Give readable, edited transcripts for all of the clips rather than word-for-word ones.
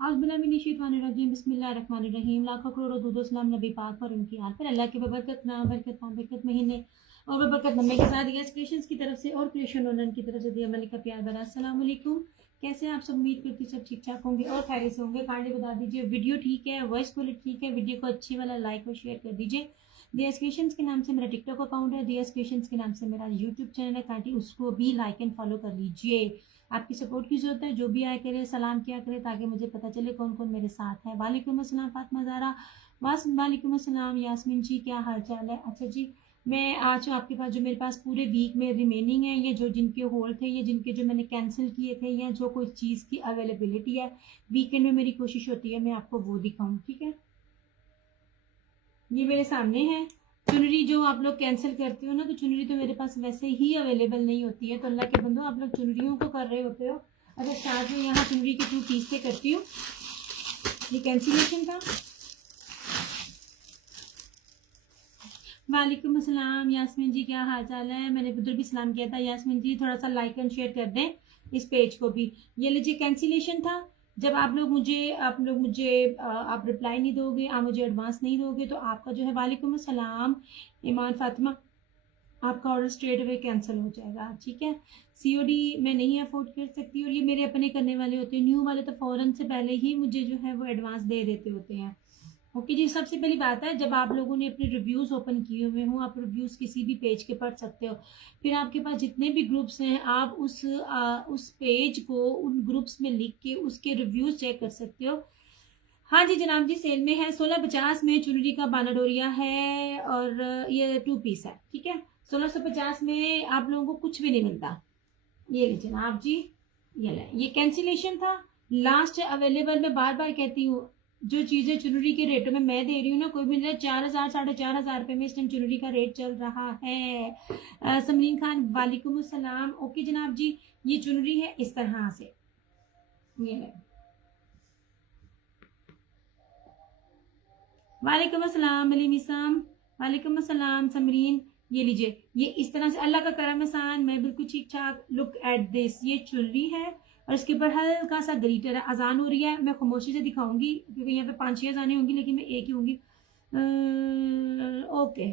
औज़ुबिल्लाहिमिनश्शैतानिर्रजीम बिस्मिल्लाहिर्रहमानिर्रहीम। लाखों करोड़ों दुरूद सलाम नबी पाक और उनकी आल पर। अल्लाह के बबरकत नाम बरकत पाक बरकत महीने और बबरकत नम्बे के साथ यस क्रिएशंस की तरफ से और क्रिएशन ओनर की तरफ से दिया मलिक का प्यार भरा अस्सलाम वालेकुम। कैसे हैं आप सब? उम्मीद करती सब ठीक ठाक होंगे और खैरियत से होंगे। काइंडली बता दीजिए वीडियो ठीक है, वॉइस क्वालिटी ठीक है, वीडियो को अच्छी वाला लाइक और शेयर कर दीजिए। दियस क्रिएशंस के नाम से मेरा टिकटॉक अकाउंट है, दियस क्रिएशंस के नाम से मेरा यूट्यूब चैनल है, काइंडली उसको भी लाइक एंड फॉलो कर लीजिए। आपकी सपोर्ट की जरूरत है, जो भी आया करे सलाम किया करे ताकि मुझे पता चले कौन कौन मेरे साथ है। वालेकुम अस्सलाम फातिमा ज़ारा, वालेकुम अस्सलाम यास्मीन जी, क्या हाल चाल है? अच्छा जी, मैं आज आपके पास जो मेरे पास पूरे वीक में रिमेनिंग है, ये जो जिनके होल्ड थे, ये जिनके जो मैंने कैंसिल किए थे, या जो कोई चीज़ की अवेलेबिलिटी है वीकेंड में, मेरी कोशिश होती है मैं आपको वो दिखाऊं। ठीक है, ये मेरे सामने है चुनरी। जो आप लोग कैंसिल करते हो ना, तो चुनरी तो मेरे पास वैसे ही अवेलेबल नहीं होती है, तो अल्लाह के बंदो आप लोग चुनरियों को कर रहे होते हो। अच्छा, स्टार्ट में यहाँ चुनरी के 2 पीस से करती हूँ। ये कैंसिलेशन था। वालेकुम अस्सलाम यास्मीन जी, क्या हाल चाल है? मैंने उधर भी सलाम किया था। यास्मीन जी थोड़ा सा लाइक एंड शेयर कर दें इस पेज को भी। ये लीजिए कैंसिलेशन था। जब आप लोग मुझे आप रिप्लाई नहीं दोगे, आप मुझे एडवांस नहीं दोगे, तो आपका जो है वालेकुम अस्सलाम ईमान फातिमा, आपका ऑर्डर स्ट्रेट अवे कैंसिल हो जाएगा। ठीक है, सीओडी मैं नहीं अफोर्ड कर सकती, और ये मेरे अपने करने वाले होते हैं। न्यू वाले तो फौरन से पहले ही मुझे जो है वो एडवांस दे देते होते हैं। ओके जी, सबसे पहली बात है, जब आप लोगों ने अपने रिव्यूज ओपन किए हुए हों, आप रिव्यूज किसी भी पेज के पढ़ सकते हो। फिर आपके पास जितने भी ग्रुप्स हैं, आप उस पेज को उन ग्रुप्स में लिख के उसके रिव्यूज चेक कर सकते हो। हाँ जी जनाब जी, सेल में है। 1650 में चुनरी का बानाडोरिया है, और ये 2 पीस है। ठीक है, 1650 में आप लोगों को कुछ भी नहीं मिलता। ये लीजिए जनाब जी, ये कैंसिलेशन था, लास्ट अवेलेबल। मैं बार बार कहती हूँ, जो चीजें चुनरी के रेटों में मैं दे रही हूँ ना, कोई भी नहीं। 4000 4,500 रुपए में इस टाइम चुनरी का रेट चल रहा है। समरीन खान वालेकुम अस्सलाम। ओके जनाब जी, ये चुनरी है इस तरह से। ये है, वालेकुम अस्सलाम मलीमिसम, वालेकुम अस्सलाम समरीन। ये लीजिए, ये इस तरह से, अल्लाह का करम एहसान, मैं बिल्कुल ठीक ठाक। लुक एट दिस, ये चुनरी है और इसके ऊपर हल्का सा ग्लिटर है। अजान हो रही है, मैं खामोशी से दिखाऊंगी क्योंकि यहाँ पे 5-6 अजानें होंगी, लेकिन मैं एक ही होंगी। ओके,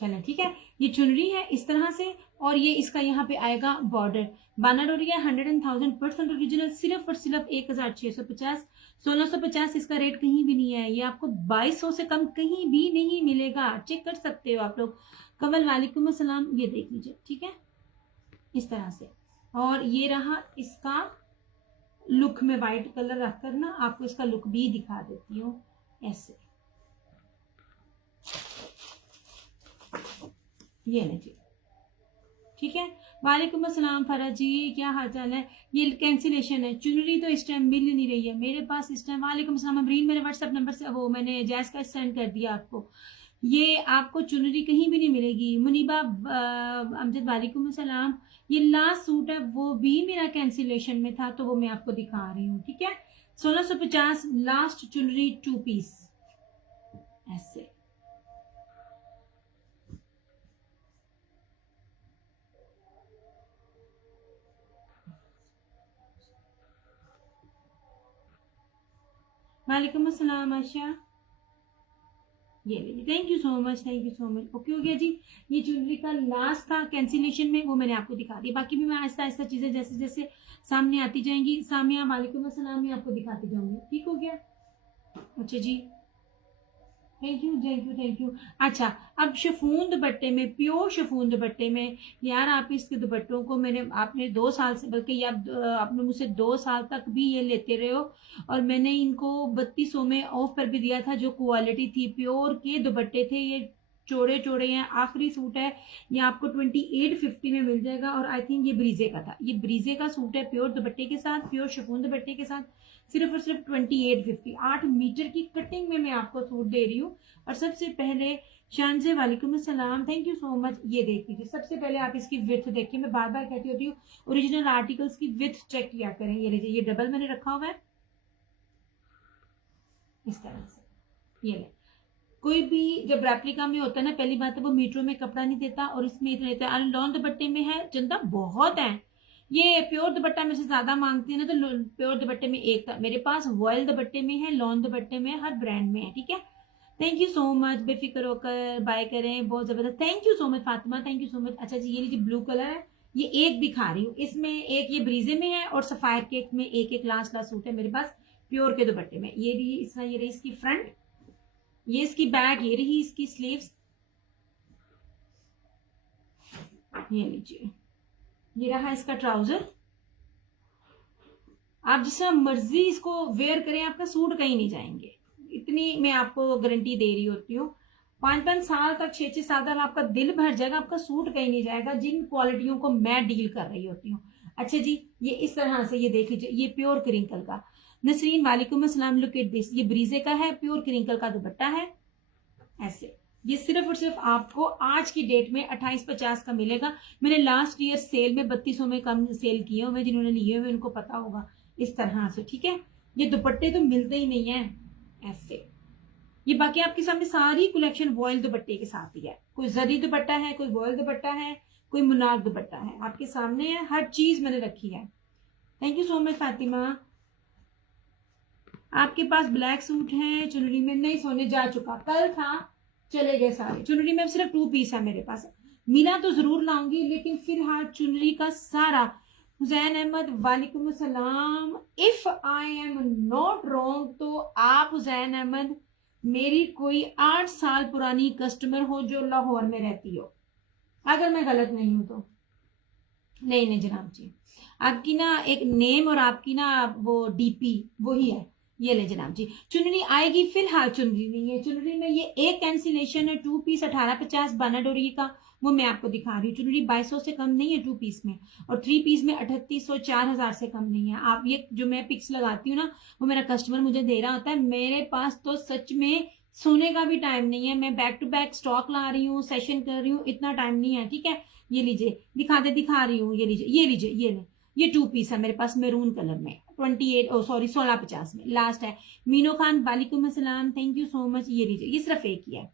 चलें ठीक है। ये चुनरी है इस तरह से, और ये इसका यहाँ पे आएगा बॉर्डर। बानाडोरिया 100,000% ओरिजिनल, सिर्फ और सिर्फ 1650। 1650 इसका रेट कहीं भी नहीं है। ये आपको 2200 से कम कहीं भी नहीं मिलेगा, चेक कर सकते हो आप लोग। कमल वालेकुम अस्सलाम, ये देख लीजिए। ठीक है, इस तरह से। और ये रहा इसका लुक। में व्हाइट कलर रखकर ना आपको इसका लुक भी दिखा देती हूँ ऐसे। ये लीजिए, ठीक है। वालेकुम अस्सलाम फरा जी, क्या हाल चाल है? ये कैंसिलेशन है। चुनरी तो इस टाइम मिल नहीं रही है मेरे पास इस टाइम। वालेकुम अस्सलाम अमरीन, मेरे व्हाट्सएप नंबर से वो मैंने जैस का सेंड कर दिया आपको। ये आपको चुनरी कहीं भी नहीं मिलेगी। मुनीबा अमजद वालेकुम अस्सलाम। ये लास्ट सूट है, वो भी मेरा कैंसिलेशन में था, तो वो मैं आपको दिखा रही हूँ। ठीक है, 1650 लास्ट चुनरी 2 पीस ऐसे। वालेकुम अस्सलाम आशा, ये लीजिए। Thank you so much, thank you so much. Okay हो गया जी। ये ज्वेलरी का लास्ट था कैंसिलेशन में, वो मैंने आपको दिखा दिया। बाकी भी मैं आहिस्ता आहिस्ता चीजें जैसे जैसे सामने आती जाएंगी, सामिया वालेकुम अस्सलाम, मैं आपको दिखाती जाऊंगी। ठीक हो गया? अच्छा जी, thank you thank you thank you. अच्छा, अब शिफॉन दुपट्टे में, प्योर शिफॉन दुपट्टे में, यार आप इसके दुपट्टों को मैंने आपने 2 साल से, बल्कि ये आप आपने मुझसे 2 साल तक भी ये लेते रहे हो, और मैंने इनको 3200 में ऑफ पर भी दिया था। जो क्वालिटी थी, प्योर के दुपट्टे थे ये, चौड़े चौड़े हैं, आखिरी सूट है ये आपको 2850 में मिल जाएगा। और आई थिंक ये ब्रीजे का था, ये ब्रीजे का सूट है प्योर दुपट्टे के साथ, प्योर शिफॉन दुपट्टे के साथ, सिर्फ और सिर्फ 2850। 8 मीटर की कटिंग में मैं आपको सूट दे रही हूँ। और सबसे पहले शान से वालेकुम अस्सलाम, थैंक यू सो मच। ये देख लीजिए, सबसे पहले आप इसकी विड्थ देखिए, मैं बार बार कहती होती हूँ ओरिजिनल आर्टिकल्स की विड्थ चेक किया करें। ये लीजिए, ये डबल मैंने रखा हुआ है इस तरह से। ये ले, कोई भी जब रेप्लिका में होता है ना, पहली बात है वो मीटरों में कपड़ा नहीं देता, और इसमें इतना देता है। लॉन दुपट्टे में है जनता बहुत है, ये प्योर दुपट्टा में से ज्यादा मांगती है ना, तो प्योर दुपट्टे में एक था मेरे पास, वॉयल दुपट्टे में है, लॉन दुपट्टे में, हर ब्रांड में है, ठीक है। थैंक यू सो मच, बेफिक्र होकर बाय करें, बहुत जबरदस्त, thank you so much Fatima, thank you so much. अच्छा जी, ये लीजिए ब्लू कलर है, ये एक दिखा रही हूँ, इसमें एक ये ब्रीजे में है और सफायर केक में एक एक लास्ट लास्ट सूट है मेरे पास प्योर के दुपट्टे में। ये भी इस तरह, ये रही इसकी फ्रंट, ये इसकी बैक, ये रही इसकी स्लीव्स, ये लीजिए, ये रहा इसका ट्राउजर। आप जिस मर्जी इसको वेयर करें, आपका सूट कहीं नहीं जाएंगे, इतनी मैं आपको गारंटी दे रही होती हूँ। 5-5 साल तक, 6-6 साल तक आपका दिल भर जाएगा, आपका सूट कहीं नहीं जाएगा, जिन क्वालिटियों को मैं डील कर रही होती हूँ। अच्छा जी, ये इस तरह से, ये देख लीजिए, ये प्योर क्रिंकल का। नसरीन वालेकुम अस्सलाम, लुक एट दिस, ये ब्रीजे का है, प्योर क्रिंकल का दुपट्टा है ऐसे। ये सिर्फ और सिर्फ आपको आज की डेट में 2850 का मिलेगा। मैंने लास्ट ईयर सेल में 3200 में कम सेल किए हुए, जिन्होंने लिए हुए उनको पता होगा। इस तरह से, ठीक है। ये दुपट्टे तो मिलते ही नहीं है ऐसे। ये बाकी आपके सामने सारी कलेक्शन वॉयल दुपट्टे के साथ ही है, कोई जरी दुपट्टा है, कोई वॉयल दुपट्टा है, कोई मुनार दुपट्टा है, आपके सामने है, हर चीज मैंने रखी है। Thank you so much Fatima. आपके पास ब्लैक सूट है चुनरी में? नहीं सोने, जा चुका, कल था, चले गए सारे। चुनरी में सिर्फ 2 पीस है मेरे पास, मिला तो जरूर लाऊंगी, लेकिन फिलहाल चुनरी का सारा। हुसैन अहमद वालेकुम अस्सलाम, if I am not wrong तो आप हुसैन अहमद मेरी कोई 8 साल पुरानी कस्टमर हो जो लाहौर में रहती हो, अगर मैं गलत नहीं हूं तो। नहीं जनाब जी, आपकी ना एक नेम और आपकी ना वो डीपी वही है। ये ले जनाब जी, चुनरी आएगी, फिलहाल चुनरी नहीं है। चुनरी में ये एक कैंसिलेशन है, 2 पीस 1850 बनाडोरी का, वो मैं आपको दिखा रही हूँ। चुनरी 2200 से कम नहीं है 2 पीस में, और 3 पीस में 3800 4000 से कम नहीं है। आप ये जो मैं पिक्स लगाती हूँ ना, वो मेरा कस्टमर मुझे दे रहा होता है। मेरे पास तो सच में सोने का भी टाइम नहीं है, मैं बैक टू बैक स्टॉक ला रही हूँ, सेशन कर रही हूँ, इतना टाइम नहीं है, ठीक है। ये लीजिए, दिखा रही हूँ, ये लीजिए, ये लीजिए, ये 2 पीस है मेरे पास मैरून कलर में, 1650 में लास्ट है। मीनो खान वालेकुम अस्सलाम, थैंक यू सो मच। ये लीजिए, ये सिर्फ एक ही है,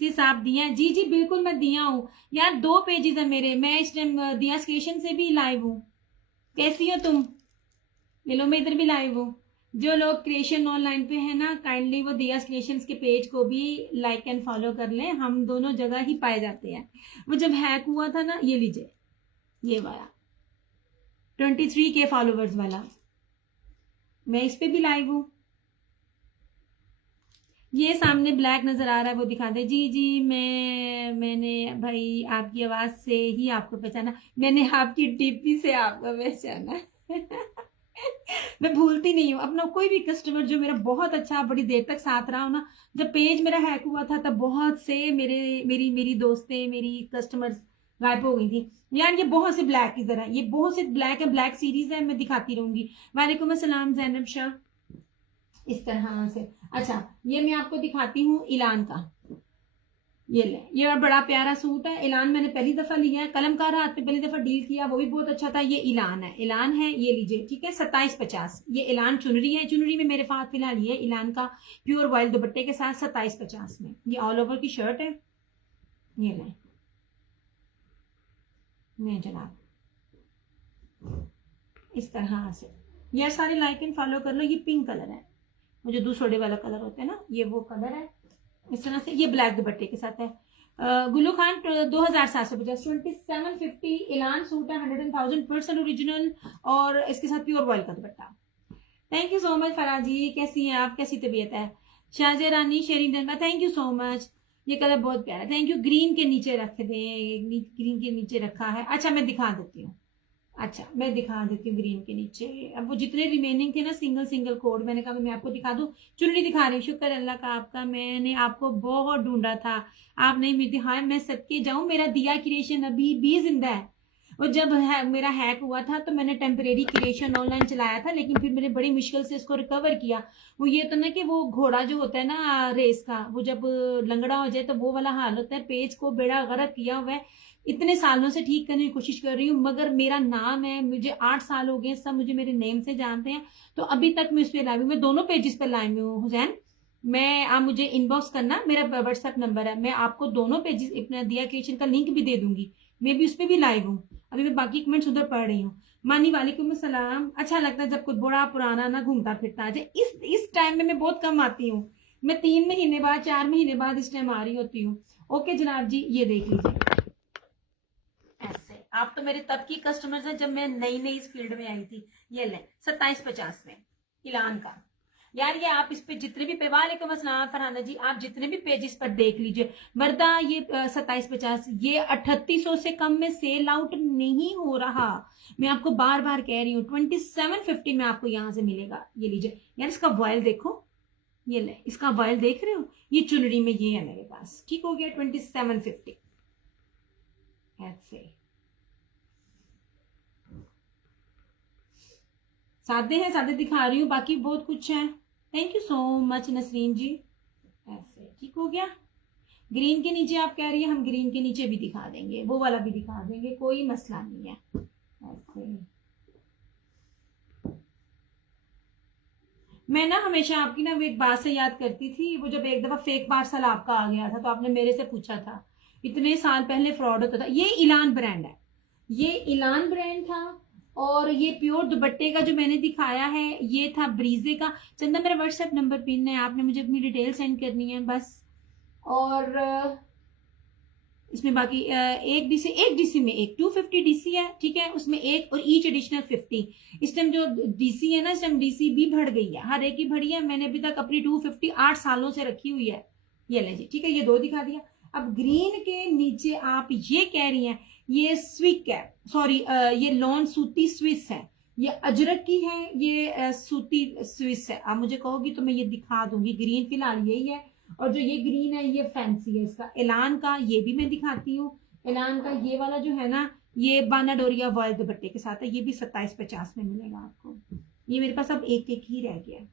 सिर्फ आप दिया है। जी बिल्कुल मैं दिया हूँ यार, 2 पेजेस है मेरे, मैं इस टाइम दिया स्टेशन से भी लाइव हूँ। कैसी हो तुम? ले लो, मैं इधर भी लाइव हूँ। जो लोग क्रिएशन ऑनलाइन पे है ना, काइंडली वो दिया क्रिएशंस के पेज को भी लाइक एंड फॉलो कर लें, हम दोनों जगह ही पाए जाते हैं। वो जब हैक हुआ था ना, ये लीजिए, ये वाला 23K फॉलोवर्स वाला, मैं इस पे भी लाइव हूँ। ये सामने ब्लैक नजर आ रहा है, वो दिखा दे। जी मैंने भाई आपकी आवाज से ही आपको पहचाना, मैंने आपकी डीपी से आपको पहचाना। मैं भूलती नहीं हूँ अपना कोई भी कस्टमर जो मेरा बहुत अच्छा बड़ी देर तक साथ रहा हो ना। जब पेज मेरा हैक हुआ था तब बहुत से मेरी दोस्तें, मेरी कस्टमर्स गायब हो गई थी यार। ये बहुत से ब्लैक की तरह, ये बहुत से ब्लैक है, ब्लैक सीरीज है, मैं दिखाती रहूंगी। वालेकुम अस्सलाम जैनब शाह, इस तरह से। अच्छा, ये मैं आपको दिखाती हूँ इलान का, ये ले, ये बड़ा प्यारा सूट है। इलान मैंने पहली दफा लिया है, कलमकार हाथ पे पहली दफा डील किया, वो भी बहुत अच्छा था। ये इलान है, ये लीजिए, ठीक है, 2750। ये इलान चुनरी है, चुनरी में मेरे पास फिलहाल ये इलान का प्योर वॉयल दुपट्टे के साथ 2750 में। ये ऑल ओवर की शर्ट है, ये ले नहीं जनाब, इस तरह से। यार सारे लाइक एंड फॉलो कर लो। ये पिंक कलर है, मुझे दूसरे वाला कलर होता है ना, ये वो कलर है इस तरह से। ये ब्लैक दुपट्टे के साथ है। गुल्लू खान 2750, 2750 इलान सूट है, 100,000% ओरिजिनल, और इसके साथ प्योर वॉयल का दुपट्टा। Thank you so much Farazi, कैसी हैं आप, कैसी तबीयत है? शाहजिया रानी शेरिंगटन का थैंक यू सो मच, ये कलर बहुत प्यारा, थैंक यू। ग्रीन के नीचे रख दे, ग्रीन के नीचे रखा है। अच्छा मैं दिखा देती हूँ, अच्छा मैं दिखा देती हूँ ग्रीन के नीचे। अब वो जितने रिमेनिंग थे ना सिंगल सिंगल कोड, मैंने कहा मैं आपको दिखा दूं। चुनरी दिखा रही हूँ, शुक्र अल्लाह का आपका, मैंने आपको बहुत ढूंढा था, आप नहीं मिलती। हाँ मैं सदके जाऊं, मेरा दिया क्रिएशन अभी भी जिंदा है। और जब मेरा हैक हुआ था तो मैंने टेम्परेरी क्रिएशन ऑनलाइन चलाया था, लेकिन फिर मैंने बड़ी मुश्किल से इसको रिकवर किया। वो ये तो ना कि वो घोड़ा जो होता है ना रेस का, वो जब लंगड़ा हो जाए तो वो वाला हाल होता है। पेज को बेड़ा गर्क किया हुआ है, इतने सालों से ठीक करने की कोशिश कर रही हूँ, मगर मेरा नाम है, मुझे 8 साल हो गए, सब मुझे मेरे नेम से जानते हैं, तो अभी तक मैं उस पर लाइव हूँ। मैं दोनों पेजेस पर लाइव हूँ हुसैन। मैं आप मुझे इनबॉक्स करना, मेरा व्हाट्सएप नंबर है, मैं आपको दोनों पेजेस अपना दिया क्रिएशन का लिंक भी दे दूंगी। मैं भी उस पर भी लाइव हूँ। अभी मैं बाकी कमेंट्स उधर पढ़ रही हूँ। मानी वालेकुम सलाम। अच्छा लगता है जब कोई बड़ा पुराना ना घूमता फिरता आ जाए। इस टाइम में मैं बहुत कम आती हूँ। मैं 3 महीने बाद 4 महीने बाद इस टाइम आ रही होती हूँ। ओके जनाब जी, ये देख लीजिए। ऐसे आप तो मेरे तब की कस्टमर्स हैं जब मैं नई नई इस फील्ड में आई थी। ये ले 2750 में इलान का। यार ये आप इस पे जितने भी पे, वालेकुम अस्सलाम फरहाना जी, आप जितने भी पेजेस पर देख लीजिए मर्दा, ये 2750, ये 3800 से कम में सेल आउट नहीं हो रहा। मैं आपको बार बार कह रही हूँ 2750 में आपको यहां से मिलेगा। ये लीजिए यार, इसका वॉयल देखो, ये ले इसका वॉयल देख रहे हो, ये चुनरी में ये है मेरे पास। ठीक हो गया 2750 ऐसे। सादे हैं, सादे दिखा रही हूँ, बाकी बहुत कुछ है। Thank you so much Nasreen ji. ऐसे ठीक हो गया। ग्रीन के नीचे आप कह रही है, हम ग्रीन के नीचे भी दिखा देंगे, वो वाला भी दिखा देंगे, कोई मसला नहीं है। ऐसे मैं ना हमेशा आपकी ना वो एक बात से याद करती थी, वो जब एक दफा फेक पार्सल आपका आ गया था तो आपने मेरे से पूछा था, इतने साल पहले फ्रॉड होता था। ये इलान ब्रांड है, ये इलान ब्रांड था। और ये प्योर दुपट्टे का जो मैंने दिखाया है ये था ब्रीजे का। चंदा मेरा व्हाट्सएप नंबर पिन है, आपने मुझे अपनी डिटेल सेंड करनी है बस। और इसमें बाकी एक डीसी में एक 250 डीसी है, ठीक है, उसमें एक और ईच एडिशनल 50। इस टाइम जो डीसी है ना, इस टाइम डीसी भी बढ़ गई है, हर एक ही बढ़ी है। मैंने अभी तक अपनी 250 8 सालों से रखी हुई है। ये ले जी, ठीक है, ये दो दिखा दिया। अब ग्रीन के नीचे आप ये कह रही हैं, ये स्विक है, सॉरी ये लॉन सूती स्विस है, ये अजरक की है, ये सूती स्विस है। आप मुझे कहोगी तो मैं ये दिखा दूंगी। ग्रीन फिलहाल यही है, और जो ये ग्रीन है ये फैंसी है इसका। एलान का ये भी मैं दिखाती हूँ। एलान का ये वाला जो है ना, ये बाना डोरिया वर्ल्ड दुपट्टे के साथ है, ये भी 2750 में मिलेगा आपको। ये मेरे पास अब एक एक ही रह गया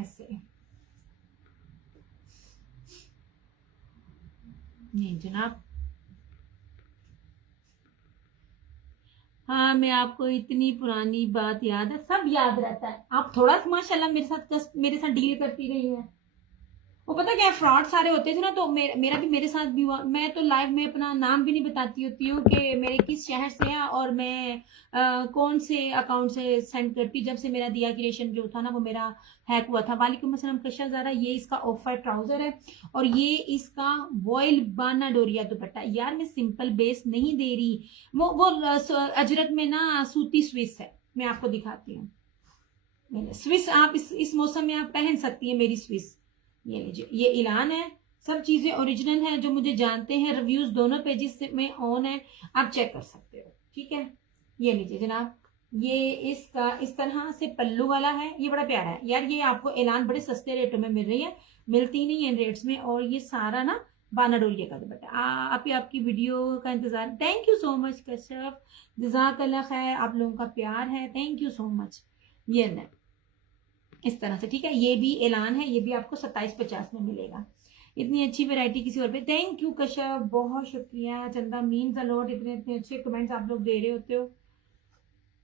ऐसे। नहीं जनाब, हाँ मैं आपको इतनी पुरानी बात याद है, सब याद रहता है। आप थोड़ा माशाल्लाह मेरे साथ डील करती रही हैं। वो पता क्या फ्रॉड सारे होते थे ना, तो मेरा भी मेरे साथ भी हुआ। मैं तो लाइव में अपना नाम भी नहीं बताती होती हूँ कि मेरे किस शहर से है और मैं कौन से अकाउंट से सेंड करती। जब से मेरा दिया क्रिएशन जो था ना वो मेरा हैक हुआ था। वालेकुम अस्सलाम कशा ज़ारा, ये इसका ऑफ वाइट ट्राउजर है और ये इसका वॉयल बाना डोरिया दुपट्टा। यार मैं सिंपल बेस नहीं दे रही, वो अजरक में ना सूती स्विस है, मैं आपको दिखाती हूँ। स्विस आप इस मौसम में आप पहन सकती है मेरी स्विस। ये लीजिए, ये इलान है, सब चीजें ओरिजिनल हैं, जो मुझे जानते हैं। रिव्यूज दोनों पेजेस में ऑन है, आप चेक कर सकते हो, ठीक है। ये लीजिए जनाब, ये इसका इस तरह से पल्लू वाला है, ये बड़ा प्यारा है यार। ये आपको एलान बड़े सस्ते रेटों में मिल रही है, मिलती नहीं है इन रेट्स में। और ये सारा ना बाना डोरिया का दुपट्टा। आपकी वीडियो का इंतजार। Thank you so much Kashyap, जज़ाकल्लाह खैर, आप लोगों का प्यार है, थैंक यू सो मच। ये ना इस तरह से, ठीक है, ये भी एलान है, ये भी आपको 2750 में मिलेगा। इतनी अच्छी वैरायटी किसी और पे। थैंक यू कश्यप, बहुत शुक्रिया। चंदा मीन्स अलॉट, इतने इतने अच्छे कमेंट्स आप लोग दे रहे होते हो,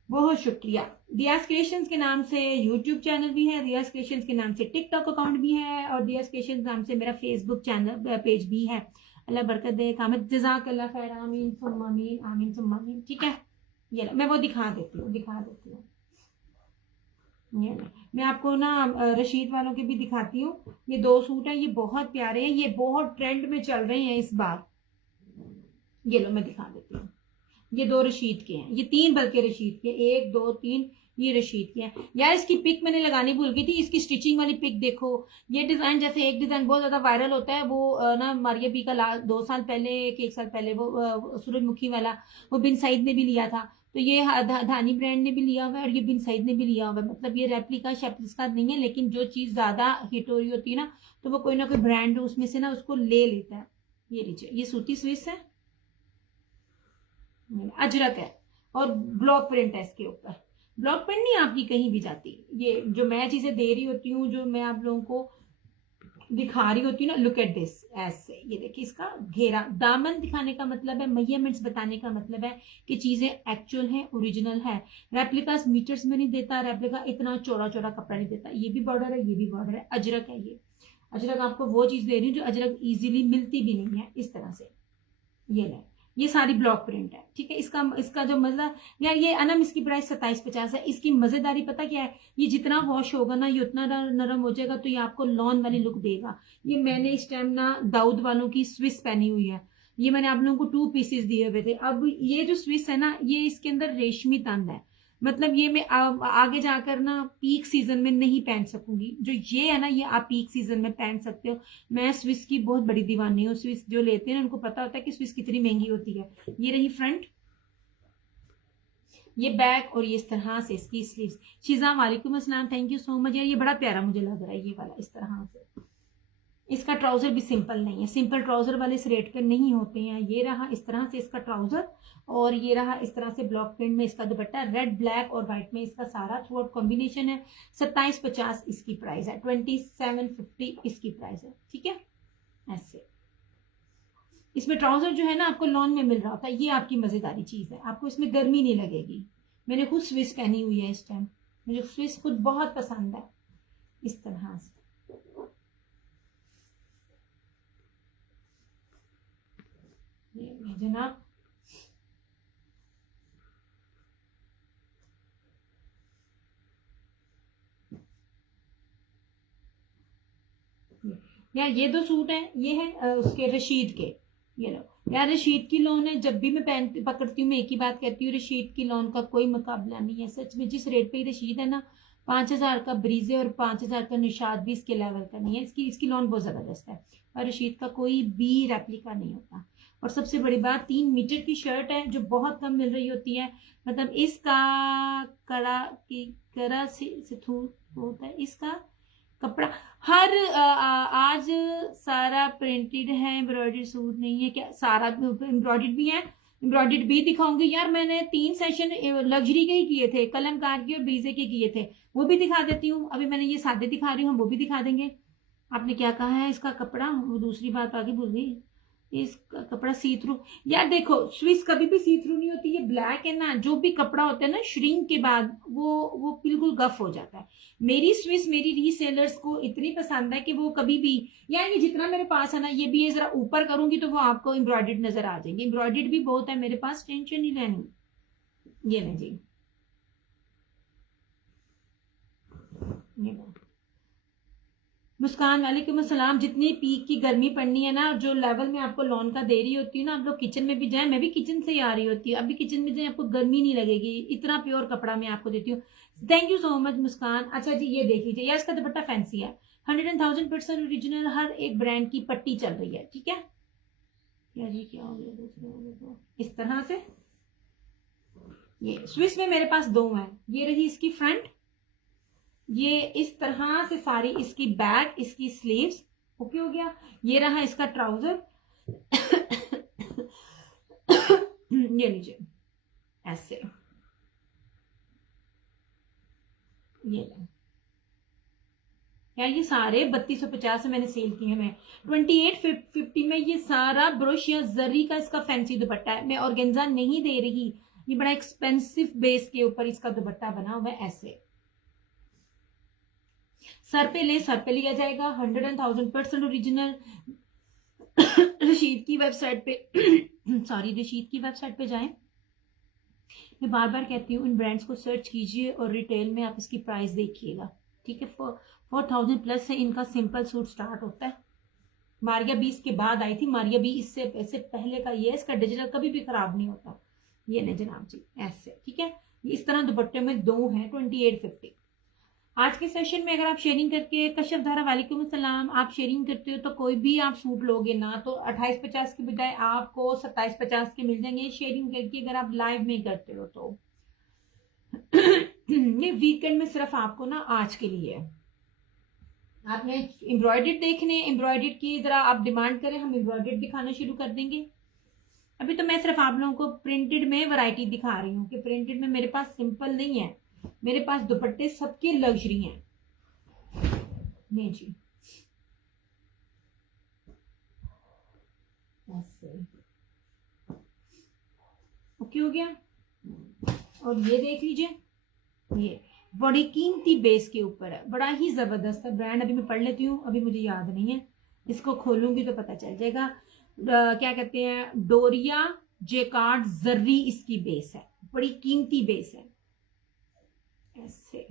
बहुत शुक्रिया। दियास क्रिएशंस के नाम से यूट्यूब चैनल भी है, दियास क्रिएशंस के नाम से टिकटॉक अकाउंट भी है, और दियास क्रिएशंस नाम से मेरा फेसबुक चैनल पेज भी है। अल्लाह बरकत दे, कामत जज़ाकल्लाह खैर, आमीन सुम्मा आमीन, आमीन सुम्मा आमीन, ठीक है। ये मैं वो दिखा देती हूँ। मैं आपको ना रशीद वालों के भी दिखाती हूँ। ये 2 सूट है, ये बहुत प्यारे हैं, ये बहुत ट्रेंड में चल रहे हैं इस बार। ये लो मैं दिखा देती हूँ। ये 2 रशीद के हैं, ये 3 बल्कि रशीद के, 1 2 3, ये रशीद की है यार। इसकी पिक मैंने लगानी भूल गई थी, इसकी स्टिचिंग वाली पिक देखो। ये डिजाइन, जैसे एक डिजाइन बहुत ज्यादा वायरल होता है, वो ना मारिया बी का 2 साल पहले कि 1 साल पहले, वो सूरजमुखी वाला, वो बिन सईद ने भी लिया था। तो ये धानी ब्रांड ने भी लिया हुआ है और ये बिन सईद ने भी लिया हुआ है। मतलब ये रेप्लिका शेप्लिका नहीं है, लेकिन जो चीज ज्यादा हिट हो रही होती है ना, तो वो कोई ना कोई ब्रांड उसमें से ना उसको ले लेता है। ये लीजिए, ये सूती स्विस है, अजरक है और ब्लॉक प्रिंट है इसके ऊपर। ब्लॉक प्रिंट नहीं आपकी कहीं भी जाती। ये जो मैं चीजें दे रही होती हूँ, जो मैं आप लोगों को दिखा रही होती हूँ ना, लुक एट दिस, ऐसे। ये देखिए इसका घेरा, दामन दिखाने का मतलब है, मेजरमेंट्स बताने का मतलब है कि चीजें एक्चुअल है, ओरिजिनल है। रेप्लिकास मीटर्स में नहीं देता, रेप्लिका इतना चौड़ा चौड़ा कपड़ा नहीं देता। ये भी बॉर्डर है, ये भी बॉर्डर है, अजरक है। ये अजरक आपको वो चीज दे रही हूँ जो अजरक इजीली मिलती भी नहीं है इस तरह से। ये ले, ये सारी ब्लॉक प्रिंट है, ठीक है। इसका जो मजा यार, ये अनम इसकी प्राइस 2750 है। इसकी मजेदारी पता क्या है, ये जितना वॉश होगा ना, ये उतना नरम हो जाएगा, तो ये आपको लॉन वाली लुक देगा। ये मैंने इस टाइम ना दाऊद वालों की स्विस पहनी हुई है। ये मैंने आप लोगों को 2 पीसेस दिए हुए थे। अब ये जो स्विस है ना, ये इसके अंदर रेशमी तंद है। मतलब ये मैं आगे जाकर ना पीक सीजन में नहीं पहन सकूंगी। जो ये है ना, ये आप पीक सीजन में पहन सकते हो। मैं स्विस की बहुत बड़ी दीवानी हूँ। स्विस जो लेते हैं उनको पता होता है कि स्विस कितनी महंगी होती है। ये रही फ्रंट, ये बैक, और ये इस तरह से इसकी स्लीव्स। शिजा वालेकुम अस्सलाम, थैंक यू सो मच यार। ये बड़ा प्यारा मुझे लग रहा है ये वाला, इस तरह से। इसका ट्राउजर भी सिंपल नहीं है, सिंपल ट्राउजर वाले इस रेट पे नहीं होते हैं। ये रहा इस तरह से इसका ट्राउजर, और ये रहा इस तरह से ब्लॉक प्रिंट में इसका दुपट्टा। रेड, ब्लैक और व्हाइट में इसका सारा थ्रू आउट कॉम्बिनेशन है। 2750 इसकी प्राइस है, 2750 इसकी प्राइस है, ठीक है। ऐसे इसमें ट्राउजर जो है ना आपको लॉन में मिल रहा होता है। ये आपकी मजेदारी चीज है, आपको इसमें गर्मी नहीं लगेगी। मैंने खुद स्विस पहनी हुई है इस टाइम, मुझे स्विस खुद बहुत पसंद है। इस तरह से ये जनाब, यार ये 2 सूट हैं, ये है उसके रशीद के। ये लो यार, रशीद की लोन है। जब भी मैं पकड़ती हूँ मैं एक ही बात कहती हूँ, रशीद की लोन का कोई मुकाबला नहीं है। सच में जिस रेट पे रशीद है ना, 5000 का ब्रीजे और 5000 का निशाद भी इसके लेवल का नहीं है। इसकी लोन बहुत जबरदस्त है, और रशीद का कोई भी रेप्लिका नहीं होता। और सबसे बड़ी बात, 3 मीटर की शर्ट है जो बहुत कम मिल रही होती है। मतलब इसका करा से होता है इसका कपड़ा। हर आज सारा प्रिंटेड है, एम्ब्रॉयडरी सूट नहीं है क्या? सारा एम्ब्रॉयडर्ड भी है, एम्ब्रॉयडर्ड भी दिखाऊंगी यार। मैंने 3 सेशन लग्जरी के ही किए थे, कलमकार के और ब्रीजे के किए थे, वो भी दिखा देती हूँ। अभी मैंने ये सादे दिखा रही हूँ, वो भी दिखा देंगे। आपने क्या कहा है इसका कपड़ा, वो दूसरी बात आगे भूल गई। इसका कपड़ा सी थ्रू, यार देखो स्विस कभी भी सी थ्रू नहीं होती। ये ब्लैक है ना, जो भी कपड़ा होता है ना श्रिंक के बाद वो बिल्कुल गफ हो जाता है। मेरी स्विस मेरी रीसेलर्स को इतनी पसंद है कि वो कभी भी, यार ये जितना मेरे पास है ना, ये भी जरा ऊपर करूंगी तो वो आपको एम्ब्रॉयडर्ड नजर आ जाएंगे। एम्ब्रॉयडर्ड भी बहुत है मेरे पास, टेंशन नहीं लेनी। ये नहीं जी, ये मुस्कान वालेकुम अस्सलाम। जितनी पीक की गर्मी पड़नी है ना, जो लेवल में आपको लॉन का दे रही होती हूँ ना, आप लोग किचन में भी जाए, मैं भी किचन से ही आ रही होती हूँ, अभी किचन में जाए आपको गर्मी नहीं लगेगी। इतना प्योर कपड़ा मैं आपको देती हूँ। थैंक यू सो मच मुस्कान। अच्छा जी, ये देख लीजिए यार, इसका दुपट्टा फैंसी है, 100,000% ओरिजिनल, हर एक ब्रांड की पट्टी चल रही है, ठीक है। यार जी क्या हो गया दूसरे, इस तरह से। ये स्विस में मेरे पास 2 हैं। ये रही इसकी फ्रंट, ये इस तरह से सारी इसकी बैक, इसकी स्लीव्स, ओके हो गया। ये रहा इसका ट्राउजर ये लीजिए ऐसे, ये यार ये सारे 3250 मैंने सेल किए हैं। 2850 में ये सारा ब्रुश या जरी का इसका फैंसी दुपट्टा है। मैं ऑर्गेन्जा नहीं दे रही, ये बड़ा एक्सपेंसिव बेस के ऊपर इसका दुपट्टा बना हुआ है ऐसे। सर पे लिया जाएगा, 100,000% ओरिजिनल। रशीद की वेबसाइट पे रशीद की वेबसाइट पे जाएं। मैं बार बार कहती हूँ इन ब्रांड्स को सर्च कीजिए और रिटेल में आप इसकी प्राइस देखिएगा, ठीक है। 4000+ से इनका सिंपल सूट स्टार्ट होता है। मारिया बी इसके बाद आई थी, मारिया बी इससे पहले का ये, इसका डिजिटल कभी भी खराब नहीं होता। ये नहीं जनाब जी, ऐसे ठीक है। इस तरह दुपट्टे में 2 हैं 2850। आज के सेशन में अगर आप शेयरिंग करके, कश्यप धारा वालेकुम अस्सलाम, आप शेयरिंग करते हो तो कोई भी आप सूट लोगे ना तो 2850 की बजाय आपको 2750 के मिल जाएंगे शेयरिंग करके, अगर आप लाइव में करते हो तो। ये वीकेंड में सिर्फ आपको ना आज के लिए आपने एम्ब्रॉयडर्ड देखने, एम्ब्रॉयडर्ड की जरा आप डिमांड करें, हम एम्ब्रॉयडर्ड दिखाना शुरू कर देंगे। अभी तो मैं सिर्फ आप लोगों को प्रिंटेड में वैरायटी दिखा रही हूँ कि प्रिंटेड में मेरे पास सिंपल नहीं है, मेरे पास दुपट्टे सबके लग्जरी हैं। नहीं जी, ऐसे ओके हो गया। और ये देख लीजिए, ये बड़ी कीमती बेस के ऊपर है, बड़ा ही जबरदस्त है ब्रांड। अभी मैं पढ़ लेती हूँ, अभी मुझे याद नहीं है, इसको खोलूंगी तो पता चल जाएगा। क्या कहते हैं, डोरिया जेकार्ड जर्री इसकी बेस है, बड़ी कीमती बेस है। ऐसे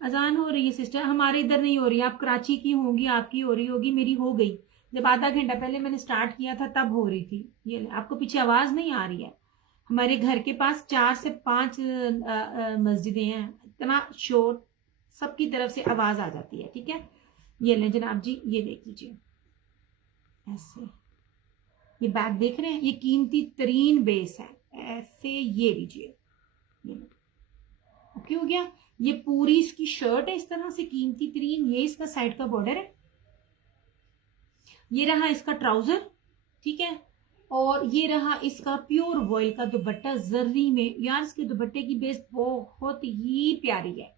अजान हो रही है सिस्टर, हमारे इधर नहीं हो रही, आप कराची की होंगी, आपकी हो रही होगी, मेरी हो गई। जब आधा घंटा पहले मैंने स्टार्ट किया था तब हो रही थी। ये आपको पीछे आवाज नहीं आ रही है? हमारे घर के पास 4 से 5 मस्जिदें हैं, इतना शोर, सबकी तरफ से आवाज आ जाती है, ठीक है। ये लें जनाब जी, ये देख लीजिए ऐसे, ये बैग देख रहे हैं, ये कीमती तरीन बेस है, ऐसे ये लीजिए, ओके हो गया। ये पूरी इसकी शर्ट है इस तरह से कीमती तरीन, ये इसका साइड का बॉर्डर है, ये रहा इसका ट्राउजर, ठीक है। और ये रहा इसका प्योर वॉयल का दुपट्टा जर्री में। यार इसके दुपट्टे की बेस बहुत ही प्यारी है,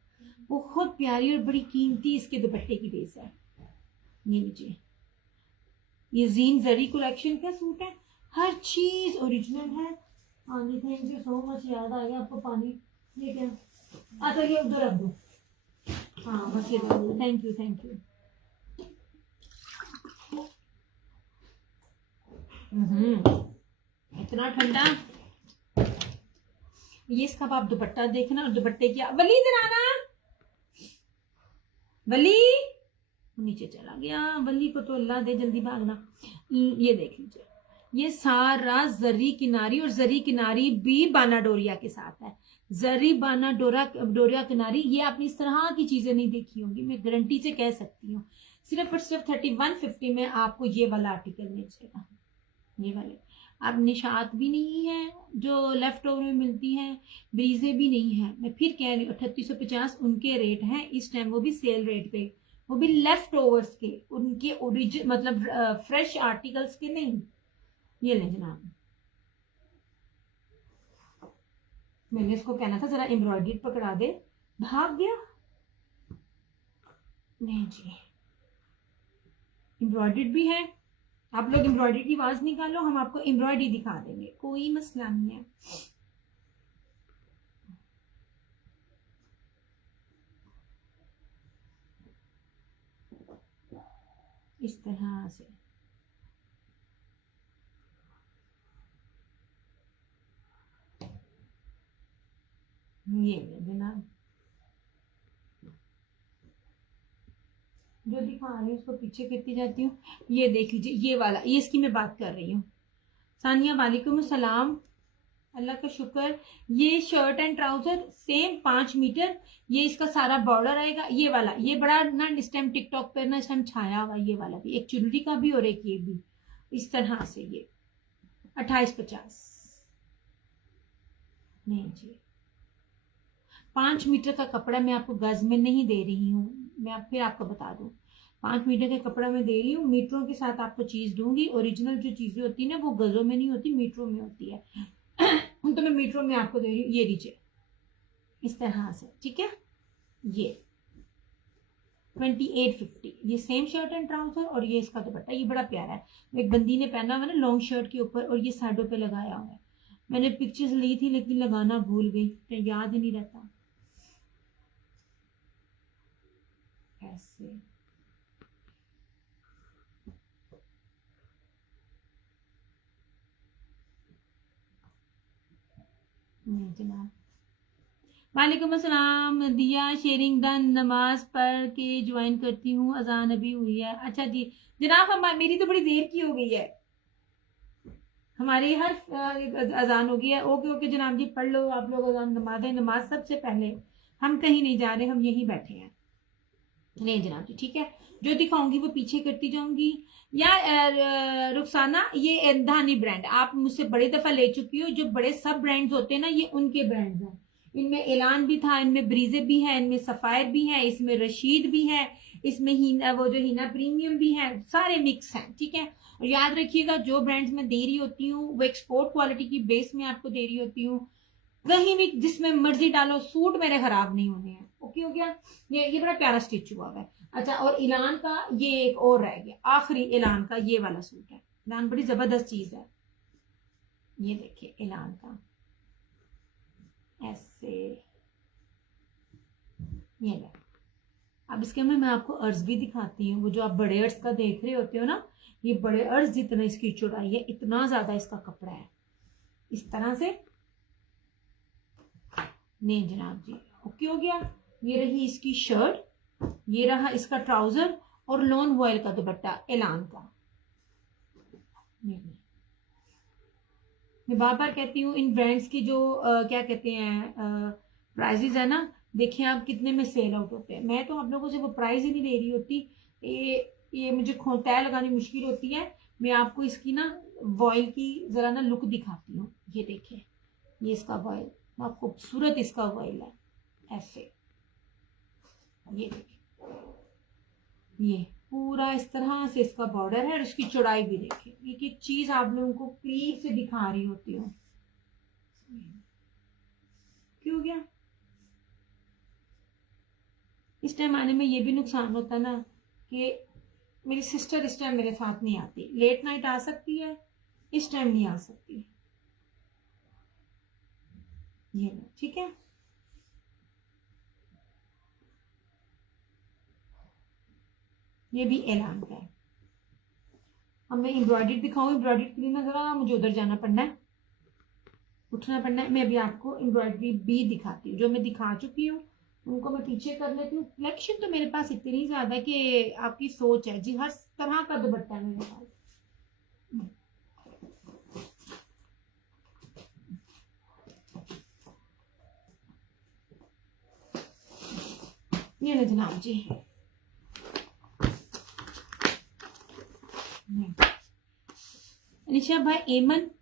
बहुत प्यारी और बड़ी कीमती इसके दुपट्टे की बेस है। ये लीजिए, ये जीन जरी कलेक्शन का सूट है, हर चीज ओरिजिनल है। हाँ जी, थैंक यू सो मच, याद आ गया आपको पानी। ये क्या, अच्छा ये उधर रख दो, हाँ बस ये रख दो, थैंक यू थैंक यू। इतना ठंडा। ये इसका आप दुपट्टा देखना, और दुपट्टे की वली इधर आना, वली नीचे चला गया, वली को तो अल्लाह दे जल्दी भागना। ये देख लीजिए, ये सारा जरी किनारी, और जरी किनारी भी बाना डोरिया के साथ है, जरी बाना डोरिया किनारी। ये आपने इस तरह की चीजें नहीं देखी होंगी, मैं गारंटी से कह सकती हूँ। सिर्फ और सिर्फ 3150 में आपको ये वाला आर्टिकल मिल जाएगा। ये वाले अब निशात भी नहीं है जो लेफ्ट ओवर में मिलती हैं, ब्रीजे भी नहीं है। मैं फिर कह रही हूँ 3850 उनके रेट हैं इस टाइम, वो भी सेल रेट पे, वो भी लेफ्ट ओवर्स के, उनके ओरिजिन मतलब फ्रेश आर्टिकल्स के नहीं। ये ले जनाब, मैंने इसको कहना था जरा एम्ब्रॉयडरी पकड़ा दे, भाग गया। नहीं जी, एम्ब्रॉयडरी भी है, आप लोग एम्ब्रॉयडरी की आवाज निकालो, हम आपको एम्ब्रॉयडरी दिखा देंगे, कोई मसला नहीं है। इस तरह से ये जनाब जो दिखा रही हूँ उसको पीछे करती जाती हूँ। ये देख लीजिए, ये वाला, ये इसकी मैं बात कर रही हूँ। सानिया वालेकुम सलाम, अल्लाह का शुक्र। ये shirt and trouser same 5 metre, ये इसका सारा बॉर्डर आएगा। ये वाला, ये बड़ा ना इस टाइम टिकटॉक पर ना इस टाइम छाया हुआ, ये वाला भी एक चुनरी का भी और एक ये भी, इस तरह से। ये 2850 नहीं जी, 5 मीटर का कपड़ा मैं आपको गज में नहीं दे रही हूँ, मैं फिर आपको बता दूं, 5 मीटर का कपड़ा मैं दे रही हूँ, मीटरों के साथ आपको चीज दूंगी। ओरिजिनल जो चीजें होती है ना वो गजों में नहीं होती, मीटरों में होती है। तो मैं मीटरों में आपको दे रही हूँ, ये लीजिए इस तरह से, ठीक है। ये 2850, ये सेम शर्ट एंड ट्राउजर, और ये इसका दुपट्टा, ये बड़ा प्यारा है। एक बंदी ने पहना हुआ है ना लॉन्ग शर्ट के ऊपर, और ये साइडों पे लगाया हुआ है। मैंने पिक्चर्स ली थी लेकिन लगाना भूल गई, तो याद ही नहीं रहता। ऐसे जनाब, वालेकुम अस्सलाम दिया, शेयरिंग डन, नमाज पढ़ के ज्वाइन करती हूँ, अजान अभी हुई है। अच्छा जी जनाब, हम मेरी तो बड़ी देर की हो गई है। हमारी हर अजान हो गई है। ओके ओके जनाब जी, पढ़ लो आप लोग अजान, नमाज सबसे पहले। हम कहीं नहीं जा रहे, हम यहीं बैठे हैं। नहीं जनाब जी ठीक है, जो दिखाऊंगी वो पीछे करती जाऊंगी। या रुखसाना, ये धानी ब्रांड आप मुझसे बड़ी दफा ले चुकी हो। जो बड़े सब ब्रांड्स होते हैं ना, ये उनके ब्रांड्स हैं। इनमें ऐलान भी था, इनमें ब्रीजे भी है, इनमें सफायर भी है, इसमें रशीद भी है, इसमें हीना, वो जो हीना प्रीमियम भी है, सारे मिक्स हैं। ठीक है, और याद रखिएगा जो ब्रांड्स में दे रही होती हूँ वो एक्सपोर्ट क्वालिटी की बेस में आपको दे रही होती हूँ। कहीं भी जिसमें मर्जी डालो, सूट मेरे खराब नहीं होने हैं। ओके हो गया। ये बड़ा प्यारा स्टिच हुआ है। अच्छा, और ऐलान का ये एक और रह गया, आखिरी ऐलान का ये वाला सूट है। ऐलान बड़ी जबरदस्त चीज है। ये देखिए ऐलान का ऐसे, ये ले। अब इसके में मैं आपको अर्ज भी दिखाती हूँ। वो जो आप बड़े अर्ज का देख रहे होते हो ना, ये बड़े अर्ज जितना इसकी चौड़ाई है, इतना ज्यादा इसका कपड़ा है। इस तरह से नहीं जनाब जी, ओके हो गया। ये रही इसकी शर्ट, ये रहा इसका ट्राउजर, और लॉन वॉयल का दुपट्टा ऐलान का। मैं बार बार कहती हूँ इन ब्रांड्स की जो क्या कहते हैं प्राइजेज है ना, देखिए आप कितने में सेल आउट होते हैं। मैं तो आप लोगों से वो प्राइस ही नहीं दे रही होती। ये मुझे तय लगानी मुश्किल होती है। मैं आपको इसकी ना वॉयल की जरा ना लुक दिखाती हूँ। ये देखिए, ये इसका वॉयल, बहुत खूबसूरत इसका वॉयल है ऐसे। ये देखिए, ये पूरा इस तरह से इसका बॉर्डर है, और इसकी चौड़ाई भी देखिए। एक एक चीज आप लोगों को क्लियर से दिखा रही होती हूँ। क्यों गया इस टाइम आने में? ये भी नुकसान होता ना कि मेरी सिस्टर इस टाइम मेरे साथ नहीं आती। लेट नाइट आ सकती है, इस टाइम नहीं आ सकती। ये ठीक है। ये भी ऐलान का है। अब मैं एम्ब्रॉयडरी दिखाऊं। एम्ब्रॉयडरी के लिए ना जरा मुझे उधर जाना पड़ना है, उठना पड़ना है। मैं अभी आपको एम्ब्रॉयडरी भी दिखाती हूँ। जो मैं दिखा चुकी हूँ उनको मैं पीछे कर लेती हूँ। कलेक्शन तो मेरे पास इतनी ज्यादा है कि आपकी सोच है जी, हर तरह का दुपट्टा है मेरे पास। ये ना जनाब जी, निशा भाई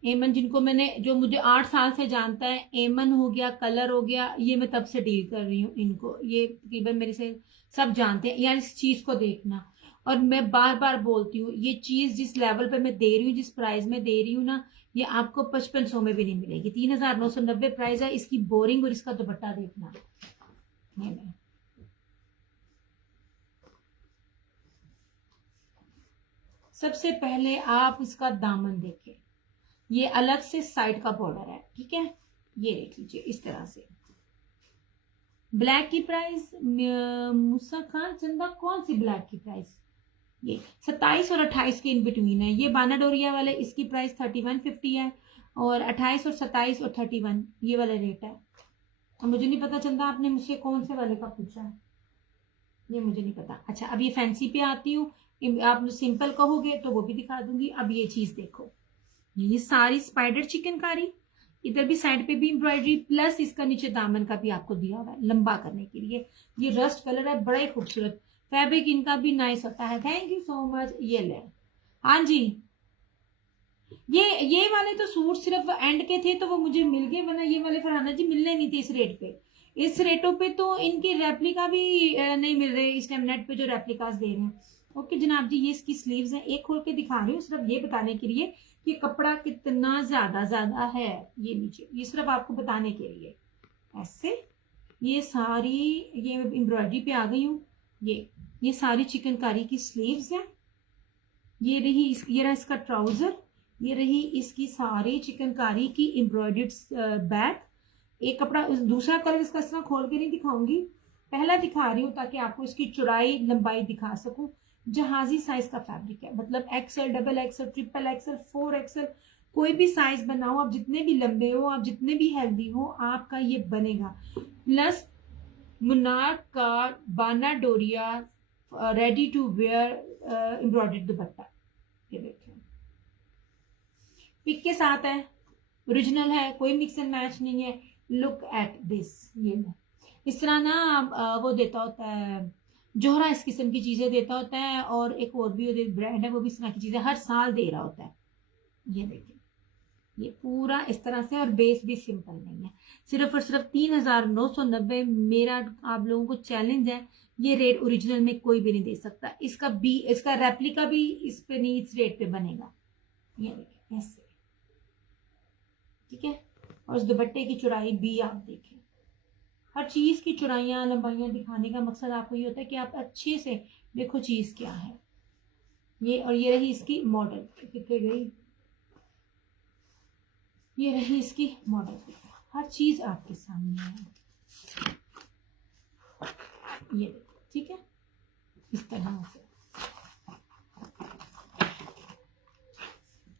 एमन जिनको मैंने, जो मुझे 8 साल से जानता है, एमन हो गया, कलर हो गया, ये मैं तब से डील कर रही हूँ इनको। ये तकरीबन मेरे से सब जानते हैं। यार इस चीज को देखना, और मैं बार बार बोलती हूँ, ये चीज जिस लेवल पे मैं दे रही हूँ, जिस प्राइस में दे रही हूँ ना, ये आपको 5500 में भी नहीं मिलेगी। 3990 प्राइस है इसकी। बोरिंग और इसका दुपट्टा देखना। ये सबसे पहले आप इसका दामन देखें, ये अलग से साइड का बॉर्डर है। ठीक है, ये देख लीजिए इस तरह से। ब्लैक की प्राइस मूसा खान चंदा, कौन सी ब्लैक की प्राइस? ये 27 और 28 के इन बिटवीन है। ये बाना डोरिया वाले, इसकी प्राइस 3150 है, और 28 और 27 और 31 ये वाला रेट है। मुझे नहीं पता चंदा आपने मुझसे कौन से वाले का पूछा है, ये मुझे नहीं पता। अच्छा, अब ये फैंसी पे आती हूँ। आप सिंपल कहोगे तो वो भी दिखा दूंगी। अब ये चीज देखो, ये सारी स्पाइडर चिकनकारी, इधर भी साइड पे भी एम्ब्रॉयडरी, प्लस इसका नीचे दामन का भी आपको दिया हुआ है लंबा करने के लिए। ये रस्ट कलर है, बड़ा ही खूबसूरत। फैब्रिक इनका भी नाइस होता है। Thank you so much. ये ले, हाँ जी, ये वाले तो सूट सिर्फ एंड के थे तो वो मुझे मिल गए, वरना ये वाले फरहाना जी मिलने नहीं थे इस रेट पे। इस रेटों पे तो इनकी रेप्लिका भी नहीं मिल रहे इस टाइम नेट पे, जो रेप्लिकास दे रहे हैं। ओके जनाब जी, ये इसकी स्लीव्स हैं। एक खोल के दिखा रही हूँ सिर्फ ये बताने के लिए कि कपड़ा कितना ज्यादा है। ये नीचे, ये सिर्फ आपको बताने के लिए। ऐसे ये सारी, ये एम्ब्रॉयडरी पे आ गई हूँ। ये सारी चिकनकारी की स्लीव्स हैं। ये रही ये रहा इसका ट्राउजर, ये रही इसकी सारी चिकनकारी की एम्ब्रॉयडर्ड बैक। एक कपड़ा, दूसरा कलर इसका इस तरह खोल के नहीं दिखाऊंगी, पहला दिखा रही हूँ ताकि आपको इसकी चौड़ाई लंबाई दिखा सकूं। जहाजी साइज का फैब्रिक है, मतलब XL, double XL, triple XL, 4 XL, कोई भी साइज बनाओ आप, जितने भी लंबे हो आप, जितने भी हेल्दी हो, आपका ये बनेगा। प्लस मुनार का बाना डोरिया ready to wear embroidered dupatta. ये देखिए, पिक के साथ है, ओरिजिनल है, कोई मिक्स एंड मैच नहीं है। लुक एट दिस, ये लो। इस तरह ना वो देता होता है जोहरा, इस किस्म की चीजें देता होता है, और एक और भी ब्रांड है वो भी इस तरह की चीजें हर साल दे रहा होता है। ये देखिए, ये पूरा इस तरह से, और बेस भी सिंपल नहीं है। सिर्फ और सिर्फ 3990। मेरा आप लोगों को चैलेंज है, ये रेट ओरिजिनल में कोई भी नहीं दे सकता। इसका रेप्लिका भी इस पे नहीं, इस रेट पे बनेगा। ये देखिए ऐसे, ठीक है। और इस दुपट्टे की चौड़ाई भी आप देखें, हर चीज की चौड़ाइयां लंबाइयां दिखाने का मकसद आपको ये होता है कि आप अच्छे से देखो चीज क्या है। ये, और ये रही इसकी मॉडल, कितने गई, ये रही इसकी मॉडल, हर चीज आपके सामने है। ये देखो, ठीक है, इस तरह से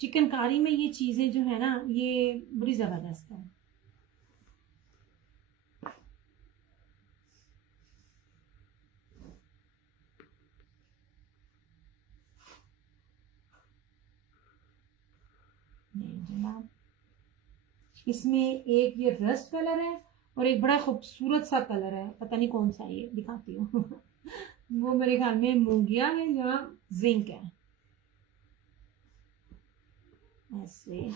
चिकनकारी में ये चीजें जो है ना, ये बड़ी जबरदस्त है। जनाब, इसमें एक ये रस्ट कलर है और एक बड़ा खूबसूरत सा कलर है, पता नहीं कौन सा है, ये दिखाती हूँ वो मेरे ख्याल में मूंगिया है या जिंक है, ऐसे।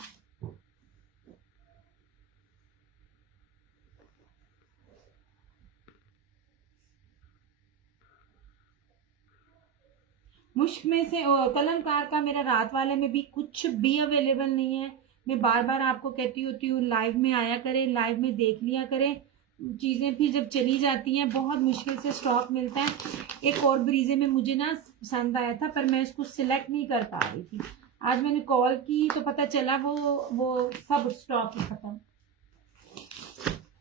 मुश्क में से कलमकार का मेरा रात वाले में भी कुछ भी अवेलेबल नहीं है। मैं बार बार आपको कहती होती हूँ, लाइव में आया करें, लाइव में देख लिया करें चीज़ें, फिर जब चली जाती हैं बहुत मुश्किल से स्टॉक मिलता है। एक और ब्रीजे में मुझे ना पसंद आया था, पर मैं उसको सिलेक्ट नहीं कर पा रही थी। आज मैंने कॉल की तो पता चला वो सब स्टॉक ही खत्म।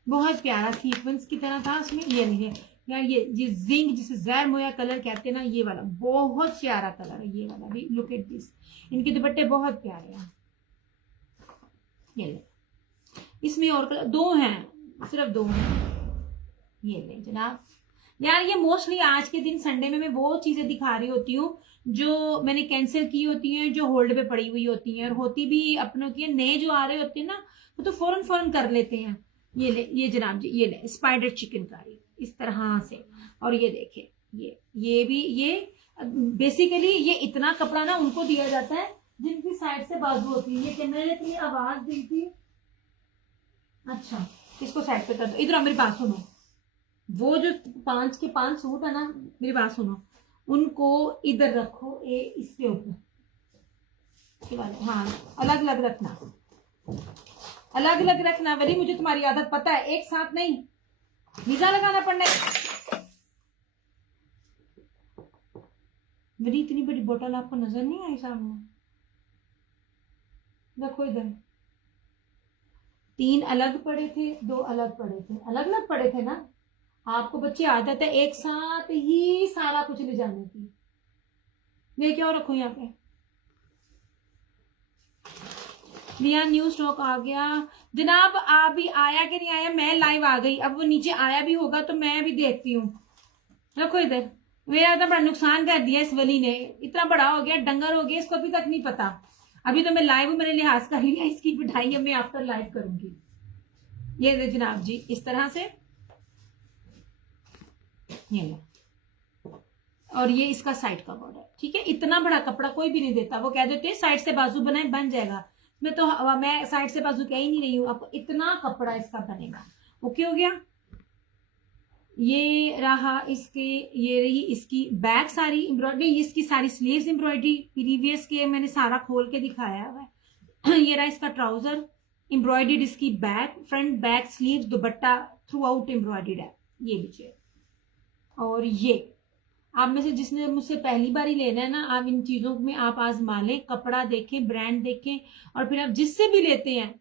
बहुत प्यारा सीक्वेंस की तरह था उसमें। ये नहीं है यार, ये जिंक जिसे जैर मोया कलर कहते हैं ना, ये वाला बहुत प्यारा कलर है। ये वाला भी लुक एट दिस, इनके दुपट्टे बहुत प्यारे हैं। ये ले, इसमें और कलर दो हैं, सिर्फ दो हैं। ये ले जनाब। यार ये मोस्टली आज के दिन संडे में मैं वो चीजें दिखा रही होती हूँ जो मैंने कैंसिल की होती हैं, जो होल्ड पे पड़ी हुई होती हैं, और होती भी अपनों की, नए जो आ रहे होते हैं ना वो तो फौरन फौरन कर लेते हैं। ये ले, ये जनाब जी, ये ले स्पाइडर चिकनकारी इस तरह से। और ये देखे, ये भी, ये बेसिकली ये इतना कपड़ा ना उनको दिया जाता है जिनकी साइड से बाजू होती है। ये मैंने इतनी आवाज दी थी। अच्छा, इसको साइड पे कर दो। इधर मेरी बात सुनो, वो जो 5 के 5 सूट है ना, मेरी बात सुनो, उनको इधर रखो, ये इसके ऊपर, हाँ अलग अलग रखना, अलग अलग रखना। वली मुझे तुम्हारी आदत पता है, एक साथ नहीं, वीजा लगाना पड़ना है। मेरी इतनी बड़ी बोतल आपको नजर नहीं आई सामने, रखो इधर। 3 अलग पड़े थे, 2 अलग पड़े थे, अलग अलग पड़े थे ना। आपको बच्चे आदत है एक साथ ही सारा कुछ ले जाने की। ये क्या रखो यहाँ पे। लिया न्यू स्टॉक आ गया जनाब। अभी आया कि नहीं आया, मैं लाइव आ गई, अब वो नीचे आया भी होगा तो मैं भी देखती हूँ। रखो इधर। मेरा इतना बड़ा नुकसान कर दिया इस वली ने, इतना बड़ा हो गया, डंगर हो गया, इसको अभी तक नहीं पता। अभी तो मैं लाइव हूँ, मैंने लिहाज कर लिया, इसकी पिटाई अब मैं आफ्टर लाइव करूंगी। ये जनाब जी इस तरह से, ये लो। और ये इसका साइड का बॉर्डर, ठीक है। इतना बड़ा कपड़ा कोई भी नहीं देता, वो कह देते हैं साइड से बाजू बनाए बन जाएगा। मैं साइड से बाजू कह ही नहीं रही हूँ, आपको इतना कपड़ा इसका बनेगा। ओके हो गया। ये रहा इसके, ये रही इसकी बैक सारी एम्ब्रॉयडरी, इसकी सारी स्लीव्स एम्ब्रॉयडरी, प्रीवियस के मैंने सारा खोल के दिखाया हुआ है। ये रहा इसका ट्राउजर एम्ब्रॉयडर्ड, इसकी बैक, फ्रंट बैक स्लीव, दुपट्टा थ्रू आउट एम्ब्रॉयडर्ड है। ये लीजिए। और ये आप में से जिसने मुझसे पहली बार ही लेना है ना, आप इन चीजों में आप आजमा लें, कपड़ा देखें, ब्रांड देखें, और फिर आप जिससे भी लेते हैं,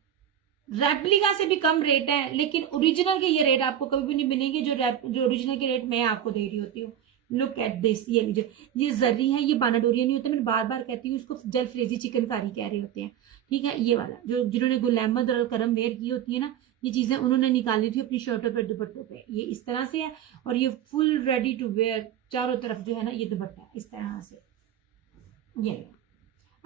रेप्लिका से भी कम रेट है, लेकिन ओरिजिनल के ये रेट आपको कभी भी नहीं मिलेंगे जो ओरिजिनल के रेट मैं आपको दे रही होती हूँ। लुक एट दिस, ये लीजिए। ये जरी है, ये बानाडोरिया नहीं होता, मैं बार बार कहती हूँ, इसको जलफ्रेजी चिकनकारी कह रहे होते हैं, ठीक है। ये वाला जो जिन्होंने गुल अहमद और करम वेयर की होती है ना, ये चीजें उन्होंने निकाली थी अपनी शर्टों पर, दुपट्टों पे। ये इस तरह से है, और ये फुल रेडी टू वेयर, चारों तरफ जो है ना ये दुपट्टा इस तरह से। ये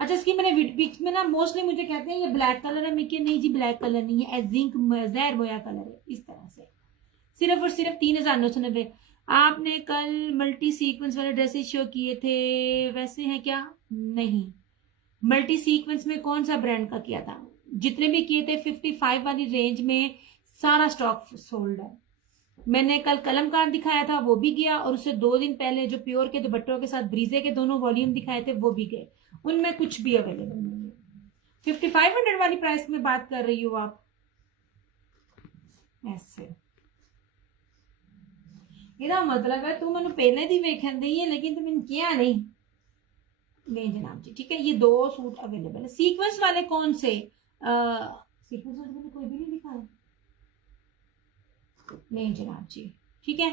अच्छा, इसकी मैंने पिक्स में ना मोस्टली मुझे कहते हैं ये ब्लैक कलर है, मैं क्या नहीं जी ब्लैक कलर नहीं है, जिंक जहर बोया कलर है इस तरह से। सिर्फ और सिर्फ 3,990। आपने कल मल्टी सीक्वेंस वाले ड्रेसेस शो किए थे, वैसे हैं क्या? नहीं, मल्टी सीक्वेंस में कौन सा ब्रांड का किया था? जितने भी किए थे 55 वाली रेंज में सारा स्टॉक सोल्ड है। मैंने कल कलमकार दिखाया था, वो भी गया, और उससे 2 दिन पहले जो प्योर के दुपट्टों के साथ ब्रीजे के दोनों वॉल्यूम दिखाए थे वो भी गए, उनमें कुछ भी अवेलेबल नहीं है। 5500 वाली प्राइस में बात कर रही हो आप ऐसे? ਇਹਦਾ मतलब है तू मैंने पहले दी वेखन दी है लेकिन तू मैंने किया नहीं। नहीं जनाब जी, ठीक है, ये 2 सूट अवेलेबल है। सीक्वेंस वाले कौन से? सीक्वेंस वाले मैंने कोई भी नहीं दिखाया। नहीं जनाब जी, ठीक है,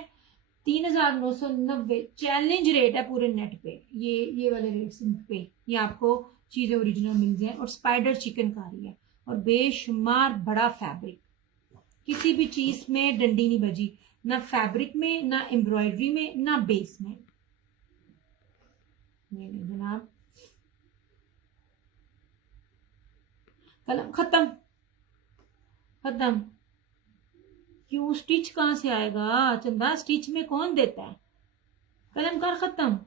3,990 चैलेंज रेट है पूरे नेट पे। ये वाले रेट्स पे ये आपको चीजें ओरिजिनल मिल जाए। और स्पाइडर चिकनकारी है और बेशुमार बड़ा फैब्रिक, किसी भी चीज में डंडी नहीं बजी, ना फैब्रिक में, ना एम्ब्रॉयडरी में, ना बेस में। नहीं जनाब, कलम खत्म खत्म। क्यों, स्टिच कहां से आएगा चंदा? स्टिच में कौन देता है? कलमकार खत्म।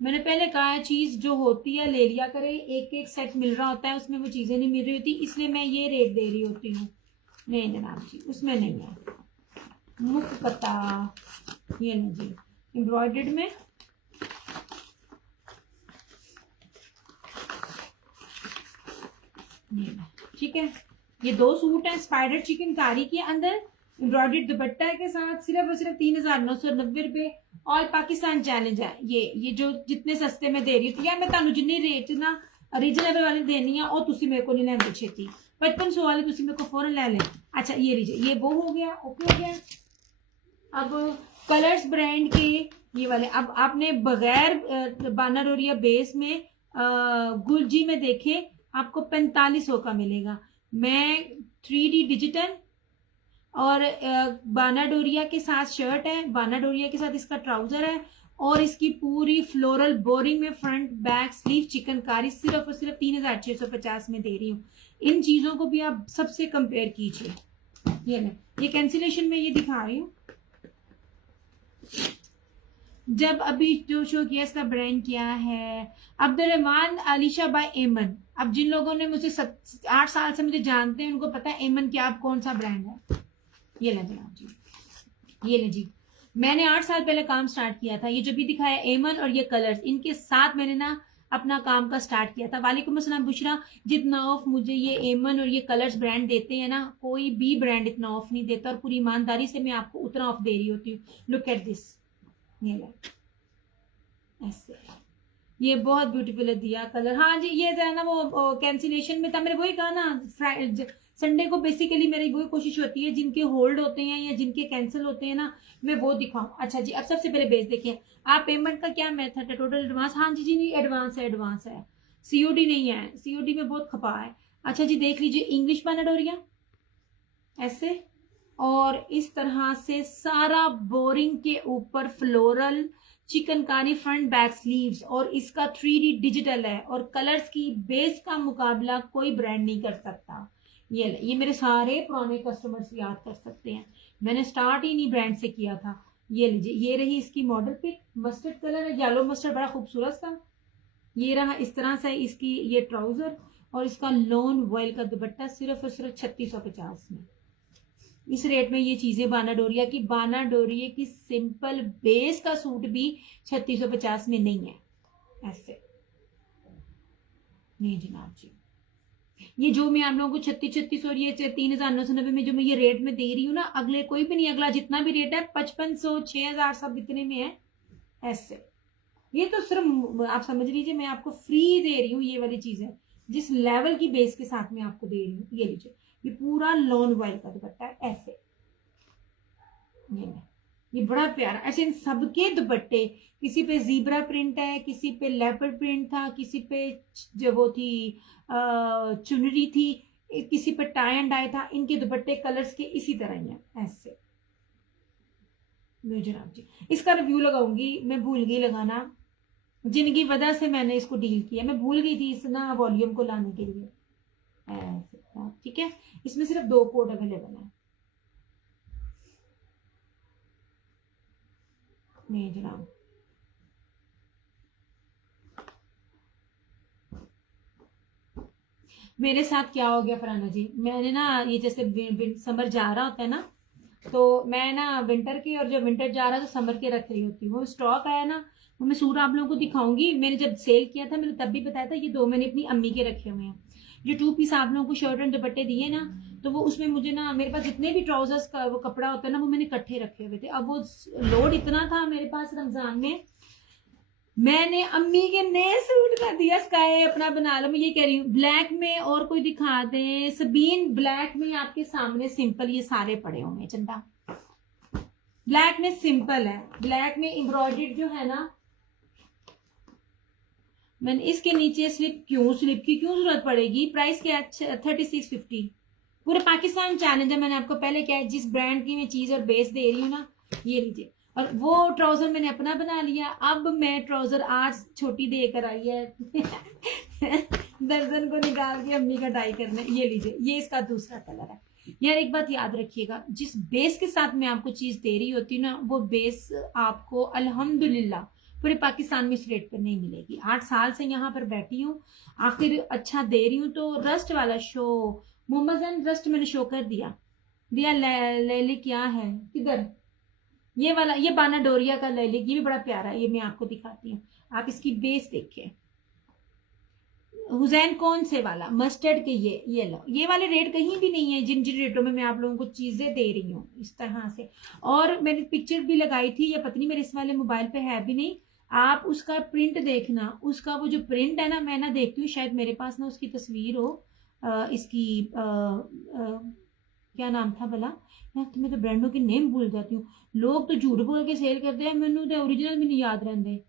मैंने पहले कहा है चीज जो होती है ले लिया करे, एक एक सेट मिल रहा होता है, उसमें वो चीजें नहीं मिल रही होती, इसलिए मैं ये रेट दे रही होती हूँ। नहीं जनाब जी, उसमें नहीं है। मुख कता ये नहीं जी, एम्ब्रॉयडर्ड में ठीक है। ये 2 सूट है स्पाइडर चिकनकारी के अंदर एम्ब्रॉयडर्ड दुपट्टा के साथ, सिर्फ और सिर्फ 3,990 रुपए। ऑल पाकिस्तान चैलेंज है ये जो जितने सस्ते में दे रही हूँ यार, मैं ਤੁਹਾਨੂੰ जिन्नी रेट ना रीजनेबल वाली देनी है और तुसी मेरे को नहीं लेंगे छेती। 5500 वाली तुसी मेरे को फौरन ले लें। अच्छा ये लीजिए, ये वो हो गया, ओके हो गया। अब कलर्स ब्रांड के ये वाले, अब आपने बगैर बानारोरिया बेस में गुलजी में देखे आपको 4500 का मिलेगा। मैं 3D डिजिटल और बानाडोरिया के साथ शर्ट है, बानाडोरिया के साथ इसका ट्राउजर है, और इसकी पूरी फ्लोरल बोरिंग में फ्रंट बैक स्लीव चिकनकारी सिर्फ और सिर्फ 3,650 में दे रही हूँ। इन चीजों को भी आप सबसे कंपेयर कीजिए। ये कैंसिलेशन में ये दिखा रही हूँ। जब अभी जो शो किया इसका ब्रांड क्या है? अब्दुर्रहमान अलीशा बाय एमन। अब जिन लोगों ने मुझे 8 साल से मुझे जानते हैं उनको पता है एमन क्या कौन सा ब्रांड है। ये ले जनाब जी, ये ले जी, मैंने 8 साल पहले काम स्टार्ट किया था। ये जो भी दिखाया एमन और ये कलर्स, इनके साथ मैंने ना अपना काम का स्टार्ट किया था। वालेकुम अस्सलाम बुशरा। जितना ऑफ मुझे ये एमन और ये कलर्स ब्रांड देते हैं ना, कोई भी ब्रांड इतना ऑफ नहीं देता, और पूरी ईमानदारी से मैं आपको उतना ऑफ दे रही होती हूँ। लुक एट दिस, ये ऐसे, ये बहुत ब्यूटीफुल है दिया कलर। हाँ जी, ये जो है ना वो कैंसिलेशन में था, मैंने वही कहा ना, संडे को बेसिकली मेरी वही कोशिश होती है जिनके होल्ड होते हैं या जिनके कैंसिल होते हैं ना, मैं वो दिखाऊं। अच्छा जी, अब सबसे पहले बेस देखिए आप। पेमेंट का क्या मेथड है? Total advance? हाँ जी जी, नहीं एडवांस है, एडवांस है, सीओडी नहीं है, सीओडी में बहुत खपा है। अच्छा जी, देख लीजिए इंग्लिश बानाडोरिया ऐसे, और इस तरह से सारा बोरिंग के ऊपर floral chikankari front back sleeves, और इसका 3D डिजिटल है, और कलर्स की बेस का मुकाबला कोई ब्रांड नहीं कर सकता। ये मेरे सारे पुराने कस्टमर्स याद कर सकते हैं, मैंने स्टार्ट ही नहीं ब्रांड से किया था। ये लीजिए, ये रही इसकी मॉडल पिक, मस्टर्ड कलर है, येलो मस्टर्ड, बड़ा खूबसूरत था। ये रहा इस तरह से इसकी ये ट्राउजर, और इसका लॉन वॉयल का दुपट्टा सिर्फ और सिर्फ 3650 में। इस रेट में ये चीजें बानाडोरिया की सिंपल बेस का सूट भी 3650 में नहीं है ऐसे। नहीं जनाब जी, ये जो मैं आप लोगों को 3600 और ये 3,990 में जो मैं ये रेट में दे रही हूँ ना, अगले कोई भी नहीं, अगला जितना भी रेट है 5500 6000 सब इतने में है ऐसे। ये तो सिर्फ आप समझ लीजिए मैं आपको फ्री दे रही हूँ ये वाली चीजें, जिस लेवल की बेस के साथ मैं आपको दे रही हूँ। ये लीजिए, ये पूरा लॉन वाइल का दुपट्टा है ऐसे, ये बड़ा प्यारा ऐसे। इन सबके दुपट्टे, किसी पे जीब्रा प्रिंट है, किसी पे लेपर्ड प्रिंट था, किसी पे जो वो थी चुनरी थी, किसी पे टाई एंड डाई था। इनके दुपट्टे कलर्स के इसी तरह ही हैं ऐसे। जनाब जी, इसका रिव्यू लगाऊंगी, मैं भूल गई लगाना, जिनकी वजह से मैंने इसको डील किया, मैं भूल गई थी इस ना वॉल्यूम को लाने के लिए। ऐसे ठीक है, इसमें सिर्फ 2 कोड अवेलेबल है। नहीं जनाब, मेरे साथ क्या हो गया फराना जी, मैंने ना ये जैसे समर जा रहा होता है ना, तो मैं ना विंटर की, और जब विंटर जा रहा है तो समर के रख रही होती हूँ। वो स्टॉक आया ना, वो मैं सूट आप लोगों को दिखाऊंगी। मैंने जब सेल किया था मैंने तब भी बताया था, ये 2 मैंने अपनी अम्मी के रखे हुए हैं। जो 2 पीस आप लोगों को शर्ट एंड दुपट्टे दिए ना, तो वो उसमें मुझे ना, मेरे पास जितने भी ट्राउजर्स का वो कपड़ा होता है ना, वो मैंने इकट्ठे रखे हुए थे। अब वो लोड इतना था मेरे पास रमजान में, मैंने अम्मी के नए सूट का दिया स्काई अपना बना लो। मैं ये कह रही हूँ ब्लैक में और कोई दिखा दे, सबीन ब्लैक में आपके सामने सिंपल ये सारे पड़े होंगे। चंदा ब्लैक में सिंपल है, ब्लैक में एम्ब्रॉयडर्ड जो है ना, मैंने इसके नीचे स्लिप की क्यों जरूरत पड़ेगी? प्राइस क्या है? 3650। पूरे पाकिस्तान चैलेंज है। मैंने आपको पहले क्या है, जिस ब्रांड की मैं चीज और बेस दे रही हूँ ना, ये लीजिए। और वो ट्राउजर मैंने अपना बना लिया। अब मैं ट्राउजर आज छोटी देकर आई है दर्जन को निकाल के अम्मी का टाई करने। ये लीजिए, ये इसका दूसरा कलर है। यार एक बात याद रखिएगा, जिस बेस के साथ मैं आपको चीज दे रही होती हूँ ना, वो बेस आपको अल्हम्दुलिल्लाह पूरे पाकिस्तान में इस रेट पर नहीं मिलेगी। 8 साल से यहाँ पर बैठी हूँ, आखिर अच्छा दे रही हूँ। तो रस्ट वाला शो, मोहम्मद जैन रस्ट मैंने शो कर दिया ले क्या है किधर, ये वाला, ये बाना डोरिया का ले ये भी बड़ा प्यारा है। ये मैं आपको दिखाती हूँ, आप इसकी बेस देखिए। हुसैन कौन से वाला, मस्टर्ड के, ये लो। ये वाले रेट कहीं भी नहीं है जिन जिन रेटों में मैं आप लोगों को चीजें दे रही हूँ इस तरह से। और मैंने पिक्चर भी लगाई थी, या पत्नी मेरे इस वाले मोबाइल पे है भी नहीं, आप उसका प्रिंट देखना। उसका वो जो प्रिंट है ना, मैं ना देखती हूँ, शायद मेरे पास ना उसकी तस्वीर हो। इसकी क्या नाम था भला यार, तुम्हें तो ब्रांडों के नेम भूल जाती हूँ। लोग तो झूठ बोल के सेल करते हैं, मैंने तो ओरिजिनल भी नहीं याद रहते।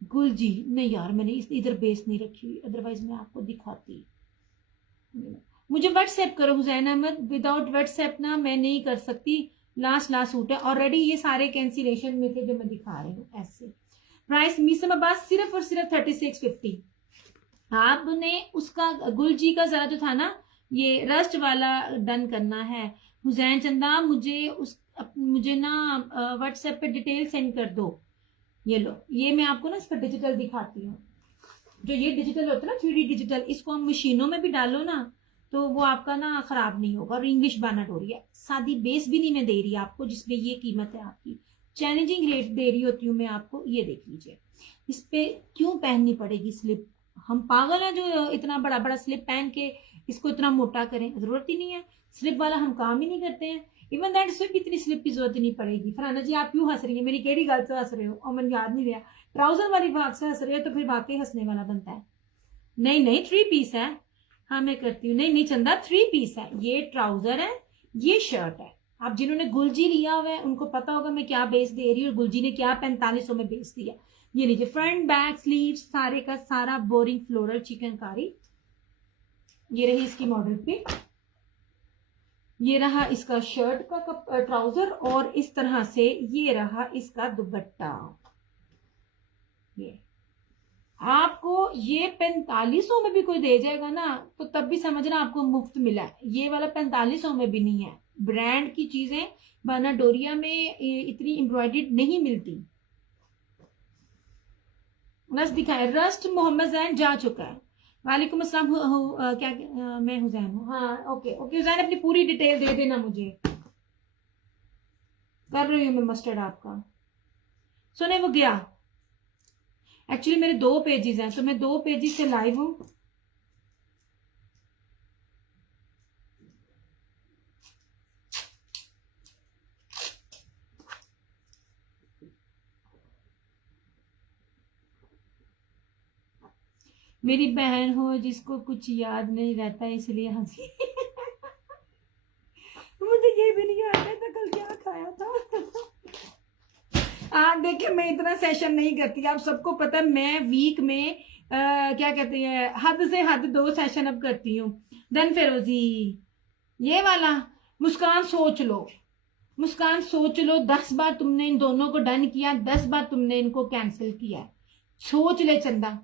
गुलजी नहीं यार, मैंने इधर बेस नहीं रखी हुई, अदरवाइज मैं आपको दिखाती। मुझे व्हाट्सएप करो हुसैन अहमद, विदाउट व्हाट्सएप ना मैं नहीं कर सकती। लास्ट सूट है ऑलरेडी, ये सारे कैंसिलेशन में थे जो मैं दिखा रही हूँ। ऐसे प्राइस मीसम अब्बास सिर्फ और सिर्फ 3650। आपने उसका गुलजी का जरा जो था ना, ये रस्ट वाला डन करना है। हुसैन चंदा मुझे ना व्हाट्सएप पे डिटेल सेंड कर दो। ये लो, ये मैं आपको ना इसका डिजिटल दिखाती हूँ। जो ये डिजिटल होता है ना, 3D डिजिटल, इसको हम मशीनों में भी डालो ना तो वो आपका ना खराब नहीं होगा। और इंग्लिश बाना डोरी है, सादी बेस भी नहीं मैं दे रही आपको, जिसमें ये कीमत है आपकी। चैलेंजिंग रेट दे रही होती हूँ मैं आपको। ये देख लीजिए, इस पे क्यों पहननी पड़ेगी स्लिप? हम पागल हैं जो इतना बड़ा बड़ा स्लिप पहन के इसको इतना मोटा करें? जरूरत ही नहीं है। स्लिप वाला हम काम ही नहीं करते हैं। इवन दैट स्लिप, इतनी स्लिप की जरूरत ही नहीं पड़ेगी। फराना जी आप क्यों हंस रही है? मेरी केड़ी गल से हंस रहे हो? और मैंने याद नहीं दिया, ट्राउजर वाली बात से हंस रहे हो तो फिर वाकई हंसने वाला बनता है। नहीं 3 पीस है। हाँ मैं करती हूँ। नहीं चंदा, 3 पीस है। ये ट्राउजर है, ये शर्ट है। आप जिन्होंने गुलजी लिया हुआ है उनको पता होगा मैं क्या बेस दे रही हूँ, और गुलजी ने क्या 4500 में बेस दिया। ये लीजिए, फ्रंट बैक स्लीव सारे का सारा बोरिंग फ्लोरल चिकनकारी। ये रही इसकी मॉडल पे, ये रहा इसका शर्ट का ट्राउजर, और इस तरह से ये रहा इसका दुपट्टा। ये आपको ये 4500 में भी कोई दे जाएगा ना, तो तब भी समझना आपको मुफ्त मिला है। ये वाला 4500 में भी नहीं है। ब्रांड की चीजें बाना डोरिया में इतनी एम्ब्रॉयडर्ड नहीं मिलती। रस्ट दिखाए, रस्ट मोहम्मद जैन जा चुका है। वालेकुम अस्सलाम। क्या मैं हुसैन हूँ? हाँ ओके हुसैन, अपनी पूरी डिटेल दे देना मुझे। कर रही हूँ मैं मस्टर्ड आपका। सुने वो गया, एक्चुअली मेरे 2 पेजेस हैं, तो मैं 2 पेजेस से लाइव हूँ। मेरी बहन हो जिसको कुछ याद नहीं रहता इसलिए हंसी मुझे ये भी नहीं याद रहता कल क्या खाया था देखिए मैं इतना सेशन नहीं करती, आप सबको पता है। मैं वीक में क्या कहते हैं, हद से हद 2 सेशन अब करती हूँ। देन फिरोजी, ये वाला मुस्कान सोच लो, मुस्कान सोच लो, 10 बार तुमने इन दोनों को डन किया, 10 बार तुमने इनको कैंसिल किया। सोच ले चंदा,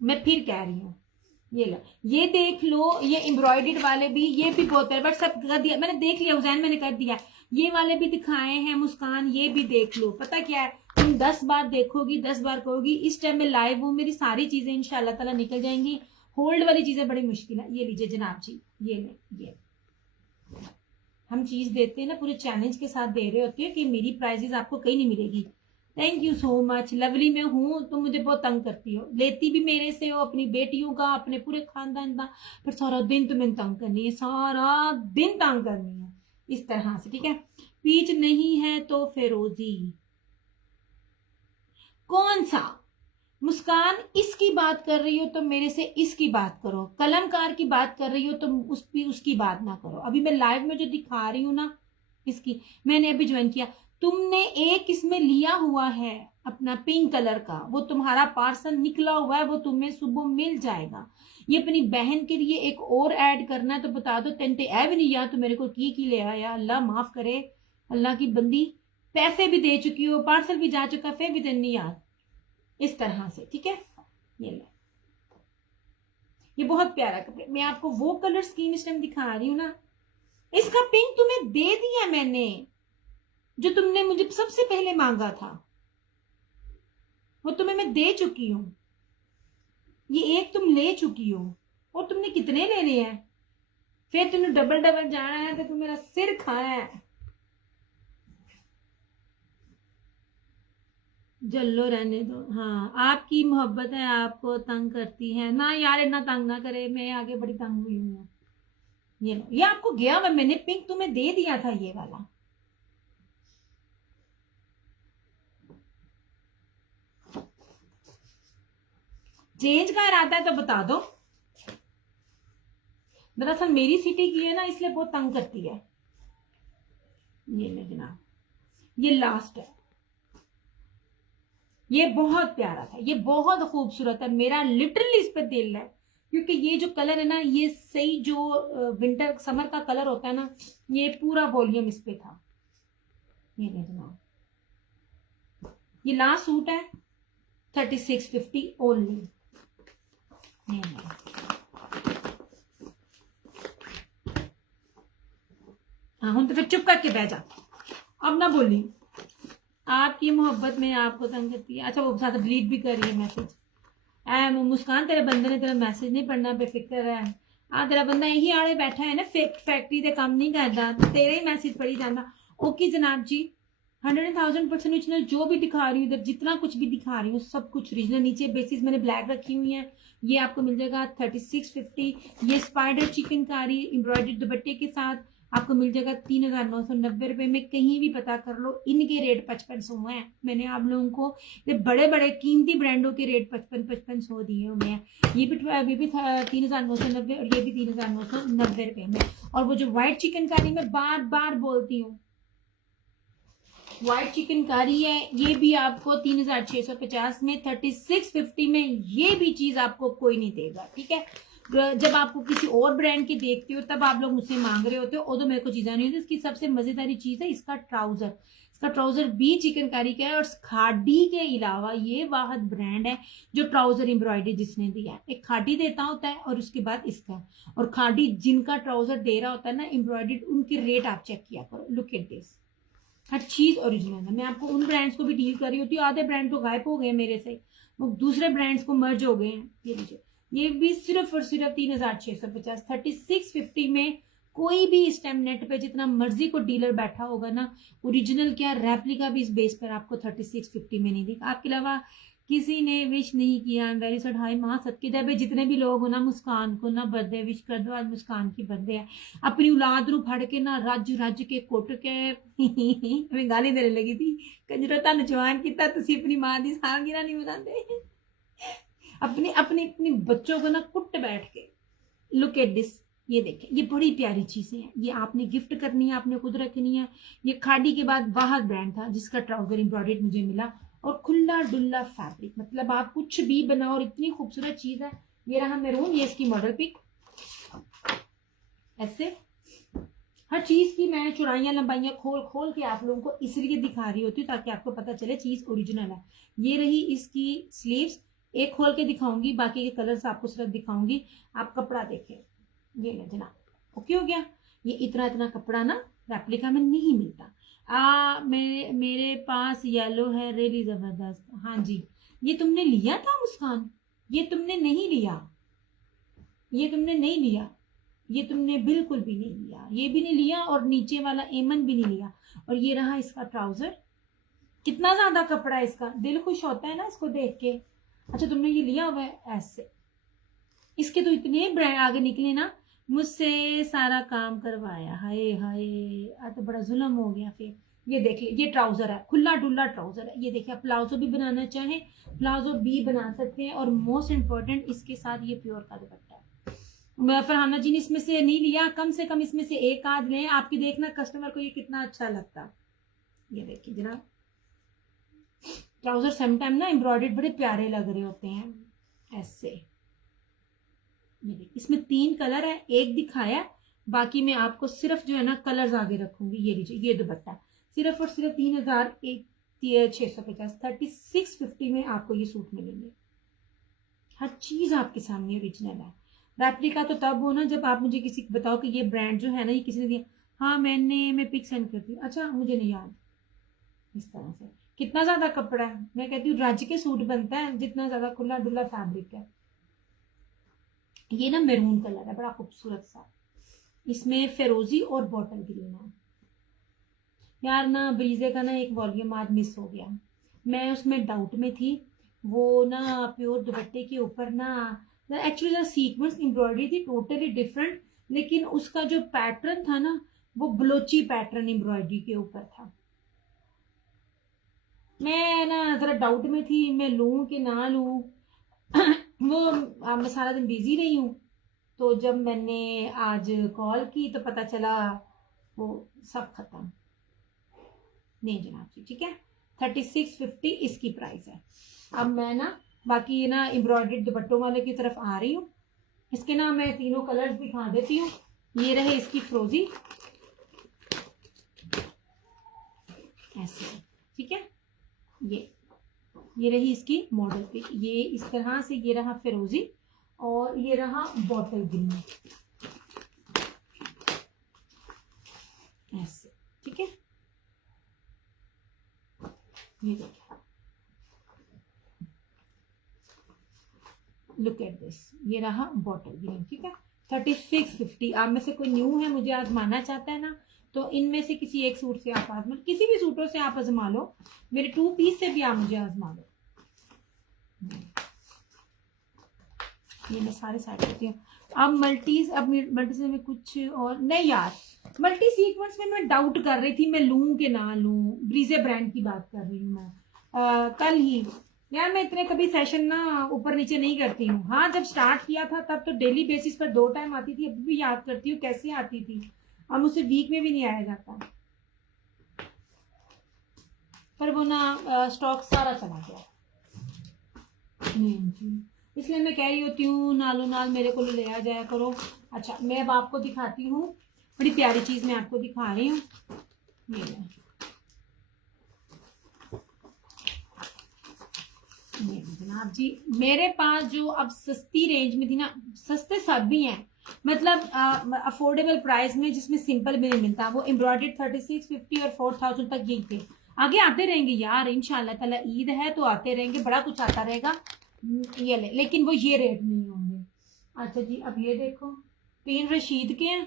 मैं फिर कह रही हूँ। ये लो, ये देख लो, ये एम्ब्रॉयडर्ड वाले भी, ये भी बहुत है, बट सब कर दिया मैंने, देख लिया हुसैन, मैंने कर दिया। ये वाले भी दिखाए हैं मुस्कान, ये भी देख लो। पता क्या है, तुम 10 बार देखोगी, 10 बार कहोगी। इस टाइम में लाइव हूँ, मेरी सारी चीजें इंशाल्लाह ताला निकल जाएंगी। होल्ड वाली चीजें बड़ी मुश्किल है। ये लीजिए जनाब जी, ये ले, ये हम चीज देते हैं ना, पूरे चैलेंज के साथ दे रहे होते हैं कि मेरी प्राइजेस आपको कहीं नहीं मिलेगी। Thank you so much. Lovely में हूँ तो मुझे बहुत तंग करती हो, लेती भी मेरे से हो, अपनी बेटियों का, अपने पूरे खानदान का, पर सारा दिन तुम्हें तंग करनी है, सारा दिन तंग करनी है इस तरह से, ठीक है। पीच नहीं है तो फिरोजी, कौन सा? मुस्कान इसकी बात कर रही हो तो मेरे से इसकी बात करो, कलमकार की बात कर रही हो तो उसकी बात ना करो। अभी मैं लाइव में जो दिखा रही हूँ ना, इसकी मैंने अभी ज्वाइन किया। तुमने एक इसमें लिया हुआ है अपना पिंक कलर का, वो तुम्हारा पार्सल निकला हुआ है, वो तुम्हें सुबह मिल जाएगा। ये अपनी बहन के लिए एक और ऐड करना है तो बता दो, तेंते ऐ भी नहीं यार, तो मेरे को की ले आया, अल्लाह माफ करे, अल्लाह की बंदी। पैसे भी दे चुकी हो, पार्सल भी जा चुका, फिर भी दिन नहीं याद, इस तरह से, ठीक है। ये ले, ये बहुत प्यारा कपड़े, मैं आपको वो कलर स्कीम इस टाइम दिखा रही हूँ ना। इसका पिंक तुम्हें दे दिया मैंने, जो तुमने मुझे सबसे पहले मांगा था, वो तुम्हें मैं दे चुकी हूं। ये एक तुम ले चुकी हो, और तुमने कितने लेने हैं? फिर तुमने डबल डबल जाना है तो तुम मेरा सिर खाना है। जल्लो रहने दो। हाँ, आपकी मोहब्बत है, आपको तंग करती है ना यार, इतना तंग ना करे, मैं आगे बड़ी तंग हुई हूँ। ये आपको गया, मैंने पिंक तुम्हें दे दिया था, ये वाला। चेंज का इरादा है तो बता दो। दरअसल मेरी सिटी की है ना, इसलिए बहुत तंग करती है। ये ले जनाब, ये लास्ट है। ये बहुत प्यारा था, ये बहुत खूबसूरत है, मेरा लिटरली इस पे दिल है, क्योंकि ये जो कलर है ना, ये सही जो विंटर समर का कलर होता है ना, ये पूरा वॉल्यूम इस पे था। ये ले जनाब, ये लास्ट सूट है, 3650 ओनली। हाँ, हूं तो फिर चुप करके बह जा, अब ना बोली। आपकी मोहब्बत में आपको तंग करती है। अच्छा, वो साथ डिलीट भी कर रही है मैसेज। मुस्कान, तेरे बंदे ने तेरा मैसेज नहीं पढ़ना, बेफिक्र है। तेरा बंदा यही आड़े बैठा है ना, फैक्ट्री दे काम नहीं करता, तेरे ही मैसेज पढ़ी जाना। ओके जनाब जी, 100,000% ओरिजिनल जो भी दिखा रही हूँ, इधर जितना कुछ भी दिखा रही हूँ सब कुछ ओरिजिनल। नीचे बेसिस मैंने ब्लैक रखी हुई है, ये आपको मिल जाएगा 3650। ये स्पाइडर चिकनकारी एम्ब्रॉयडर्ड दुपट्टे के साथ आपको मिल जाएगा 3,990 रुपए में। कहीं भी पता कर लो, इनके रेट 5500 हुए हैं। मैंने आप लोगों को ये बड़े बड़े कीमती ब्रांडों के रेट 5500 दिए हुए हैं। ये भी 3,990 और ये भी 3,990 रुपए में। और वो जो व्हाइट चिकनकारी मैं बार बार बोलती हूँ, व्हाइट चिकनकारी है, ये भी आपको 3,650 में, 3650 में ये भी चीज आपको कोई नहीं देगा, ठीक है। जब आपको किसी और ब्रांड की देखते हो तब आप लोग मुझसे मांग रहे होते हो, और तो मेरे को चीजें नहीं होती। इसकी सबसे मजेदारी चीज है इसका ट्राउजर। इसका ट्राउजर भी चिकनकारी का है, और खाड़ी के अलावा ये वाहद ब्रांड है जो ट्राउजर एम्ब्रॉयडरी जिसने दिया है। एक खाड़ी देता होता है और उसके बाद इसका, और खाड़ी जिनका ट्राउजर दे रहा होता है ना एम्ब्रॉयडरी, उनके रेट आप चेक किया करो। लुक एट दिस, हर चीज ओरिजिनल है। मैं आपको उन ब्रांड्स को भी डील कर रही होती हूँ, आधे ब्रांड तो गायब हो गए मेरे से, वो दूसरे ब्रांड्स को मर्ज हो गए हैं। ये लीजिए, ये भी सिर्फ और सिर्फ 3,650, 3650 में। कोई भी इस टाइम नेट पे जितना मर्जी को डीलर बैठा होगा ना, ओरिजिनल क्या रेप्लिका भी इस बेस पर आपको 3650 में नहीं दिखा। आपके अलावा किसी ने विश नहीं किया। Very sad. हाय माँ सदके दे, जितने भी लोग हो ना, मुस्कान को ना बर्थडे विश कर दो, आज मुस्कान की बर्थडे है। अपनी औलाद रू फड़ के ना रज रज के कुट के मैं गाली देने लगी थी, कंजरो तुहानू जवान किता, तुसी अपनी मां दी सालगिरह नहीं मनाते। अपने अपने अपने बच्चों को ना कुट बैठ के। लुक एट दिस, ये देखें, ये बड़ी प्यारी चीजें हैं, ये आपने गिफ्ट करनी है, आपने खुद रखनी है। ये खाड़ी के बाद बाहर ब्रांड था जिसका ट्राउजर एम्ब्रॉयडर्ड मुझे मिला, और खुला डुल्ला फैब्रिक, मतलब आप कुछ भी बनाओ और इतनी खूबसूरत चीज है। ये रहा मेरून, ये इसकी मॉडल पिक ऐसे। हर चीज की मैं चौड़ाइयाँ लंबाइयाँ खोल खोल के आप लोगों को इसलिए दिखा रही होती हूँ ताकि आपको पता चले चीज ओरिजिनल है। ये रही इसकी स्लीव्स, एक खोल के दिखाऊंगी, बाकी के कलर्स आपको सिर्फ दिखाऊंगी। आप कपड़ा देखें, ये ले जनाब, ओके हो गया। ये इतना इतना कपड़ा ना रेप्लिका में नहीं मिलता। मेरे पास येलो है, रियली जबरदस्त। हाँ जी, ये तुमने लिया था मुस्कान? ये तुमने नहीं लिया, ये तुमने नहीं लिया, ये तुमने बिल्कुल भी नहीं लिया, ये भी नहीं लिया, और नीचे वाला एमन भी नहीं लिया। और ये रहा इसका ट्राउजर, कितना ज्यादा कपड़ा है इसका, दिल खुश होता है ना इसको देख के। अच्छा तुमने ये लिया हुआ है ऐसे, इसके तो इतने ब्रांड आगे निकले ना, मुझसे सारा काम करवाया, हाय हाय, आज तो बड़ा जुल्म हो गया। फिर ये देख ले, ये ट्राउजर है, खुला डुल्ला ट्राउजर है। ये देखिए, आप प्लाजो भी बनाना चाहें प्लाजो भी बना सकते हैं। और मोस्ट इंपॉर्टेंट, इसके साथ ये प्योर का दुपट्टा है। फरहाना जी ने इसमें से नहीं लिया, कम से कम इसमें से एक आध लें, आपकी देखना कस्टमर को ये कितना अच्छा लगता। ये देखिए जनाब, ट्राउजर समटाइम ना एम्ब्रॉयडर्ड बड़े प्यारे लग रहे होते हैं ऐसे। ये देखिए, इसमें 3 कलर है, एक दिखाया, बाकी मैं आपको सिर्फ जो है ना कलर्स आगे रखूंगी। ये लीजिए, ये दुपट्टा सिर्फ और सिर्फ 3650 3650 में आपको ये सूट मिलेंगे। हर चीज आपके सामने ओरिजिनल है। रेप्लिका तो तब हो ना जब आप मुझे किसी को बताओ कि ये ब्रांड जो है ना ये किसी ने दिया, हाँ मैं पिक सेंड करती हूँ, अच्छा मुझे नहीं याद। इस तरह से कितना ज्यादा कपड़ा है, मैं कहती हूँ रज के सूट बनता है जितना ज्यादा खुला डुला फैब्रिक है। ये ना मैरून कलर है, बड़ा खूबसूरत सा, इसमें फिरोजी और बॉटल ग्रीन है। यार ना ब्रीजे का ना एक वॉल्यूम आज मिस हो गया, मैं उसमें डाउट में थी। वो ना प्योर दुपट्टे के ऊपर ना एक्चुअली जो सीक्वेंस एम्ब्रॉयडरी थी टोटली डिफरेंट, लेकिन उसका जो पैटर्न था ना वो ब्लोची पैटर्न एम्ब्रॉयडरी के ऊपर था। मैं ना जरा डाउट में थी, मैं लूं कि ना लूं। वो मैं सारा दिन बिजी रही हूँ, तो जब मैंने आज कॉल की तो पता चला वो सब खत्म। नहीं जनाब जी, ठीक है, 3650 इसकी प्राइस है। अब मैं ना बाकी ना एम्ब्रॉयडर्ड दुपट्टों वाले की तरफ आ रही हूँ। इसके ना मैं तीनों कलर्स दिखा देती हूँ। ये रहे इसकी फ्रोजी ऐसे, ठीक है, ये रही इसकी मॉडल पिक, ये इस तरह से, ये रहा फिरोजी और ये रहा बॉटल ग्रीन ऐसे, ठीक है। ये देखिए, लुक एट दिस, ये रहा बॉटल ग्रीन, ठीक है, 3650। आप में से कोई न्यू है मुझे आजमाना चाहता है ना, तो इनमें से किसी एक सूट से आप आजमा, किसी भी सूटों से आप आजमा लो, मेरे 2 पीस से भी आप मुझे आजमा लो। ये मैं सारे साइड करती हूँ। अब मल्टीज में कुछ और नहीं यार, मल्टी सीक्वेंस में मैं डाउट कर रही थी मैं लूं कि ना लूं। ब्रीजे ब्रांड की बात कर रही हूँ मैं, कल ही। यार मैं इतने कभी सेशन ना ऊपर नीचे नहीं करती हूँ। हाँ जब स्टार्ट किया था तब तो डेली बेसिस पर 2 टाइम आती थी, अभी भी याद करती हूँ कैसे आती थी। अब मुझसे वीक में भी नहीं आया जाता, पर वो ना स्टॉक सारा चला गया। इसलिए मैं कह रही होती हूँ नालों नाल मेरे को ले आ जाया करो। अच्छा मैं अब आपको दिखाती हूँ, बड़ी प्यारी चीज मैं आपको दिखा रही हूँ। ये जनाब जी, मेरे पास जो अब सस्ती रेंज में थी ना, सस्ते सब भी हैं, मतलब अफोर्डेबल प्राइस में जिसमें सिंपल भी नहीं मिलता, वो एम्ब्रॉयडर्ड 3650 और 4000 तक यही थे। आगे आते रहेंगे यार इंशाल्लाह ताला, ईद है तो आते रहेंगे, बड़ा कुछ आता रहेगा। ये लेकिन वो ये रेट नहीं होंगे। अच्छा जी, अब ये देखो, 3 रशीद के हैं,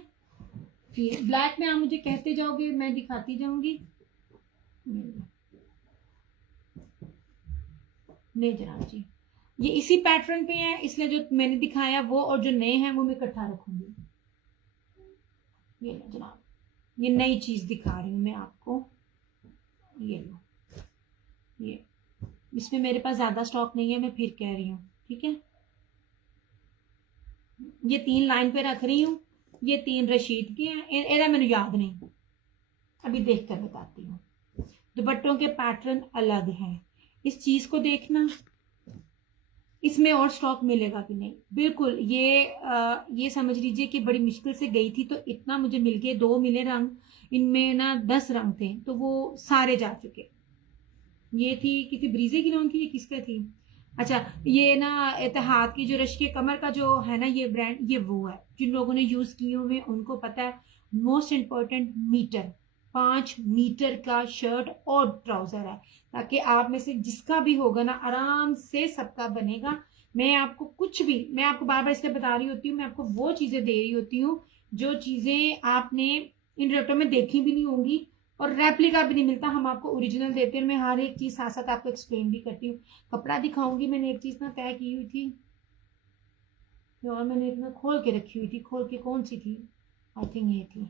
ये ब्लैक में आप मुझे कहते जाओगे मैं दिखाती जाऊंगी। नहीं जनाब जी, ये इसी पैटर्न पे है, इसलिए जो मैंने दिखाया वो और जो नए हैं वो मैं इकट्ठा रखूंगी। ये लो जनाब, ये नई चीज दिखा रही हूँ मैं आपको, ये लो, ये इसमें मेरे पास ज्यादा स्टॉक नहीं है, मैं फिर कह रही हूँ, ठीक है। ये 3 लाइन पे रख रही हूँ, ये 3 रशीद के हैं, एरा मैंने याद नहीं, अभी देख कर बताती हूँ। दुपट्टों के पैटर्न अलग हैं, इस चीज को देखना, इसमें और स्टॉक मिलेगा भी नहीं बिल्कुल। ये समझ लीजिए कि बड़ी मुश्किल से गई थी तो इतना मुझे मिल गए, 2 मिले रंग, इनमें ना 10 रंग थे तो वो सारे जा चुके। ये थी किसी ब्रीजे की रंग की, ये किसका थी? अच्छा, ये ना इत्तेहाद की जो रश्के कमर का जो है ना ये ब्रांड, ये वो है जिन लोगों ने यूज किए हुए उनको पता है। मोस्ट इम्पोर्टेंट मीटर, 5 मीटर का शर्ट और ट्राउजर है, ताकि आप में से जिसका भी होगा ना आराम से सबका बनेगा। मैं आपको कुछ भी, मैं आपको बार बार इसलिए बता रही होती हूँ, मैं आपको वो चीजें दे रही होती हूँ जो चीजें आपने इन रेटों में देखी भी नहीं होंगी और रेप्लिका भी नहीं मिलता, हम आपको ओरिजिनल देते हैं। मैं हर एक चीज साथ साथ आपको एक्सप्लेन भी करती हूँ। कपड़ा दिखाऊंगी, मैंने एक चीज ना तय की हुई थी और मैंने इतना खोल के रखी हुई थी, खोल के कौन सी थी, आई थिंक ये थी।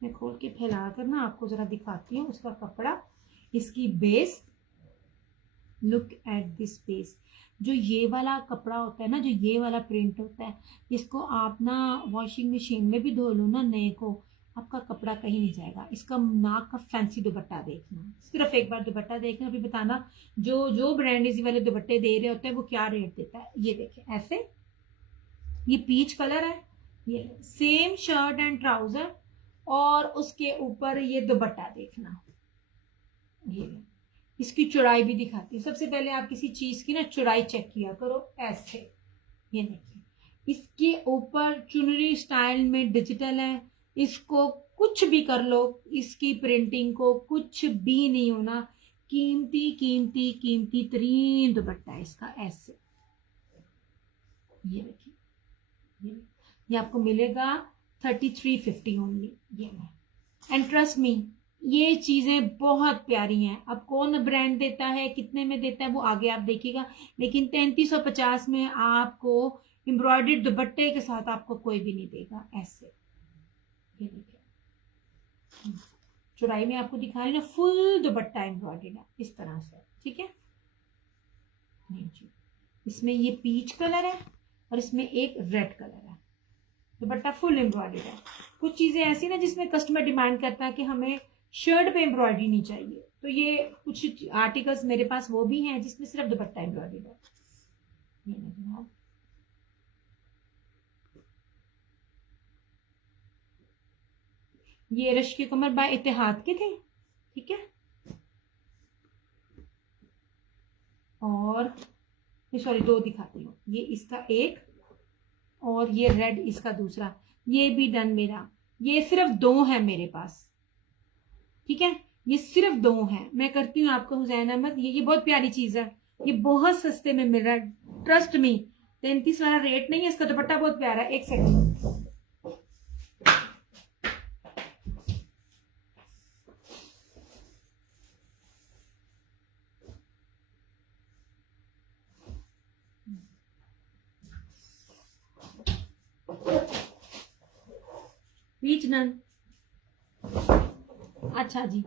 मैं खोल के फैला कर ना आपको जरा दिखाती हूँ उसका कपड़ा, इसकी base. Look at this base. जो ये वाला कपड़ा होता है ना, जो ये वाला प्रिंट होता है, इसको आप ना वॉशिंग मशीन में भी धो लो ना नए को, आपका कपड़ा कहीं नहीं जाएगा। इसका नाक का फैंसी दुपट्टा देखना, सिर्फ एक बार दुपट्टा देखना, अभी बताना जो जो ब्रांड इसी वाले दुपट्टे दे रहे होते हैं वो क्या रेट देता है। ये देखें ऐसे, ये पीच कलर है, ये सेम शर्ट एंड ट्राउजर और उसके ऊपर ये दुपट्टा देखना। ये इसकी चौड़ाई भी दिखाती है। सबसे पहले आप किसी चीज की ना चौड़ाई चेक किया करो ऐसे। ये देखिए, इसके ऊपर चुनरी स्टाइल में डिजिटल है, इसको कुछ भी कर लो, इसकी प्रिंटिंग को कुछ भी नहीं होना। कीमती कीमती कीमती तरीन दुपट्टा है इसका ऐसे। ये देखिए, ये आपको मिलेगा 3350 ओनली। ये एंड ट्रस्ट मी, ये चीजें बहुत प्यारी हैं। अब कौन ब्रांड देता है, कितने में देता है, वो आगे आप देखिएगा, लेकिन 3350 में आपको एम्ब्रॉयडर्ड दुपट्टे के साथ आपको कोई भी नहीं देगा ऐसे। ये देखिए, चौड़ाई में आपको दिखा रही ना, फुल दुपट्टा एम्ब्रॉयडर्ड है इस तरह से, ठीक है। जी, इसमें ये पीच कलर है और इसमें एक रेड कलर है, दुपट्टा फुल एम्ब्रॉयडर्ड है। कुछ चीजें ऐसी ना जिसमें कस्टमर डिमांड करता है कि हमें शर्ट पे एम्ब्रॉयडरी नहीं चाहिए, तो ये कुछ आर्टिकल्स मेरे पास वो भी हैं जिसमें सिर्फ दुपट्टा एम्ब्रॉयडर्ड है। ये रश्के कमर बाय इत्तेहाद के थे, ठीक है। और सॉरी, 2 दिखाती हूँ, ये इसका एक और ये रेड इसका दूसरा, ये भी डन मेरा। ये सिर्फ 2 है मेरे पास, ठीक है, ये सिर्फ 2 है। मैं करती हूँ आपको हुसैन अहमद, ये बहुत प्यारी चीज है, ये बहुत सस्ते में मिल रहा है, ट्रस्ट मी। 33 वाला रेट नहीं है, इसका दुपट्टा बहुत प्यारा है। एक सेकंड, पीच नन। अच्छा जी,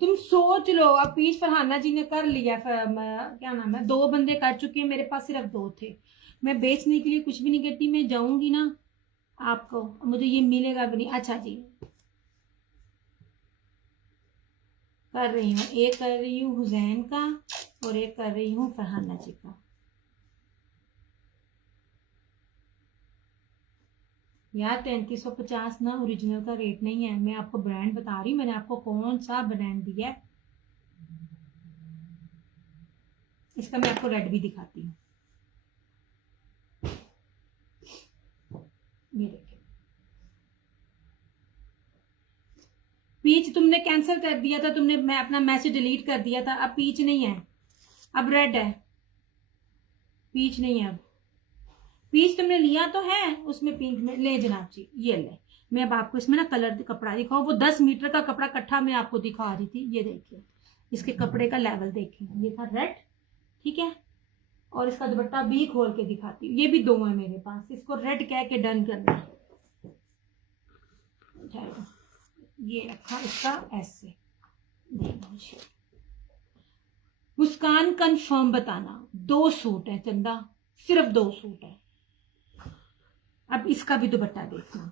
तुम सोच लो, अब पीच फरहाना जी ने कर लिया, क्या नाम है, 2 बंदे कर चुके हैं, मेरे पास सिर्फ 2 थे। मैं बेचने के लिए कुछ भी नहीं करती, मैं जाऊंगी ना आपको, मुझे ये मिलेगा भी नहीं। अच्छा जी, कर रही हूँ, एक कर रही हूँ हुसैन का और एक कर रही हूँ फरहाना जी का। यार 3350 ना ओरिजिनल का रेट नहीं है, मैं आपको ब्रांड बता रही हूँ, मैंने आपको कौन सा ब्रांड दिया है। इसका मैं आपको रेड भी दिखाती हूँ, ये देखिए। पीच तुमने कैंसिल कर दिया था, तुमने मैं अपना मैसेज डिलीट कर दिया था, अब पीच नहीं है, अब रेड है, पीच नहीं है। अब पीच तुमने लिया तो है, उसमें पिंक में ले जनाब जी, ये ले। मैं अब आपको इसमें ना कलर कपड़ा दिखाऊं, वो 10 मीटर का कपड़ा इकट्ठा मैं आपको दिखा रही थी। ये देखिए, इसके कपड़े का लेवल देखिए, ये था रेड, ठीक है, और इसका दुपट्टा भी खोल के दिखाती हूँ, ये भी 2 है मेरे पास। इसको रेड कह के डन करना है, ये रखा इसका ऐसे। मुस्कान कंफर्म बताना, 2 सूट है चंदा, सिर्फ 2 सूट है। अब इसका भी दुपट्टा देखना,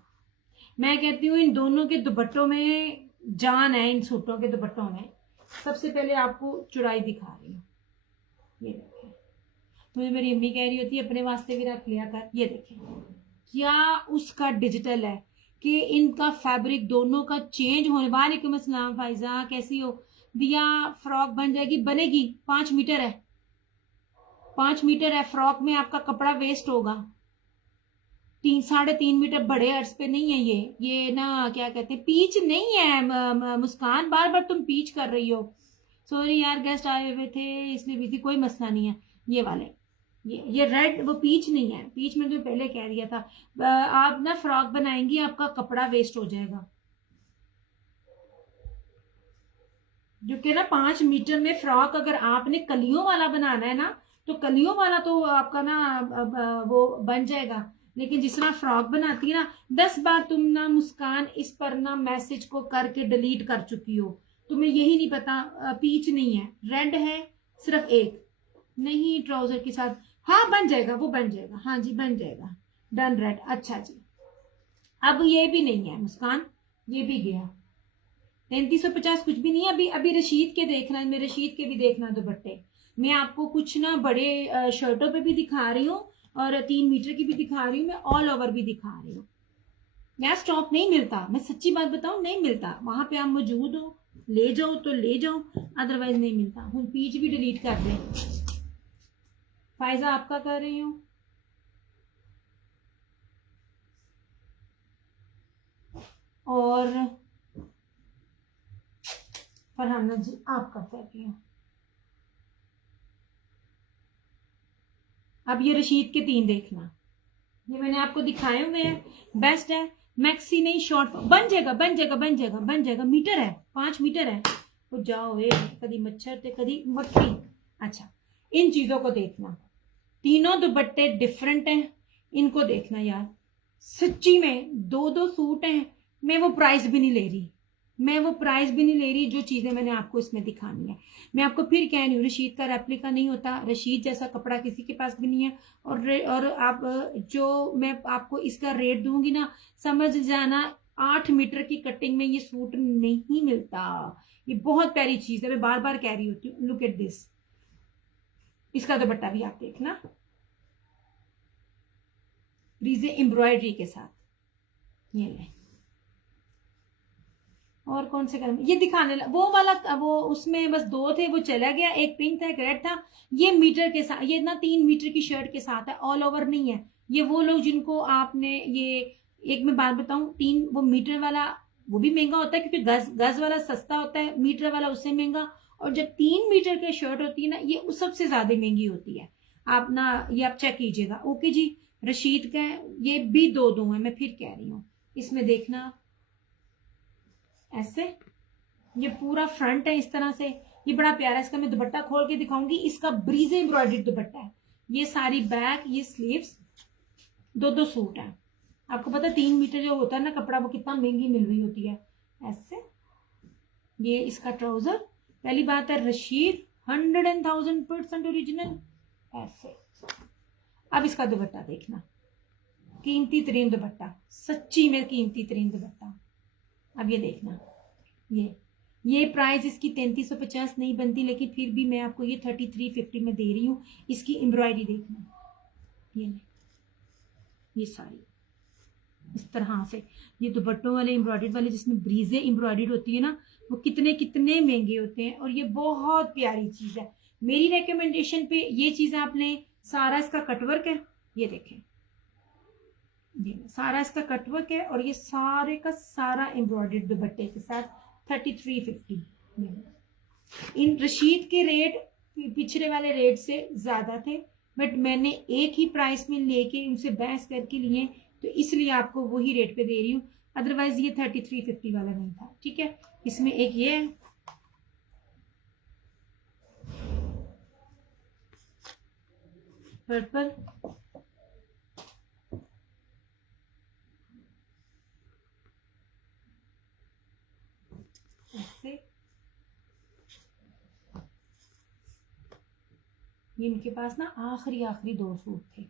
मैं कहती हूँ इन दोनों के दुपट्टों में जान है, इन सूटों के दुपट्टों में। सबसे पहले आपको चौड़ाई दिखा रही हूँ, ये देखिए, मुझे मेरी अम्मी कह रही होती है अपने वास्ते भी रख लिया कर। ये देखें क्या उसका डिजिटल है कि इनका फैब्रिक दोनों का चेंज होने। वालेकुम अस्सलाम फाइजा, कैसी हो? दिया फ्रॉक बन जाएगी, बनेगी। 5 मीटर है, 5 मीटर है फ्रॉक में, आपका कपड़ा वेस्ट होगा। 3 साढ़े 3 मीटर बड़े अर्ज पे नहीं है ये ना क्या कहते हैं, पीच नहीं है। मुस्कान बार बार तुम पीच कर रही हो। सॉरी यार, गेस्ट आए हुए थे इसलिए भी थी, कोई मसला नहीं है। ये वाले ये रेड वो पीच नहीं है, पीच मैंने तो पहले कह दिया था। आप ना फ्रॉक बनाएंगी, आपका कपड़ा वेस्ट हो जाएगा। जो कि ना 5 मीटर में फ्रॉक अगर आपने कलियों वाला बनाना है ना, तो कलियों वाला तो आपका ना वो बन जाएगा। लेकिन जिस तरह फ्रॉक बनाती है ना, 10 बार तुम ना मुस्कान इस पर ना मैसेज को करके डिलीट कर चुकी हो, तुम्हें यही नहीं पता। पीच नहीं है, रेड है सिर्फ एक। नहीं ट्राउजर के साथ, हाँ बन जाएगा, वो बन जाएगा, हाँ जी बन जाएगा। डन रेड, अच्छा जी। अब ये भी नहीं है मुस्कान, ये भी गया। 3350 कुछ भी नहीं है। अभी अभी रशीद के देखना है, मेरे रशीद के भी देखना दुपट्टे। मैं आपको कुछ ना बड़े शर्टों पे भी दिखा रही हूँ और 3 मीटर की भी दिखा रही हूँ, मैं ऑल ओवर भी दिखा रही हूँ। यहाँ स्टॉक नहीं मिलता, मैं सच्ची बात बताऊं, नहीं मिलता। वहां पे आप मौजूद हो, ले जाओ तो ले जाओ, अदरवाइज नहीं मिलता। हूँ पीच भी डिलीट कर दे। फायजा आपका कर रही हूँ। और फरहाना जी आपका कर रही हूँ। अब ये रशीद के 3 देखना, ये मैंने आपको दिखाए हुए हैं, बेस्ट है। मैक्सी नहीं, शॉर्ट बन जाएगा, बन जाएगा, बन जाएगा, बन जाएगा। मीटर है, 5 मीटर है। तो जाओ वे, कभी मच्छर थे कभी मक्खी। अच्छा, इन चीजों को देखना, तीनों दुपट्टे डिफरेंट हैं, इनको देखना यार। सच्ची में 2-2 सूट हैं, मैं वो प्राइस भी नहीं ले रही, मैं वो प्राइस भी नहीं ले रही जो चीजें मैंने आपको इसमें दिखानी है। मैं आपको फिर कह रही हूँ, रशीद का रेप्लिका नहीं होता, रशीद जैसा कपड़ा किसी के पास भी नहीं है। और आप जो मैं आपको इसका रेट दूंगी ना, समझ जाना 8 मीटर की कटिंग में ये सूट नहीं मिलता। ये बहुत प्यारी चीज है, मैं बार बार कह रही होती हूँ। लुक एट दिस, इसका दुपट्टा भी आप देखना, रीजे एम्ब्रॉयडरी के साथ। ये ले, और कौन से कलर ये दिखाने वो वाला, वो उसमें बस 2 थे, वो चला गया। एक पिंक था, एक रेड था। ये मीटर के साथ, ये ना 3 मीटर की शर्ट के साथ है, ऑल ओवर नहीं है। ये वो लोग जिनको आपने ये, एक मैं बात बताऊं, 3 वो मीटर वाला वो भी महंगा होता है, क्योंकि गज गज वाला सस्ता होता है, मीटर वाला उससे महंगा। और जब 3 मीटर की शर्ट होती है ना, ये उस सबसे ज्यादा महंगी होती है। आप ना ये आप चेक कीजिएगा। ओके जी, रशीद का है, ये भी 2-2 है, मैं फिर कह रही हूँ। इसमें देखना ऐसे, ये पूरा फ्रंट है इस तरह से, ये बड़ा प्यारा है। इसका मैं दुपट्टा खोल के दिखाऊंगी, इसका ब्रीजे एम्ब्रॉयडर्ड दुपट्टा है। ये सारी बैक, ये स्लीव्स, 2-2 सूट है। आपको पता है 3 मीटर जो होता है ना कपड़ा, वो कितना महंगी मिल रही होती है। ऐसे ये इसका ट्राउजर, पहली बात है रशीद 100,000% ओरिजिनल। ऐसे अब इसका दुपट्टा देखना, कीमती तरीन दुपट्टा, सच्ची में कीमती तरीन दुपट्टा। अब ये देखना, ये प्राइस इसकी 3350 नहीं बनती, लेकिन फिर भी मैं आपको ये 3350 में दे रही हूँ। इसकी एम्ब्रॉयडरी देखना, ये सारी इस तरह से, ये दुपट्टों वाले एम्ब्रॉयडरी वाले जिसमें ब्रीजे एम्ब्रॉयडरी होती है ना, वो कितने कितने महंगे होते हैं। और ये बहुत प्यारी चीज है, मेरी रिकमेंडेशन पे ये चीज आप लें। सारा इसका कटवर्क है, ये देखें, ये सारा इसका कटवर्क है, और ये सारे का सारा एम्ब्रॉयडरी दुपट्टे के साथ 3350। इन रशीद के रेट पिछले वाले रेट से ज्यादा थे, बट मैंने एक ही प्राइस में लेके उनसे बहस करके लिए, तो इसलिए आपको वही रेट पे दे रही हूँ। अदरवाइज ये 3350 वाला नहीं था। ठीक है, इसमें एक ये है, पर्पल, ऐसे, ये इनके पास ना आखिरी 2 सूट थे।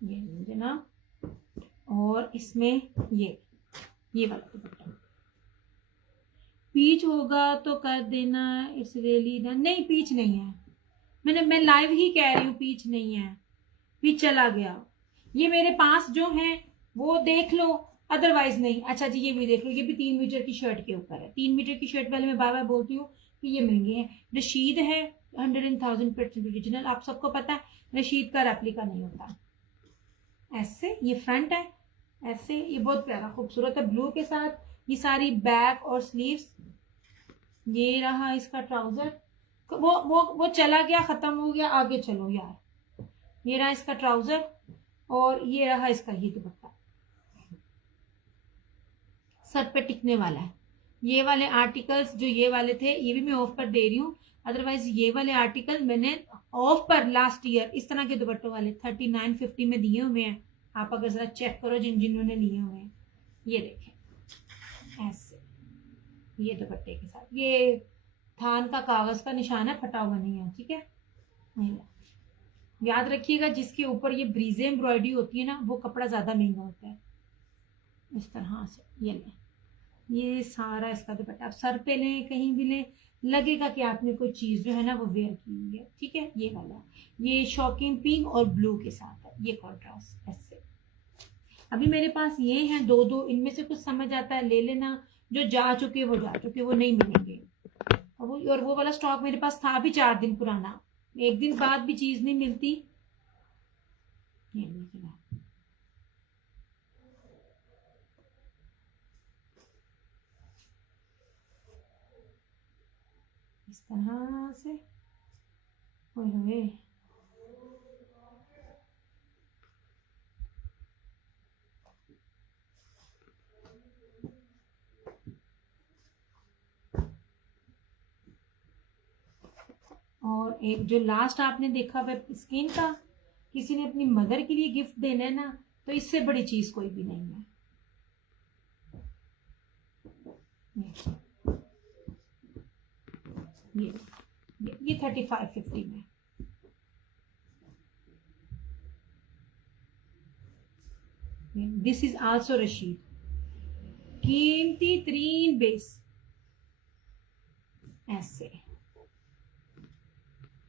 ये मुझे ना और इसमें ये वाला दुपट्टा। पीच होगा तो कर देना, इट्स रियली नहीं, पीच नहीं है, मैं लाइव ही कह रही हूँ, पीच नहीं है, पीच चला गया। ये मेरे पास जो है वो देख लो, अदरवाइज नहीं। अच्छा जी, ये भी देख लो, ये भी 3 मीटर की शर्ट के ऊपर है। 3 मीटर की शर्ट पहले मैं बार बार बोलती हूँ कि ये महंगे हैं। रशीद है 100,000% ओरिजिनल, आप सबको पता है रशीद का रेप्लिका नहीं होता। ऐसे ये फ्रंट है, ऐसे ये बहुत प्यारा खूबसूरत है ब्लू के साथ। ये सारी बैक और स्लीव्स। ये रहा इसका ट्राउजर, वो चला गया, खत्म हो गया, आगे चलो यार। ये रहा इसका ट्राउजर और ये रहा इसका ये दुपट्टा, सर पे टिकने वाला है। ये वाले आर्टिकल्स जो ये वाले थे ये भी मैं ऑफ पर दे रही हूँ, अदरवाइज ये वाले आर्टिकल मैंने ऑफ पर लास्ट ईयर इस तरह के दुपट्टों वाले 3950 में दिए हुए हैं। आप अगर जरा चेक करो जिन्होंने लिए हुए हैं, ये देखें ऐसे, ये दुपट्टे के साथ। ये थान का कागज का निशान है, फटा हुआ नहीं है, ठीक है। याद रखिएगा जिसके ऊपर ये ब्रीजे एम्ब्रॉयडरी होती है ना, वो कपड़ा ज्यादा महंगा होता है। इस तरह से ये लें, ये सारा इसका दुपट्टा। आप सर पे लें, कहीं भी लें, लगेगा कि आपने कोई चीज जो है ना वो वेयर की हुई है, ठीक है। ये वाला, ये शॉकिंग पिंक और ब्लू के साथ है, ये कॉन्ट्रास्ट ऐसे। अभी मेरे पास ये हैं दो, इनमें से कुछ समझ आता है ले लेना, जो जा चुके वो जा चुके, वो नहीं मिलेंगे। और वो वाला स्टॉक मेरे पास था भी 4 दिन पुराना, 1 दिन बाद भी चीज नहीं मिलती। ये लीजिए, इस तरह से। ओए और एक जो लास्ट आपने देखा वह स्किन का, किसी ने अपनी मदर के लिए गिफ्ट देना है ना, तो इससे बड़ी चीज कोई भी नहीं है। ये 3550 में। दिस इज आल्सो रशीद, कीमती तरीन बेस। ऐसे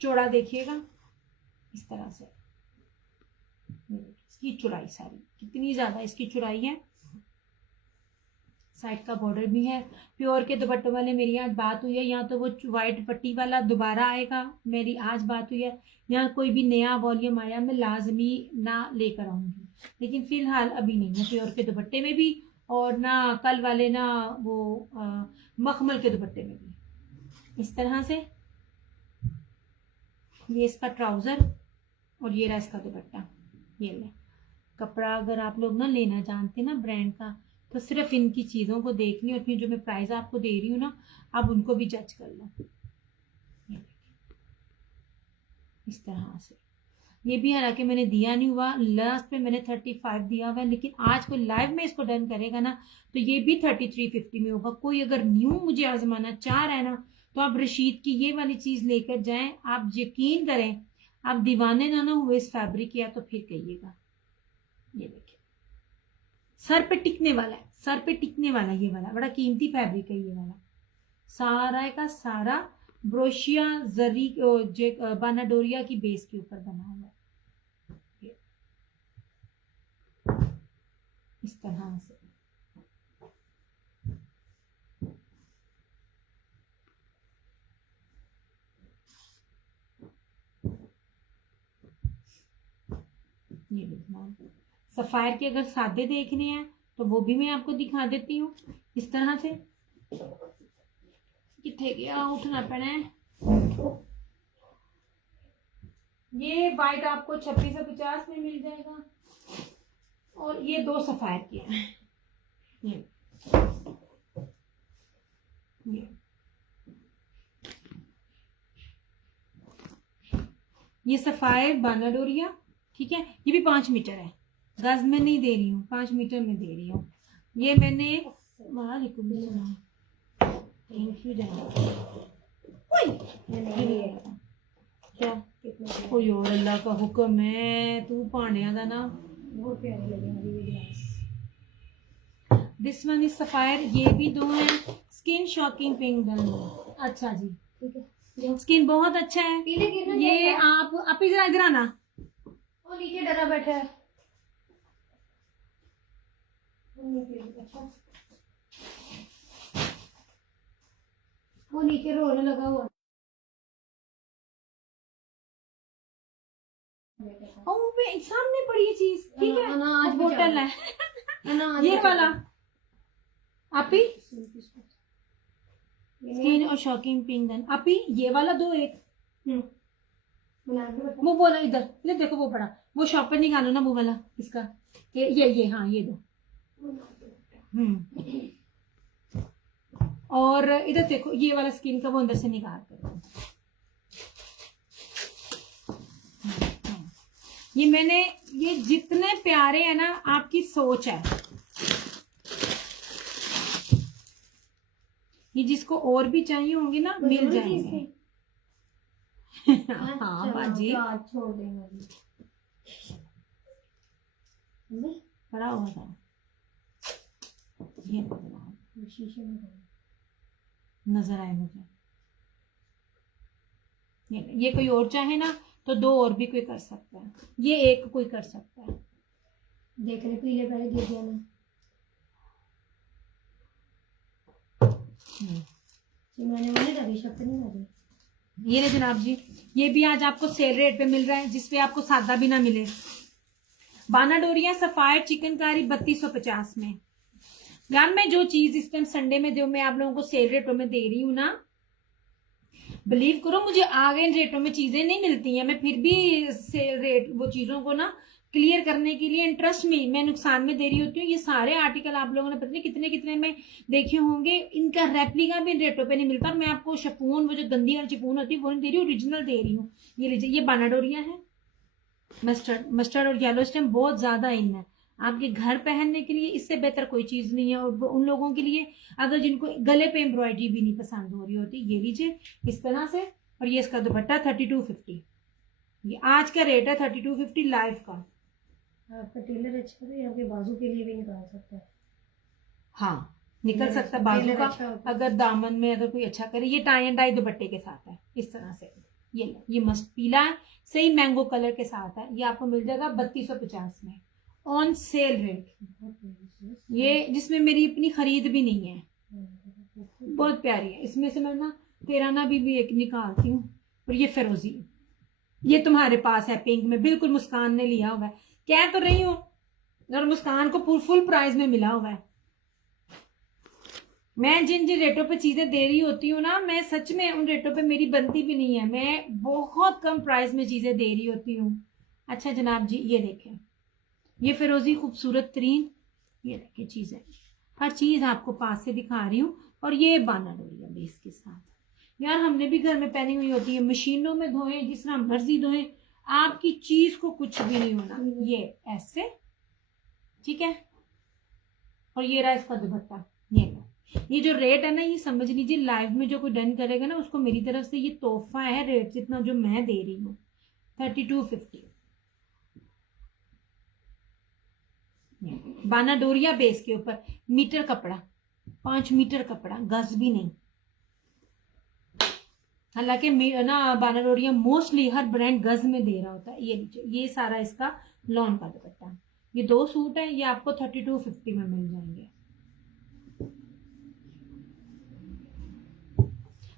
चौड़ा देखिएगा इस तरह से, इसकी चौड़ाई सारी कितनी ज्यादा इसकी चौड़ाई है। साइड का बॉर्डर भी है। प्योर के दुपट्टों वाले मेरी आज बात हुई है, यहाँ तो वो व्हाइट पट्टी वाला दोबारा आएगा, मेरी आज बात हुई है। यहाँ कोई भी नया वॉल्यूम आया मैं लाजमी ना लेकर आऊंगी, लेकिन फिलहाल अभी नहीं है प्योर के दुपट्टे में भी, और ना कल वाले ना वो मखमल के दुपट्टे में भी। इस तरह से ये इसका ट्राउजर और ये रहा इसका दुपट्टा। ये ले कपड़ा, अगर आप लोग ना लेना जानते ना ब्रांड का, तो सिर्फ इनकी चीजों को देखनी, और फिर जो मैं प्राइस आपको दे रही हूँ ना, आप उनको भी जज कर लो। इस तरह से ये भी, हालांकि मैंने दिया नहीं हुआ, लास्ट पे मैंने 35 दिया हुआ है, लेकिन आज कोई लाइव में इसको डन करेगा ना तो ये भी 3350 में होगा। कोई अगर न्यू मुझे आजमाना चाह रहा है ना, तो आप रशीद की ये वाली चीज लेकर जाएं। आप यकीन करें, आप दीवाने ना हुए इस फैब्रिक या, तो फिर कहिएगा। ये देखिए सर पे टिकने वाला है, सर पे टिकने वाला, ये वाला बड़ा कीमती फैब्रिक है। ये वाला सारा का सारा ब्रोशिया जरी बानाडोरिया की बेस के ऊपर बना हुआ है, इस तरह से। ये देखना, सफायर के अगर सादे देखने हैं तो वो भी मैं आपको दिखा देती हूँ इस तरह से। किथे गया, उठना पड़ा है। ये वाइट आपको 2650 में मिल जाएगा, और ये 2 सफायर के हैं। ये सफायर बानाडोरिया, ठीक है। ये भी 5 मीटर है, गज में नहीं दे रही हूँ, 5 मीटर में दे रही हूँ। ये मैंने थैंक यू क्या, कोई और अल्लाह का हुक्म है, तू पाने का ना बहुत प्यारे लगे मुझे ये glass. This one is sapphire, ये भी दो हैं। Skin shocking pink done. अच्छा जी, ठीक है, स्किन बहुत अच्छा है। पीले गिरना ये आप इधर इधर आना। वो नीचे डरा बैठा है। अच्छा, वो नीचे रोने लगा हुआ। ओ पे सामने पड़ी ये चीज, ठीक है, अनाज वो बोतल है। अनाज ये बचा वाला आप ही ये स्किन और शॉकिंग पिंक डन। आप ही ये वाला दो एक। बना के बता। वो बोला इधर ले, देखो वो पड़ा, वो शॉप पे निकालो ना वो वाला इसका। ये हाँ ये दो। और इधर देखो ये वाला स्किन का वो अंदर से निकाल कर। ये मैंने, ये जितने प्यारे हैं ना, आपकी सोच है। ये जिसको और भी चाहिए होंगे ना मिल जाएंगे। हाँ बाजी छोड़ देंगे, पड़ा हुआ था ये, शीशे में नजर आए मुझे। ये कोई और चाहे ना तो दो और भी कोई कर सकता है, ये एक कोई कर सकता है। देख रहे पीले पहले दे दिया ना। मैंने तभी शक्कर नहीं मारी। ये ले जनाब जी, ये भी आज आपको सेल रेट पे मिल रहा है, जिसपे आपको सादा भी ना मिले। बानाडोरिया सफायर चिकनकारी 3250 में। यार मैं जो चीज इस टाइम संडे में जो मैं आप लोगों को सेल रेटों में दे रही हूँ ना, बिलीव करो मुझे आगे इन रेटों में चीजें नहीं मिलती हैं। मैं फिर भी सेल रेट वो चीजों को ना क्लियर करने के लिए इंटरेस्ट में मैं नुकसान में दे रही होती हूँ। ये सारे आर्टिकल आप लोगों ने पता नहीं कितने कितने में देखे होंगे, इनका रेप्लिका भी इन रेटों पे नहीं मिलता। और मैं आपको शिफॉन, वो जो गंदी वाली शिफॉन होती है वो नहीं दे रही हूँ, ओरिजिनल दे रही हूँ। ये लीजिए, ये बानाडोरिया है, मस्टर्ड और येलो स्टेम बहुत ज्यादा इन है। आपके घर पहनने के लिए इससे बेहतर कोई चीज नहीं है। और उन लोगों के लिए अगर जिनको गले पे एम्ब्रॉयडरी भी नहीं पसंद हो रही होती, ये लीजिए इस तरह से। और ये इसका दुपट्टा 3250, ये आज का रेट है 3250 लाइव का। आपका टेलर अच्छा है, आपके बाजू के लिए भी निकाल सकता है। हाँ निकल सकता बाजू का, अगर दामन में अगर कोई अच्छा करे। ये टाई एंड डाई दुपट्टे के साथ है इस तरह से। ये मस्त पीला है, सही मैंगो कलर के साथ है। ये आपको मिल जाएगा 3250 में ऑन सेल रेट। ये जिसमें मेरी अपनी खरीद भी नहीं है, बहुत प्यारी है। इसमें से मैं ना तेराना भी एक निकालती हूँ। और ये फिरोजी, ये तुम्हारे पास है पिंक में, बिल्कुल मुस्कान ने लिया हुआ है, कह तो रही हूँ। और मुस्कान को फुल प्राइस में मिला हुआ है। मैं जिन जिन रेटों पे चीजें दे रही होती हूँ ना, मैं सच में उन रेटों पे मेरी बनती भी नहीं है। मैं बहुत कम प्राइस में चीजें दे रही होती हूँ। अच्छा जनाब जी, ये देखें, ये फिरोजी खूबसूरत तरीन, ये देखिए चीजें, हर चीज आपको पास से दिखा रही हूँ। और ये बानाडोरिया बेस के साथ। यार हमने भी घर में पहनी हुई होती है, मशीनों में धोए जिस तरह मर्जी धोए, आपकी चीज को कुछ भी नहीं होना। ये ऐसे, ठीक है। और ये रहा इसका दुपट्टा। ये जो रेट है ना, ये समझ लीजिए लाइव में जो कोई डन करेगा ना, उसको मेरी तरफ से ये तोहफा है। रेट जितना जो मैं दे रही हूँ 3250। बानाडोरिया बेस के ऊपर, मीटर कपड़ा, 5 मीटर कपड़ा, गज भी नहीं। हालांकि ना बानाडोरिया मोस्टली हर ब्रांड गज में दे रहा होता है। ये लीजिए, ये सारा इसका लॉन का दुपट्टा। ये 2 सूट है, ये आपको 3250 में मिल जाएंगे।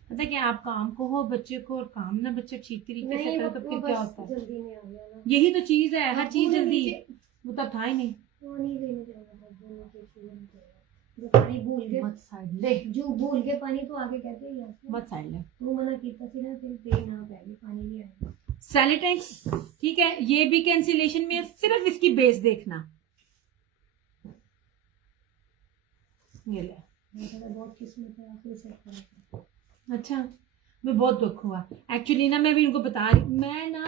पता क्या, आप काम को हो बच्चे को, और काम ना बच्चे ठीक तरीके से करे तो फिर क्या होता है। जल्दी में आ गया ना, यही तो चीज है, हर चीज जल्दी, वो तब था ही नहीं। पानी लेने जो पानी भूल के मत साइड ले, जो भूल के पानी तो आगे कहते हैं यार, मत साइड ले। तू मना कीता सी ना, फिर दे ना पहले पानी ले आए। सैलिटेक्स, ठीक है, ये भी कैंसिलेशन में, सिर्फ इसकी बेस देखना। ये ले, बहुत किस्मत है आपके साथ। अच्छा, मैं बहुत दुख हुआ एक्चुअली ना। मैं भी इनको बता रही, मैं ना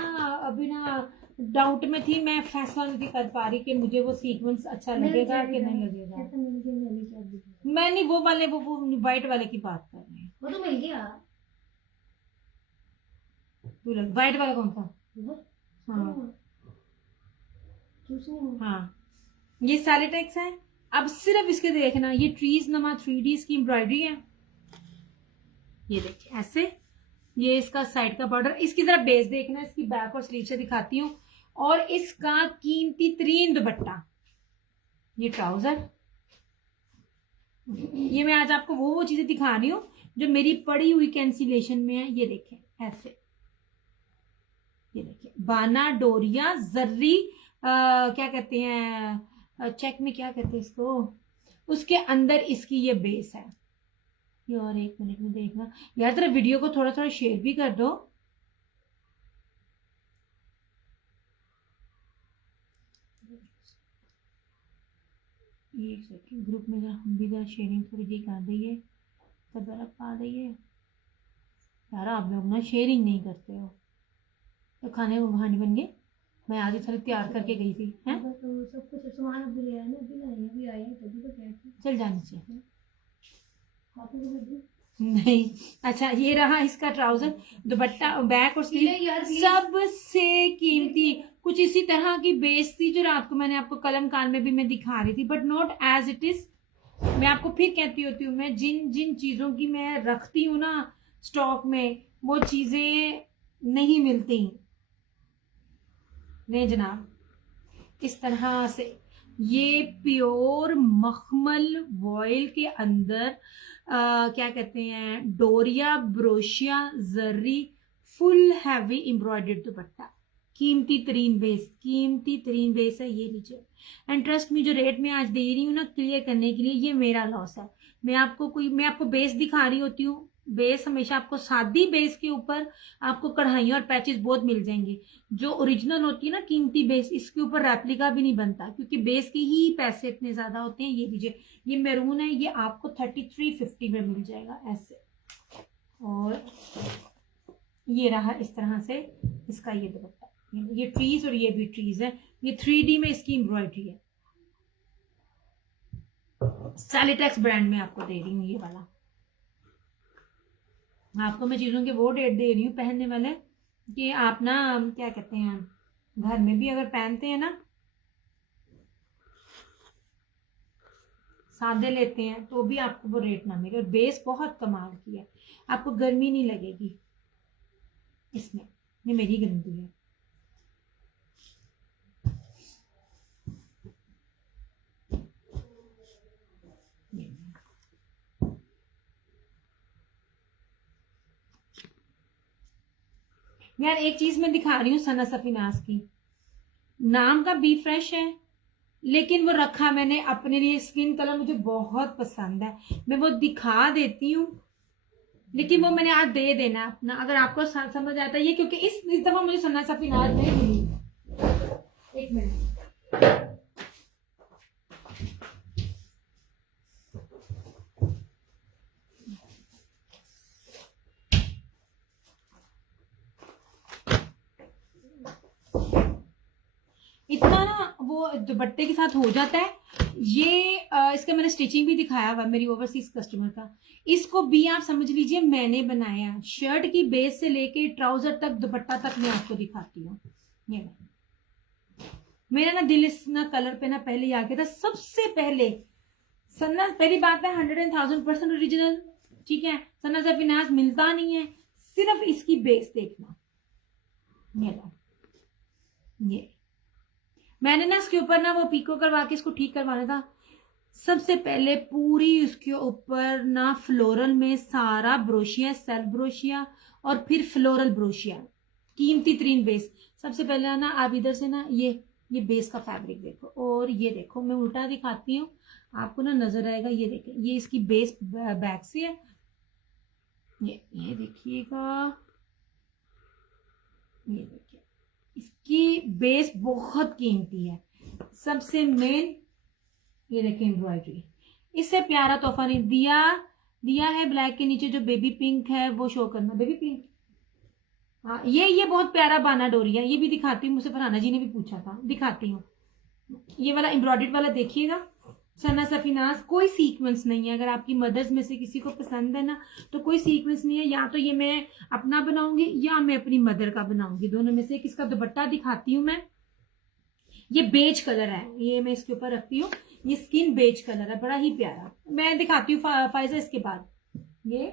अभी ना डाउट में थी, मैं फैसला नहीं कर पा रही कि मुझे वो सीक्वेंस अच्छा लगेगा कि नहीं लगेगा। मैं नहीं वो वाले, वो व्हाइट वाले की बात कर रही हूँ। वो तो मिल गया। व्हाइट वाला कौन सा? हाँ हाँ, हाँ, ये सैलिटेक्स है, अब सिर्फ इसके देखना, ये ट्रीज नमा 3D इसकी एम्ब्रॉयडरी है, ये देखिए ऐसे, ये इसका साइड का बॉर्डर। इसकी जरा बेस देखना, इसकी बैक और स्लीव से दिखाती हूँ। और इसका कीमती तरीन दुपट्टा, ये ट्राउजर, ये मैं आज आपको वो चीजें दिखा रही हूँ जो मेरी पड़ी हुई कैंसिलेशन में है। ये देखें ऐसे, ये देखिए बाना डोरिया जर्री क्या कहते हैं, चेक में क्या कहते हैं इसको, उसके अंदर इसकी ये बेस है। ये और एक मिनट में देखना यार, जरा वीडियो को थोड़ा थोड़ा शेयर भी कर दो। एक सेकंड, ग्रुप में जरा हम भी जरा शेयरिंग थोड़ी जी कर दइए, तो बर्फ पा दइए यार। आप लोग ना शेयरिंग नहीं करते हो। तो खाने वो बहाने बन गए, मैं आधी थोड़ी तैयार करके गई थी हैं। तो सब कुछ सामान अभी ले आए ना, अभी नहीं अभी आई है तभी तो कहती चल जाने से आपको तो कर दी। नहीं। अच्छा ये रहा इसका ट्राउजर, दुपट्टा, बैक और स्लीव यार सबसे कीमती कुछ इसी तरह की बेस थी जो रात को मैंने आपको कलम कान में भी मैं दिखा रही थी, but not as it is. मैं आपको फिर कहती होती हूँ, मैं जिन जिन चीजों की मैं रखती हूँ ना स्टॉक में, वो चीजें नहीं मिलती। नहीं जनाब, इस तरह से ये प्योर मखमल वॉयल के अंदर क्या कहते हैं, डोरिया ब्रोशिया जर्री फुल हैवी एम्ब्रॉयडर्ड दुपट्टा, कीमती तरीन बेस है। ये लीजिए, एंड ट्रस्ट मी, जो रेट में आज दे रही हूँ ना क्लियर करने के लिए, ये मेरा लॉस है। मैं आपको बेस दिखा रही होती हूँ, बेस हमेशा आपको सादी बेस के ऊपर आपको कढ़ाइयाँ और पैचेस बहुत मिल जाएंगे। जो ओरिजिनल होती है ना कीमती बेस, इसके ऊपर रेप्लिका भी नहीं बनता, क्योंकि बेस के ही पैसे इतने ज्यादा होते हैं। ये लीजिए, ये मैरून है, ये आपको 3350 में मिल जाएगा ऐसे। और ये रहा इस तरह से इसका ये दुपट्टा, ये ट्रीज और ये भी ट्रीज है, ये 3D में इसकी एम्ब्रॉयडरी है। सैलिटेक्स ब्रांड में आपको दे रही हूँ ये वाला। आपको मैं चीजों के वो रेट दे रही हूँ पहनने वाले कि आप ना क्या कहते हैं, घर में भी अगर पहनते हैं ना, सादे लेते हैं तो भी आपको वो रेट ना मिले। और बेस बहुत कमाल की है, आपको गर्मी नहीं लगेगी इसमें, ये मेरी गारंटी है। यार एक चीज मैं दिखा रही हूँ सना सफीनाज की, नाम का बी फ्रेश है, लेकिन वो रखा मैंने अपने लिए, स्किन कलर मुझे बहुत पसंद है, मैं वो दिखा देती हूँ, लेकिन वो मैंने आज दे देना अपना, अगर आपको समझ आता है ये, क्योंकि इस दफा मुझे सना सफीनाज नहीं मिली। एक मिनट, इतना ना वो दुपट्टे के साथ हो जाता है। ये इसका मैंने स्टिचिंग भी दिखाया हुआ मेरी ओवरसीज कस्टमर का, इसको भी आप समझ लीजिए मैंने बनाया, शर्ट की बेस से लेके ट्राउजर तक दुपट्टा तक मैं आपको दिखाती हूँ। ये मेरा ना दिल इस ना कलर पे ना पहले ही आ गया था सबसे पहले। सन्ना, पहली बात है 100,000% ओरिजिनल, ठीक है, सन्ना सफीनाज मिलता नहीं है, सिर्फ इसकी बेस देखना। ये मैंने ना इसके ऊपर ना वो पीको करवा के इसको ठीक करवाना था। सबसे पहले पूरी उसके ऊपर ना फ्लोरल में सारा ब्रोशिया, सेल्फ ब्रोशिया और फिर फ्लोरल ब्रोशिया, कीमती तरीन बेस। सबसे पहले ना आप इधर से ना ये बेस का फैब्रिक देखो, और ये देखो मैं उल्टा दिखाती हूँ आपको ना नजर आएगा। ये देखें, ये इसकी बेस बैक से है, ये देखिएगा, ये देखिए इसकी बेस बहुत कीमती है। सबसे मेन ये देखिए एम्ब्रॉयडरी, इससे प्यारा तोहफा नहीं दिया है। ब्लैक के नीचे जो बेबी पिंक है वो शो करना, बेबी पिंक, हाँ ये बहुत प्यारा बाना डोरी है, ये भी दिखाती हूँ, मुझसे फरहाना जी ने भी पूछा था, दिखाती हूँ। ये वाला एम्ब्रॉयडरी वाला देखिएगा, सना सफीनाज, कोई सीक्वेंस नहीं है। अगर आपकी मदर्स में से किसी को पसंद है ना तो कोई सीक्वेंस नहीं है, या तो ये मैं अपना बनाऊंगी या मैं अपनी मदर का बनाऊंगी, दोनों में से। किसका दुपट्टा दिखाती हूँ मैं, ये बेज कलर है, ये मैं इसके ऊपर रखती हूँ, ये स्किन बेज कलर है, बड़ा ही प्यारा। मैं दिखाती हूँ फायजा इसके बाद ये,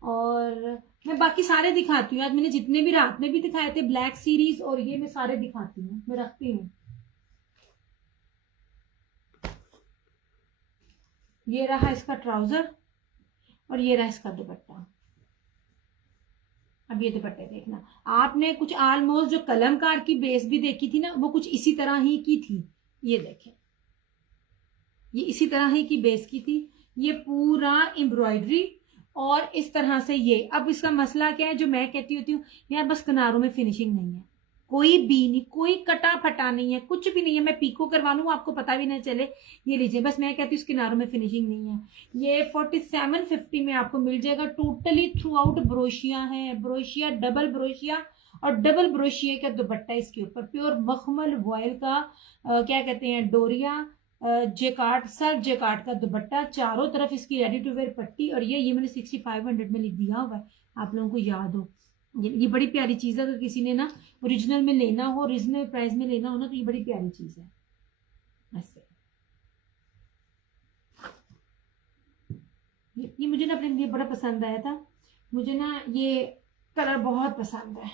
और मैं बाकी सारे दिखाती हूँ। आज मैंने जितने भी रात में भी दिखाए थे ब्लैक सीरीज, और ये मैं सारे दिखाती हूँ, मैं रखती हूँ। ये रहा इसका ट्राउजर और ये रहा इसका दुपट्टा। अब ये दुपट्टे देखना, आपने कुछ ऑलमोस्ट जो कलमकार की बेस भी देखी थी ना, वो कुछ इसी तरह ही की थी। ये देखें, ये इसी तरह ही की बेस की थी। ये पूरा एम्ब्रॉयडरी और इस तरह से ये। अब इसका मसला क्या है, जो मैं कहती होती हूँ यार, बस किनारों में फिनिशिंग नहीं है, कोई भी नहीं, कोई कटा फटा नहीं है, कुछ भी नहीं है। मैं पीको करवा लूँ आपको पता भी नहीं चले। ये लीजिए, बस मैं कहती हूँ किनारों में फिनिशिंग नहीं है। ये 4750 में आपको मिल जाएगा। टोटली थ्रू आउट ब्रोशिया है, ब्रोशिया, डबल ब्रोशिया और डबल ब्रोशिया का दुपट्टा इसके ऊपर, प्योर मखमल वॉयल का क्या कहते हैं, डोरिया जेकार्ड, सेल्फ जेकार्ड का दुपट्टा, चारों तरफ इसकी रेडी टू वेयर पट्टी। और ये मैंने 6500 में लिख दिया हुआ है, आप लोगों को याद हो। ये बड़ी प्यारी चीज है, अगर किसी ने ना ओरिजिनल में लेना हो, ओरिजिनल प्राइस में लेना हो ना, तो ये बड़ी प्यारी चीज है। ऐसे ये मुझे ना अपने लिए बड़ा पसंद आया था। मुझे ना ये कलर बहुत पसंद है।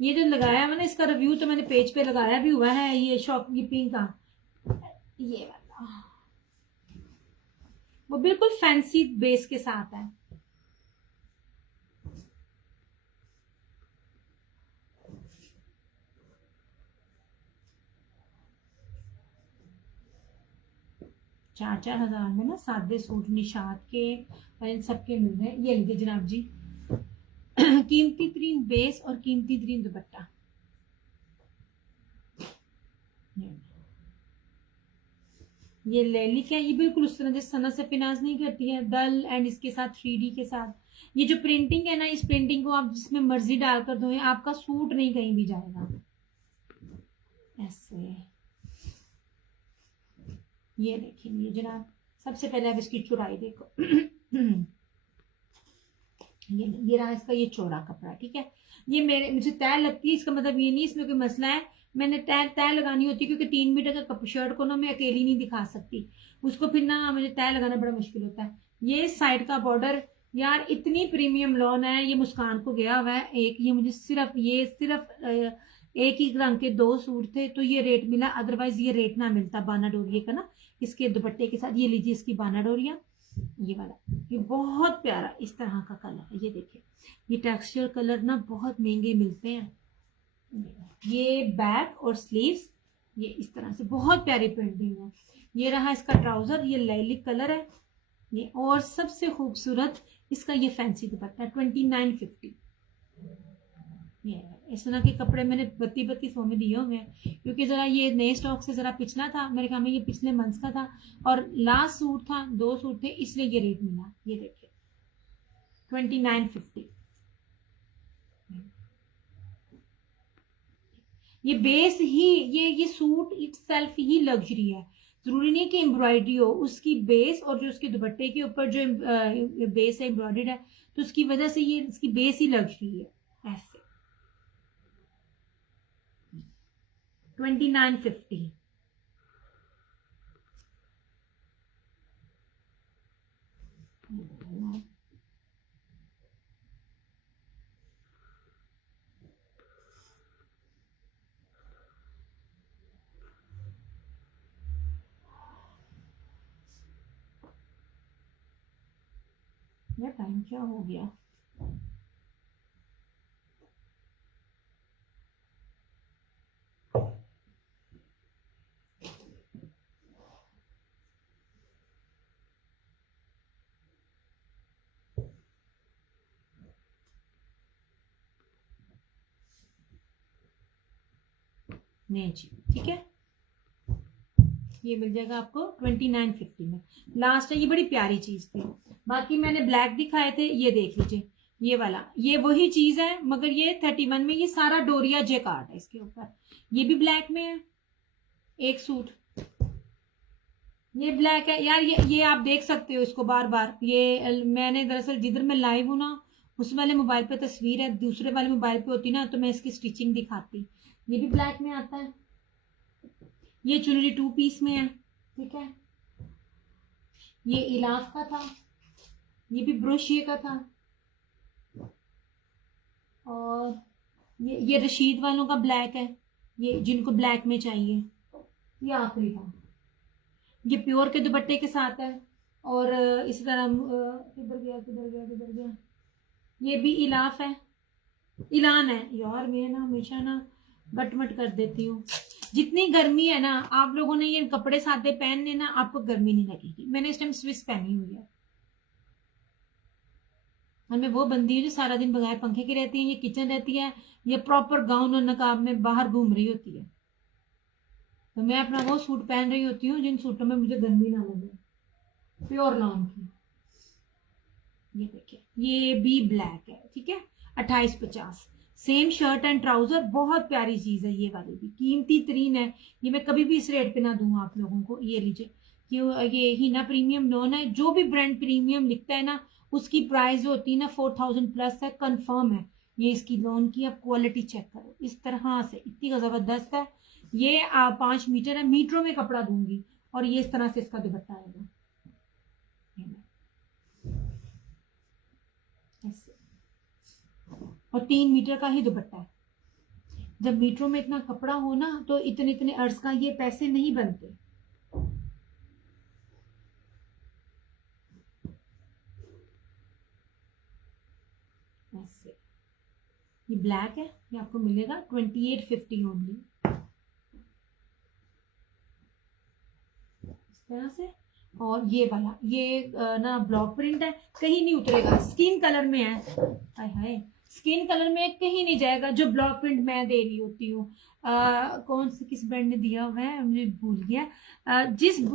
ये जो लगाया हुआ ना, इसका रिव्यू तो मैंने पेज पे लगाया भी हुआ है, ये शॉपकीपिंग का। ये वाला वो बिल्कुल फैंसी बेस के साथ है। चार 4000 में ना सादे सूट निशात के और इन सबके मिल रहे हैं। ये लीजिए जनाब जी, कीमती तरीन बेस और कीमती तरीन दुपट्टा। ये लेलिक है, ये बिल्कुल उस तरह जिस सनत से फिनांस नहीं करती है, डल एंड इसके साथ 3D के साथ। ये जो प्रिंटिंग है ना, इस प्रिंटिंग को आप जिसमें मर्जी डालकर दो, आपका सूट नहीं कहीं भी जाएगा। ऐसे ये देखिए जनाब, सबसे पहले आप इसकी चौड़ाई देखो। ये रहा इसका ये चौड़ा कपड़ा, ठीक है। ये मुझे तय लगती है, इसका मतलब ये नहीं इसमें कोई मसला है, मैंने तय लगानी होती है, क्योंकि 3 मीटर का शर्ट को ना मैं अकेली नहीं दिखा सकती, उसको फिर ना मुझे तय लगाना बड़ा मुश्किल होता है। ये साइड का बॉर्डर यार इतनी प्रीमियम लॉन है, ये मुस्कान को गया हुआ है एक, ये मुझे सिर्फ एक ही रंग के 2 सूट थे तो ये रेट मिला, अदरवाइज ये रेट ना मिलता बाना डोरिया का ना, इसके दुपट्टे के साथ। ये लीजिए इसकी बाना डोरिया, ये वाला, ये बहुत प्यारा इस तरह का कलर है। ये देखिए, ये टेक्सचर कलर ना बहुत महंगे मिलते हैं। ये बैक और स्लीव्स, ये इस तरह से बहुत प्यारी प्रिंटिंग है। ये रहा इसका ट्राउजर, ये लाइलिक कलर है ये, और सबसे खूबसूरत इसका ये फैंसी दुपट्टा 2950। ये इस तरह के कपड़े मैंने 3200 में दिए हुए हैं, क्योंकि जरा ये नए स्टॉक से जरा पिछला था मेरे ख्याल में, ये पिछले मंथ का था और लास्ट सूट था, 2 सूट थे, इसलिए ये रेट मिला। ये देखिए 2950। ये बेस ही, ये सूट इटसेल्फ ही लग्जरी है, जरूरी नहीं कि एम्ब्रॉयडरी हो, उसकी बेस और जो उसके दुपट्टे के ऊपर जो बेस है एम्ब्रॉयडर्ड है, तो उसकी वजह से ये इसकी बेस ही लग्जरी है। ऐसे 2950। यार टाइम क्या हो गया? नहीं जी, ठीक है, ये मिल जाएगा आपको 2950 में। लास्ट है, ये बड़ी प्यारी चीज थी। बाकी मैंने ब्लैक दिखाए थे, ये देख लीजिए, ये वाला, ये वही चीज है, मगर ये 31 में, ये सारा डोरिया जेकार्ड है इसके ऊपर। ये भी ब्लैक में है एक सूट, ये ब्लैक है यार, ये आप देख सकते हो इसको बार बार। ये मैंने दरअसल जिधर मैं लाइव हूँ ना, उस वाले मोबाइल पे तस्वीर है, दूसरे वाले मोबाइल पे होती ना तो मैं इसकी स्टिचिंग दिखाती। ये भी ब्लैक में आता है। ये चुनरी 2 पीस में है, ठीक है। ये इलाफ का था, ये भी ब्रोशिए का था। और ये रशीद वालों का ब्लैक है, ये जिनको ब्लैक में चाहिए। ये आखिरी था। ये प्योर के दुपट्टे के साथ है। और इसी तरह किधर गया किधर गया किधर गया, ये भी इलाफ है, इलान है। यार मैं ना हमेशा ना बटमट कर देती हूँ। जितनी गर्मी है ना, आप लोगों ने ये कपड़े सादे पहनने ना, आपको गर्मी नहीं लगेगी। मैंने इस टाइम स्विस पहनी हुई है। और मैं वो बंदी हूँ जो सारा दिन बगैर पंखे की रहती है। ये किचन रहती है, ये प्रॉपर गाउन और नकाब में बाहर घूम रही होती है। तो मैं अपना वो सूट पहन रही होती हूँ जिन सूटों में मुझे गर्मी ना लगे, प्योर लॉन की। ये देखिए, ये भी ब्लैक है, ठीक है। 2850 सेम शर्ट एंड ट्राउजर। बहुत प्यारी चीज है ये वाली भी, कीमती तरीन है। ये मैं कभी भी इस रेट पे ना दूंगा आप लोगों को। ये लीजिए, क्यों, ये हीना प्रीमियम लॉन है। जो भी ब्रांड प्रीमियम लिखता है ना, उसकी प्राइस जो होती है ना 4000 प्लस है, कंफर्म है। ये इसकी लॉन की आप क्वालिटी चेक करो, इस तरह से इतनी जबरदस्त है। ये 5 मीटर है, मीटरों में कपड़ा दूंगी। और ये इस तरह से इसका दुपट्टा आएगा ऐसे, और 3 मीटर का ही दुपट्टा है। जब मीटरों में इतना कपड़ा हो ना, तो इतने इतने अर्ज का ये पैसे नहीं बनते। ऐसे, ये ब्लैक है, ये आपको मिलेगा 2850 ओनली, इस तरह से। और ये वाला, ये ना ब्लॉक प्रिंट है, कहीं नहीं उतरेगा। स्किन कलर में है, हाय हाय, स्किन कलर में कहीं नहीं जाएगा। जो ब्लॉक प्रिंट मैं दे रही होती हूँ, कौन से किस ब्रांड ने दिया हुआ है मुझे भूल गया।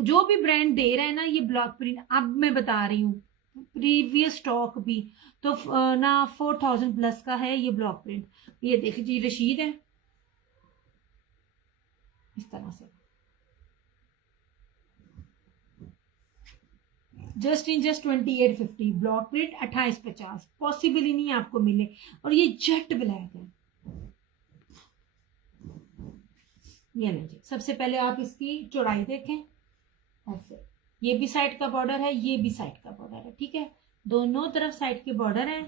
जो भी ब्रांड दे रहा है ना ये ब्लॉक प्रिंट, अब मैं बता रही हूँ प्रीवियस स्टॉक भी, तो ना 4000 प्लस का है ये ब्लॉक प्रिंट। ये देखिए जी, रशीद है, इस तरह से जस्ट 2850 ब्लॉक प्रिंट 2850। पॉसिबल ही नहीं आपको मिले। और ये जेट ब्लैक है। ये लीजिए, सबसे पहले आप इसकी चौड़ाई देखें, ऐसे। ये भी साइड का बॉर्डर है, ये भी साइड का बॉर्डर है, ठीक है। दोनों तरफ साइड के बॉर्डर है,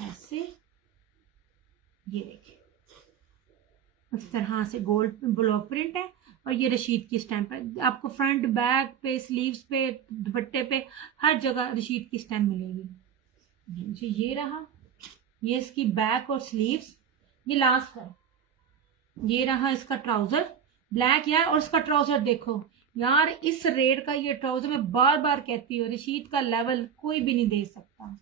ऐसे। ये देखिए, इस तरह से गोल्ड ब्लॉक प्रिंट है। और ये रशीद की स्टैंप है। आपको फ्रंट बैक पे, स्लीव्स पे, दुपट्टे पे, हर जगह रशीद की स्टैंप मिलेगी। ये रहा, ये इसकी बैक और स्लीव्स। ये लास्ट है, ये रहा इसका ट्राउजर ब्लैक यार। और इसका ट्राउजर देखो यार, इस रेट का ये ट्राउजर मैं बार बार कहती हूँ, रशीद का लेवल कोई भी नहीं दे सकता।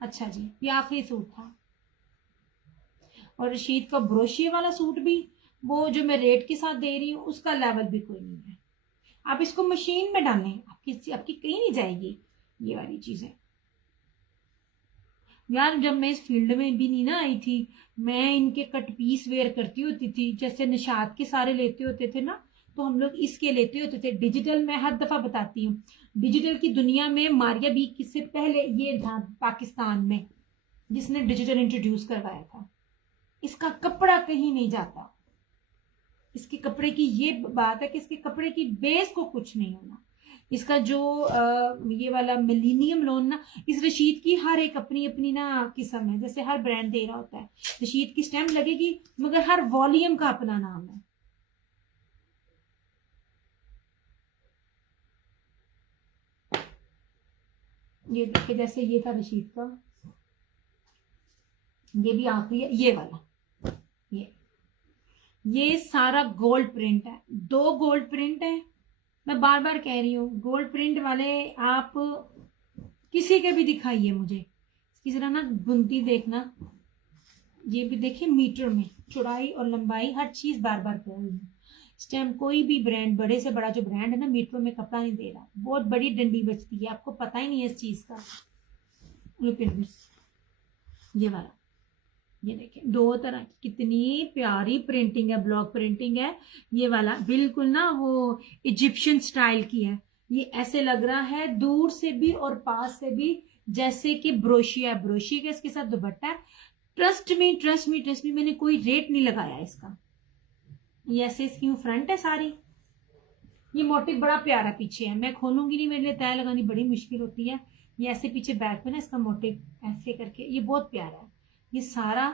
अच्छा जी, ये आखिरी सूट था। और रशीद का ब्रोशिए वाला सूट भी, वो जो मैं रेट के साथ दे रही हूँ, उसका लेवल भी कोई नहीं है। आप इसको मशीन में डालें, आपकी कहीं नहीं जाएगी ये वाली चीजें। यार जब मैं इस फील्ड में भी नहीं ना आई थी, मैं इनके कट पीस वेयर करती होती थी। जैसे निशात के सारे लेते होते थे ना, तो हम लोग इसके लेते होते थे। डिजिटल, मैं हर दफा बताती हूँ, डिजिटल की दुनिया में मारिया बी किससे पहले ये था पाकिस्तान में, जिसने डिजिटल इंट्रोड्यूस करवाया था। इसका कपड़ा कहीं नहीं जाता। इसके कपड़े की ये बात है कि इसके कपड़े की बेस को कुछ नहीं होना। इसका जो ये वाला मिलीनियम लोन ना, इस रशीद की हर एक अपनी अपनी ना किस्म है। जैसे हर ब्रांड दे रहा होता है, रशीद की स्टैम्प लगेगी, मगर हर वॉल्यूम का अपना नाम है। ये देखिए, जैसे ये था रशीद का, ये भी आखिरी है, ये वाला। ये सारा गोल्ड प्रिंट है, 2 गोल्ड प्रिंट है। मैं बार बार कह रही हूँ, गोल्ड प्रिंट वाले आप किसी के भी दिखाइए मुझे। इसकी जरा ना बुनती देखना, ये भी देखिए मीटर में चौड़ाई और लंबाई, हर चीज बार बार कह रही हूँ। इस टाइम कोई भी ब्रांड, बड़े से बड़ा जो ब्रांड है ना, मीटरों में कपड़ा नहीं दे रहा। बहुत बड़ी डंडी बचती है, आपको पता ही नहीं है इस चीज का। लुक एट दिस, ये वाला ये देखिए दो तरह की कितनी प्यारी प्रिंटिंग है, ब्लॉक प्रिंटिंग है। ये वाला बिल्कुल ना वो इजिप्शियन स्टाइल की है। ये ऐसे लग रहा है दूर से भी और पास से भी जैसे कि ब्रोशिया, ब्रोशिया का इसके साथ दुपट्टा है। Trust me trust me trust me, मैंने कोई रेट नहीं लगाया इसका। ये ऐसे इसकी फ्रंट है सारी। ये मोटिव बड़ा प्यारा पीछे है, मैं खोलूंगी नहीं, मेरे लिए तय लगानी बड़ी मुश्किल होती है। ये ऐसे पीछे बैक पे ना इसका मोटिव ऐसे करके, ये बहुत प्यारा है। ये सारा,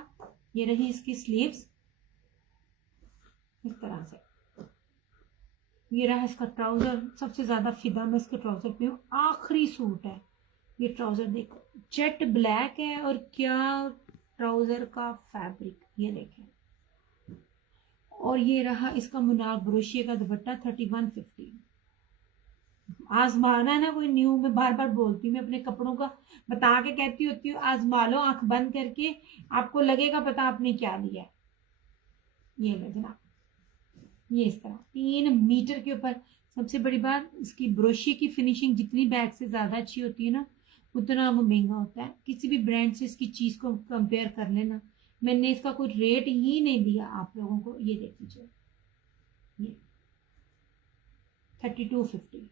ये रही इसकी स्लीव्स इस तरह से। ये रहा इसका ट्राउजर, सबसे ज्यादा फिदा मैं इसके ट्राउजर पे हूँ। आखिरी सूट है ये ट्राउजर, देखो जेट ब्लैक है और क्या ट्राउजर का फैब्रिक, ये देखें। और ये रहा इसका मुनार ब्रोशिया का दुपट्टा 3150। आजमाना है ना कोई न्यू, मैं बार बार बोलती हूँ, मैं अपने कपड़ों का बता के कहती होती हूँ आजमा लो आंख बंद करके, आपको लगेगा पता आपने क्या लिया। ये लो जनाब, ये इस तरह 3 मीटर के ऊपर। सबसे बड़ी बात इसकी ब्रोशिया की फिनिशिंग जितनी बैग से ज्यादा अच्छी होती है ना, उतना वो महंगा होता है। किसी भी ब्रांड से इसकी चीज को कंपेयर कर लेना। मैंने इसका कोई रेट ही नहीं दिया आप लोगों को। ये देख लीजिए, ये 3250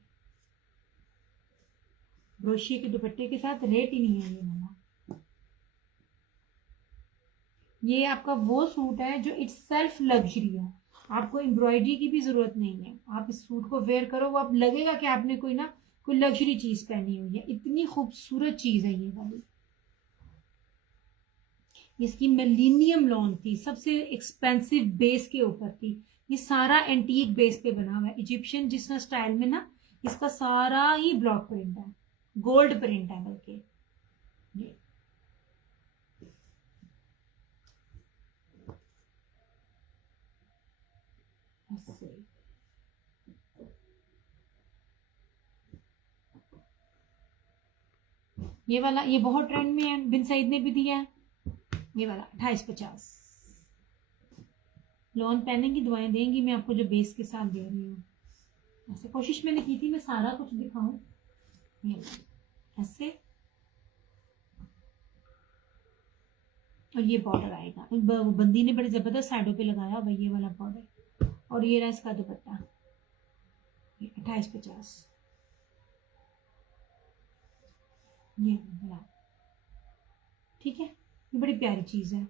ब्रोशिया के दुपट्टे के साथ, रेट ही नहीं है ये वाला। ये आपका वो सूट है जो इट्स सेल्फ लग्जरी है, आपको एम्ब्रॉयडरी की भी जरूरत नहीं है। आप इस सूट को वेयर करो, वो आप लगेगा कि आपने कोई ना कोई लग्जरी चीज पहनी हुई है। इतनी खूबसूरत चीज है ये वाली। इसकी मिलेनियम लॉन थी, सबसे एक्सपेंसिव बेस के ऊपर थी। ये सारा एंटीक बेस पे बना हुआ है, इजिप्शियन जिस स्टाइल में ना। इसका सारा ही ब्लॉक प्रिंट है, गोल्ड प्रिंट है बल्कि। ये वाला, ये बहुत ट्रेंड में है, बिन सईद ने भी दिया है। ये वाला 2850। लॉन पहनने की दुआएं देंगी, मैं आपको जो बेस के साथ दे रही हूँ। ऐसे कोशिश मैंने की थी मैं सारा कुछ दिखाऊं। ये ऐसे, और ये बॉर्डर आएगा, बंदी ने बड़े जबरदस्त साइडों पे लगाया भाई ये वाला बॉर्डर। और ये रहा इसका दुपट्टा, 2850। ये वाला ठीक है, ये बड़ी प्यारी चीज है।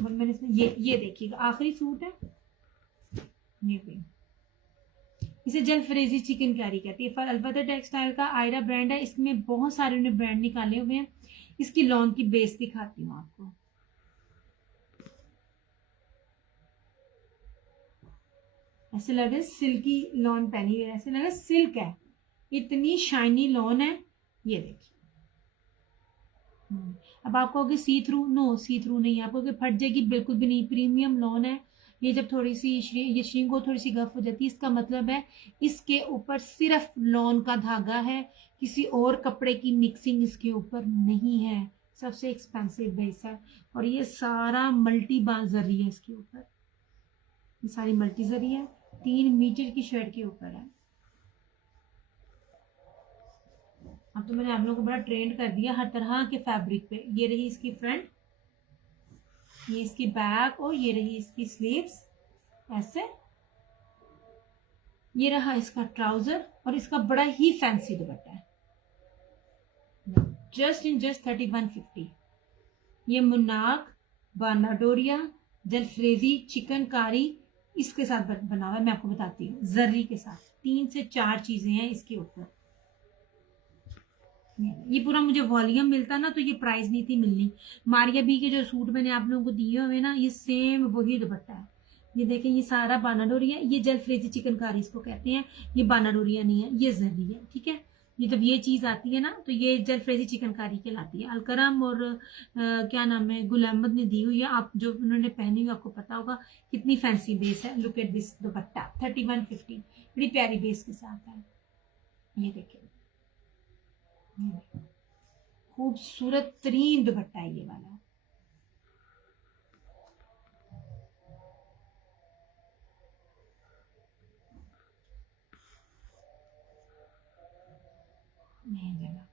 मैंने इसमें ये देखिएगा आखिरी सूट है। ये भी, इसे जलफ्रेजी चिकनकारी कहती है। फॉर अलबत्ता टेक्सटाइल का आयरा ब्रांड है, इसमें बहुत सारे उन्हें ब्रांड निकाले हुए हैं। इसकी लॉन की बेस दिखाती हूँ आपको। ऐसे लगे सिल्की लॉन पहनी है, ऐसे लगे सिल्क है, इतनी शाइनी लॉन है। ये देखिए, अब आप कहोगे सी थ्रू, नो सी थ्रू नहीं, आप कहोगे फट जाएगी, बिल्कुल भी नहीं, प्रीमियम लॉन है। ये जब थोड़ी सी ये श्रिंक हो, थोड़ी सी गफ हो जाती है, इसका मतलब है इसके ऊपर सिर्फ लॉन का धागा है, किसी और कपड़े की मिक्सिंग इसके ऊपर नहीं है। सबसे एक्सपेंसिव बेस है। और ये सारा मल्टी बाल जरी है इसके ऊपर, ये सारी मल्टी जरी है। 3 मीटर की शर्ट के ऊपर है। अब तो मैंने आप लोगों को बड़ा ट्रेंड कर दिया हर तरह के फैब्रिक पे। ये रही इसकी फ्रंट, ये इसकी बैक, और ये रही इसकी स्लीव्स ऐसे। ये रहा इसका ट्राउजर, और इसका बड़ा ही फैंसी दुपट्टा है, जस्ट इन जस्ट 3150। ये मुन्नाक बानाडोरिया जलफ्रेजी चिकनकारी इसके साथ बना हुआ है। मैं आपको बताती हूँ, जर्री के साथ 3 से 4 चीजें हैं इसके ऊपर। ये पूरा मुझे वॉल्यूम मिलता ना तो ये प्राइस नहीं थी मिलनी। मारिया बी के जो सूट मैंने आप लोगों को दिए हुए ना, ये सेम वही दुपट्टा है। ये देखें, ये सारा बानाडोरिया, ये जलफ्रेजी चिकनकारी इसको कहते हैं। ये बानाडोरिया नहीं है, ये जर्री है, ठीक है। ये जब ये चीज आती है ना तो ये जलफ्रेजी चिकनकारी कहलाती है। अलकरम और क्या नाम है, गुल अहमद ने दी हुई है, आप जो उन्होंने पहनी हुई आपको पता होगा कितनी फैंसी बेस है। लुक एट दिस दुपट्टा 3150, बड़ी प्यारी बेस के साथ है। ये देखिए, खूबसूरत तरीन दुपट्टा है ये वाला। नहीं जगह।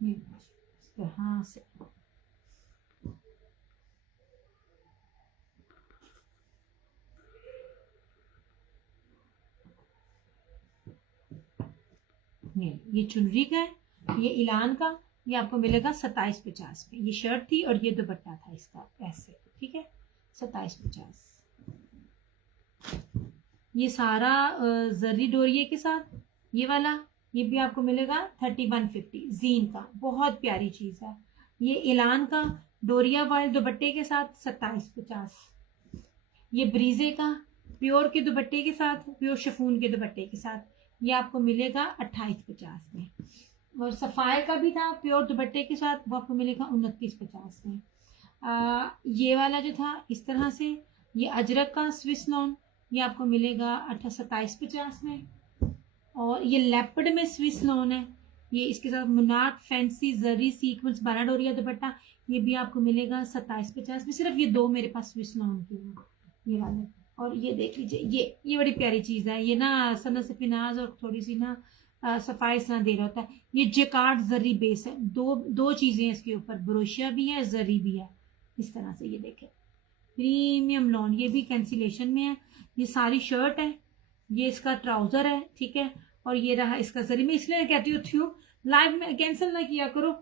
ये इस तरह से ये चुनरी का है, ये इलान का, ये आपको मिलेगा 2750 में। ये शर्ट थी और ये दुपट्टा था इसका, ऐसे, ठीक है, 2750। ये सारा जरी डोरिये के साथ, ये वाला, ये भी आपको मिलेगा 3150 जीन का, बहुत प्यारी चीज है। ये इलान का डोरिया वाले दुपट्टे के साथ 2750। ये ब्रीजे का प्योर के दुपट्टे के साथ, प्योर शिफॉन के दुपट्टे के साथ, ये आपको मिलेगा 2850 में। और सफायर का भी था प्योर दुपट्टे के साथ, वो आपको मिलेगा 2950 में। ये वाला जो था इस तरह से, ये अजरक का स्विस लॉन, ये आपको मिलेगा 2750 में। और ये लेपर्ड में स्विस लॉन है, ये इसके साथ मुनाक फैंसी जरी सीक्वेंस बाराडोरिया दुपट्टा, ये भी आपको मिलेगा 2750 में। सिर्फ ये दो मेरे पास स्विस लॉन के हैं, ये वाले। और ये देख लीजिए, ये बड़ी प्यारी चीज है, ये ना सना से पिनाज और थोड़ी सी ना सफाई ना दे रहा होता है। ये जेकार्ड जरी बेस है, दो चीजें इसके ऊपर, ब्रोशिया भी है, जरी भी है, इस तरह से। ये देखें, प्रीमियम लॉन, ये भी कैंसिलेशन में है। ये सारी शर्ट है, ये इसका ट्राउजर है, ठीक है, और ये रहा इसका जरी। मैं इसलिए कहती हूँ लाइव में कैंसिल ना किया करो,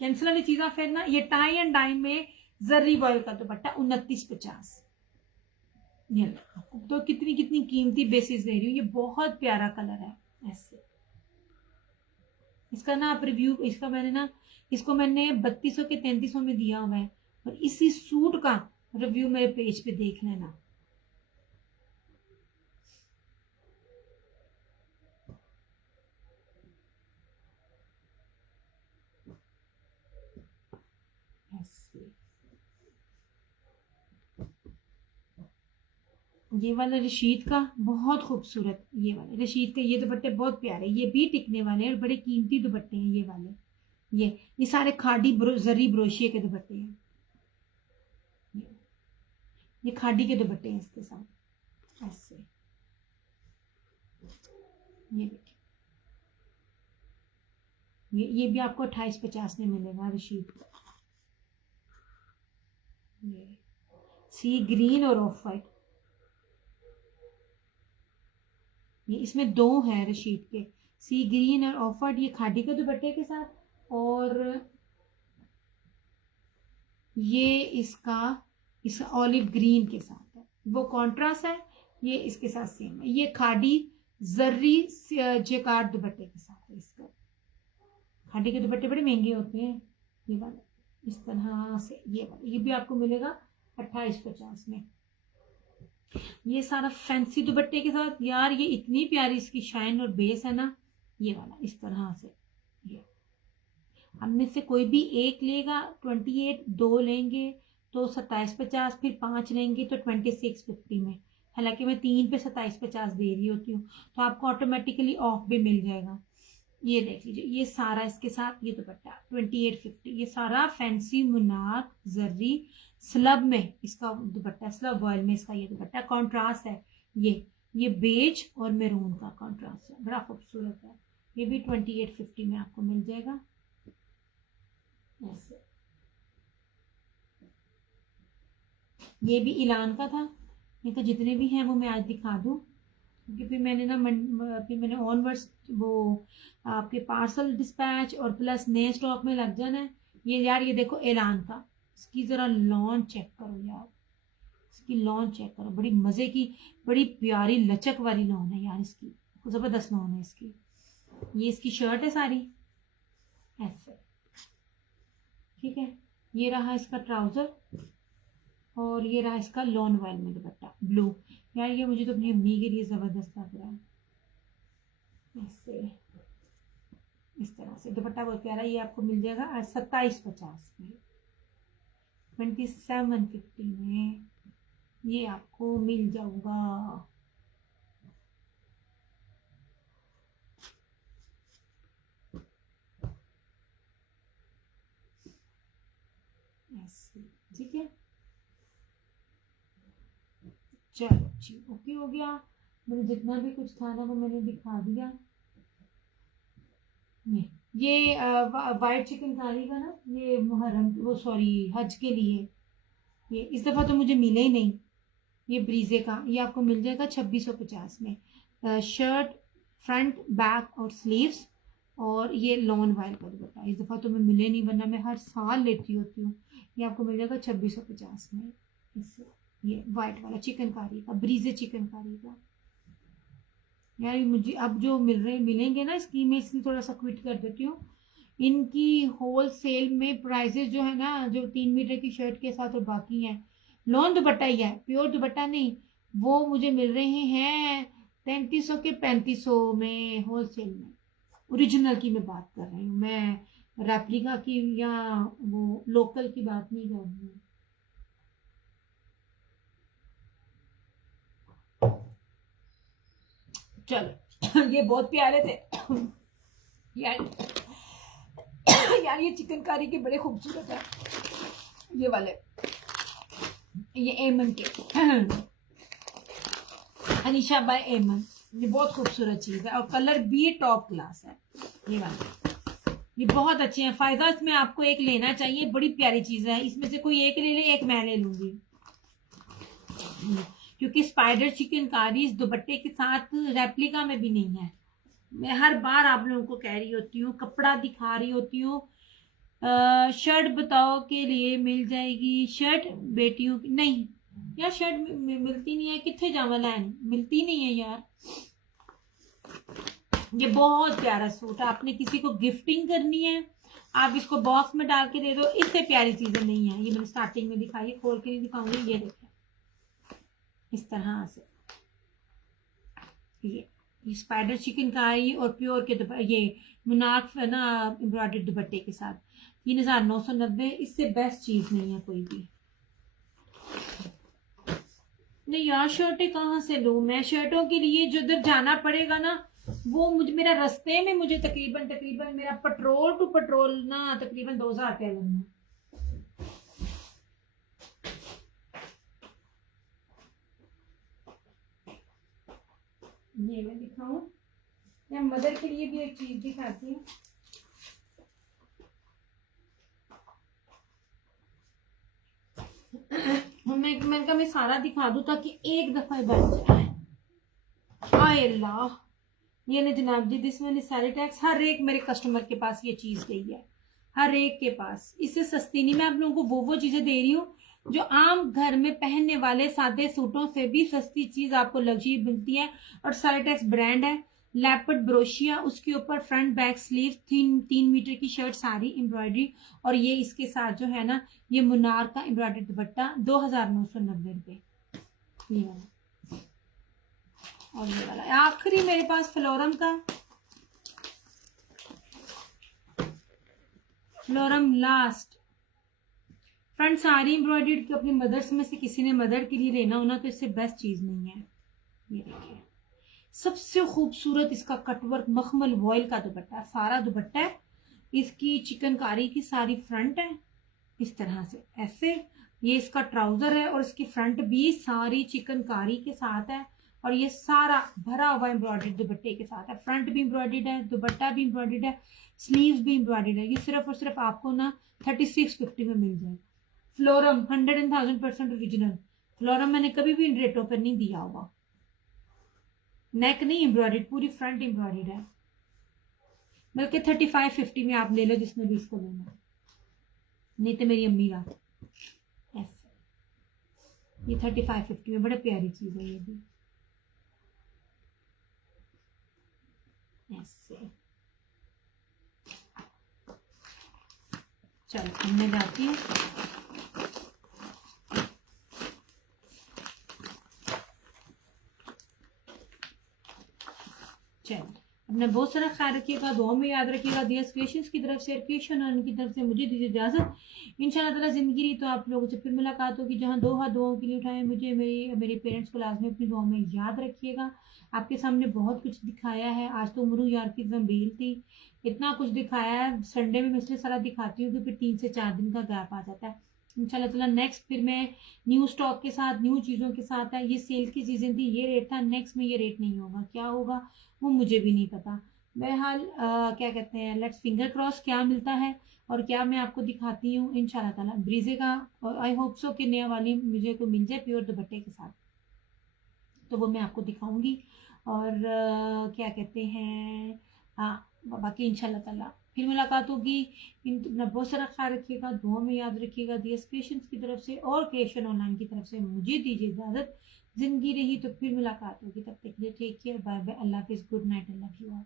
कैंसिल वाली चीज़ा फिर ना। ये टाई एंड डाई में जरी बॉयल का दुपट्टा 2950। ये तो कितनी कितनी कीमती बेसिस दे रही हूँ, ये बहुत प्यारा कलर है ऐसे। इसका ना आप रिव्यू, इसका मैंने ना, इसको मैंने 3200 के 3300 में दिया हुआ है, और इसी सूट का रिव्यू मेरे पेज पे देख लेना। ये वाला रशीद का बहुत खूबसूरत, ये वाले रशीद के ये दुपट्टे बहुत प्यारे, ये भी टिकने वाले हैं और बड़े कीमती दुपट्टे हैं ये वाले। ये सारे खाड़ी जरी ब्रोशिये के दुपट्टे हैं, ये खाड़ी के दुपट्टे हैं इसके साथ ऐसे। ये देखिए, ये भी आपको 2850 में मिलेगा रशीद का। ये सी ग्रीन और ऑफ वाइट, ये इसमें दो हैं रशीद के, सी ग्रीन और ऑफ वाइट, ये खादी के दुपट्टे के साथ, और ये इसका इस ऑलिव ग्रीन के साथ है, वो कॉन्ट्रास्ट है। ये इसके साथ सेम है, ये खादी जर्री जेकार्ड दुपट्टे के साथ है इसका। खादी के दुपट्टे बड़े महंगे होते हैं, ये वाला इस तरह से, ये वाला ये भी आपको मिलेगा 2850 में। ये सारा फैंसी दुपट्टे के साथ, यार ये इतनी प्यारी इसकी शाइन और बेस है ना, ये वाला इस तरह से। ये हम में से कोई भी एक लेगा 28, दो लेंगे तो 2750, फिर 5 लेंगे तो 2650 में। हालांकि मैं 3 पे 2750 दे रही होती हूँ, तो आपको ऑटोमेटिकली ऑफ भी मिल जाएगा। ये देख लीजिए, ये सारा इसके साथ ये दुपट्टा 2850, ये सारा फैंसी मुनार जर्री स्लब में इसका दुपट्टा, स्लब ऑयल में इसका ये दुपट्टा कॉन्ट्रास्ट है। ये बेज और मेरून का कॉन्ट्रास्ट है, बड़ा खूबसूरत है। ये भी 2850 में आपको मिल जाएगा ऐसे। ये भी इलान का था, ये तो जितने भी हैं वो मैं आज दिखा दूं, क्योंकि फिर मैंने ना फिर मैंने ऑनवर्ड्स वो आपके पार्सल डिस्पैच और प्लस नए स्टॉक में लग जाना है। ये यार ये देखो एलान का, इसकी जरा लॉन चेक करो यार, इसकी लॉन चेक करो, बड़ी मजे की, बड़ी प्यारी लचक वाली लॉन है यार इसकी, जबरदस्त लॉन है इसकी। ये इसकी शर्ट है सारी ऐसे, ठीक है। ये रहा इसका ट्राउजर, और ये रहा इसका लॉन वाइल में दुपट्टा ब्लू। यार ये मुझे तो अपनी अम्मी के लिए जबरदस्त लग रहा है ऐसे, इस तरह से दुपट्टा बहुत प्यारा। ये आपको मिल जाएगा 2750 में, 2750 में ये आपको मिल जाऊगा। ऐसे, ठीक है। चलो जी, ओके हो गया। मैंने जितना भी कुछ था ना वो मैंने दिखा दिया। ये वाइट चिकनकारी का ना, ये मुहर्रम वो सॉरी हज के लिए, ये इस दफ़ा तो मुझे मिले ही नहीं। ये ब्रीजे का, ये आपको मिल जाएगा 2650 में। शर्ट फ्रंट बैक और स्लीव्स, और ये लॉन वाइल का दुपट्टा। इस दफ़ा तो मैं मिले नहीं, वरना मैं हर साल लेती होती हूँ। ये आपको मिल जाएगा 2650 में। इससे ये वाइट वाला चिकनकारी का, ब्रीजे चिकनकारी का। यार मुझे अब जो मिलेंगे ना स्कीम में, इसलिए थोड़ा सा क्विट कर देती हूँ। इनकी होल सेल में प्राइसेस जो है ना, जो 3 मीटर की शर्ट के साथ और बाकी हैं, लॉन दुपट्टा ही है, प्योर दुपट्टा नहीं, वो मुझे मिल रहे हैं 3300 के 3500 में होल सेल में। ओरिजिनल की मैं बात कर रही हूँ, मैं रेप्लिका की या वो लोकल की बात नहीं कर रही हूँ। चलो ये बहुत प्यारे थे यार। यार ये चिकनकारी के बड़े खूबसूरत है, ये वाले, ये एमन के अनीशा बाय एमन, ये बहुत खूबसूरत चीज है और कलर भी टॉप क्लास है। ये वाले ये बहुत अच्छे हैं। फायदा इसमें आपको एक लेना चाहिए, बड़ी प्यारी चीज है। इसमें से कोई एक ले ले, एक मैं ले लूंगी, क्योंकि स्पाइडर चिकनकारी इस दुपट्टे के साथ रेप्लिका में भी नहीं है। मैं हर बार आप लोगों को कह रही होती हूँ, कपड़ा दिखा रही होती हूँ। शर्ट बताओ के लिए मिल जाएगी शर्ट बेटियों की? नहीं यार, शर्ट मिलती नहीं है, कितने जावा लैन मिलती नहीं है यार। ये बहुत प्यारा सूट है, आपने किसी को गिफ्टिंग करनी है, आप इसको बॉक्स में डाल के दे दो, इससे प्यारी चीजें नहीं है। ये मैंने स्टार्टिंग में दिखाई, खोल के नहीं दिखाऊंगी। ये देखें इस तरह से, ये स्पाइडर चिकनकारी और प्योर के ये मुनाफ है ना, एम्ब्रॉयडर्ड दुपट्टे के साथ 3990। इससे बेस्ट चीज नहीं है कोई भी। नहीं यार, शर्टें कहाँ से लूं मैं? शर्टों के लिए जो उधर जाना पड़ेगा ना, वो मेरा रास्ते में मुझे तकरीबन मेरा पेट्रोल टू पेट्रोल ना तकरीबन 2000 रुपया लगना। ये मैं दिखाऊं या मदर के लिए भी एक चीज दिखाती हूँ। मैंने कहा मैं सारा दिखा दूं ताकि एक दफा बन जाए। हाय अल्लाह, ये ने जनाब जी, दिस वन इज सैलिटैक्स। हर एक मेरे कस्टमर के पास ये चीज गई है, हर एक के पास। इससे सस्ती नहीं, मैं आप लोगों को वो चीजें दे रही हूँ जो आम घर में पहनने वाले सादे सूटों से भी सस्ती चीज आपको लग्जरी मिलती है। और सैलिटैक्स ब्रांड है, लैपर्ड ब्रोशिया, उसके ऊपर फ्रंट बैक स्लीव, 3 मीटर की शर्ट, सारी एम्ब्रॉयडरी। और ये इसके साथ जो है ना, ये मुनार का एम्ब्रॉयडरी दुपट्टा 2990 रुपए। ये वाला और ये वाला आखिरी मेरे पास फ्लोरम का, फ्लोरम लास्ट फ्रंट सारी एम्ब्रॉयडर्ड। अपनी मदर्स में से किसी ने मदर के लिए लेना हो ना, तो इससे बेस्ट चीज नहीं है। ये देखिए सबसे खूबसूरत इसका कटवर्क मखमल वॉयल का दुपट्टा, सारा दुपट्टा है। इसकी चिकनकारी की सारी फ्रंट है इस तरह से, ऐसे। ये इसका ट्राउजर है और इसकी फ्रंट भी सारी चिकनकारी के साथ है। और ये सारा भरा हुआ एम्ब्रॉयडर्ड दुपट्टे के साथ है। फ्रंट भी एम्ब्रॉयडर्ड है, दुपट्टा भी एम्ब्रॉयडर्ड है, स्लीव्स भी एम्ब्रॉयडर्ड है। ये सिर्फ और सिर्फ आपको ना 3650 में मिल जाएगा। फ्लोरम 100% ओरिजिनल फ्लोरम, मैंने कभी भी इन रेटों पर नहीं दिया होगा। नेक नहीं एम्ब्रॉयडर्ड, पूरी फ्रंट एम्ब्रॉयडर्ड है। बल्कि 3550 में आप ले लो जिसने भी इसको लेना, नहीं तो मेरी अम्मी का ऐसे। ये 3550 में, बड़ा प्यारी चीज है ये भी ऐसे। चलो हमने जाती है। चलो अपना बहुत सारा ख्याल रखिएगा, दुआ में याद रखिएगा। दियास क्रिएशंस की तरफ से क्रिएशन और उनकी तरफ से मुझे दीजिए इजाजत। इंशाल्लाह ताला जिंदगी रही तो आप लोगों से फिर मुलाकात होगी। जहां दो हाथ दुआओं के लिए उठाएं, मुझे मेरे पेरेंट्स को लाजमी अपनी दुआ में याद रखिएगा। आपके सामने बहुत कुछ दिखाया है। आज तो उमरू यार की जंबील थी, इतना कुछ दिखाया है। संडे में मैं इसलिए सारा दिखाती हूँ कि फिर 3 से 4 दिन का गैप आ जाता है। इंशाल्लाह ताला नेक्स्ट फिर मैं न्यू स्टॉक के साथ न्यू चीज़ों के साथ है। ये सेल की सीज़न थी, ये रेट था, नेक्स्ट में ये रेट नहीं होगा, क्या होगा वो मुझे भी नहीं पता। बहरहाल क्या कहते हैं, लेट्स फिंगर क्रॉस क्या मिलता है और क्या मैं आपको दिखाती हूँ इंशाल्लाह ताला। ब्रीजे का आई होप सो कि नया वाली मुझे को मिल जाए प्योर दुपट्टे के साथ, तो वो मैं आपको दिखाऊंगी। और क्या कहते हैं, हाँ बाकी इंशाल्लाह ताला फिर मुलाकात होगी। इन अपना बहुत सारा ख्याल रखिएगा, दुआ में याद रखिएगा। दियस क्रिएशंस की तरफ से और क्रिएशन ऑनलाइन की तरफ से मुझे दीजिए इजाज़त। जिंदगी रही तो फिर मुलाकात होगी, तब तक के लिए टेक केयर, बाय बाय, अल्लाह हाफिज़, good night, I love you all.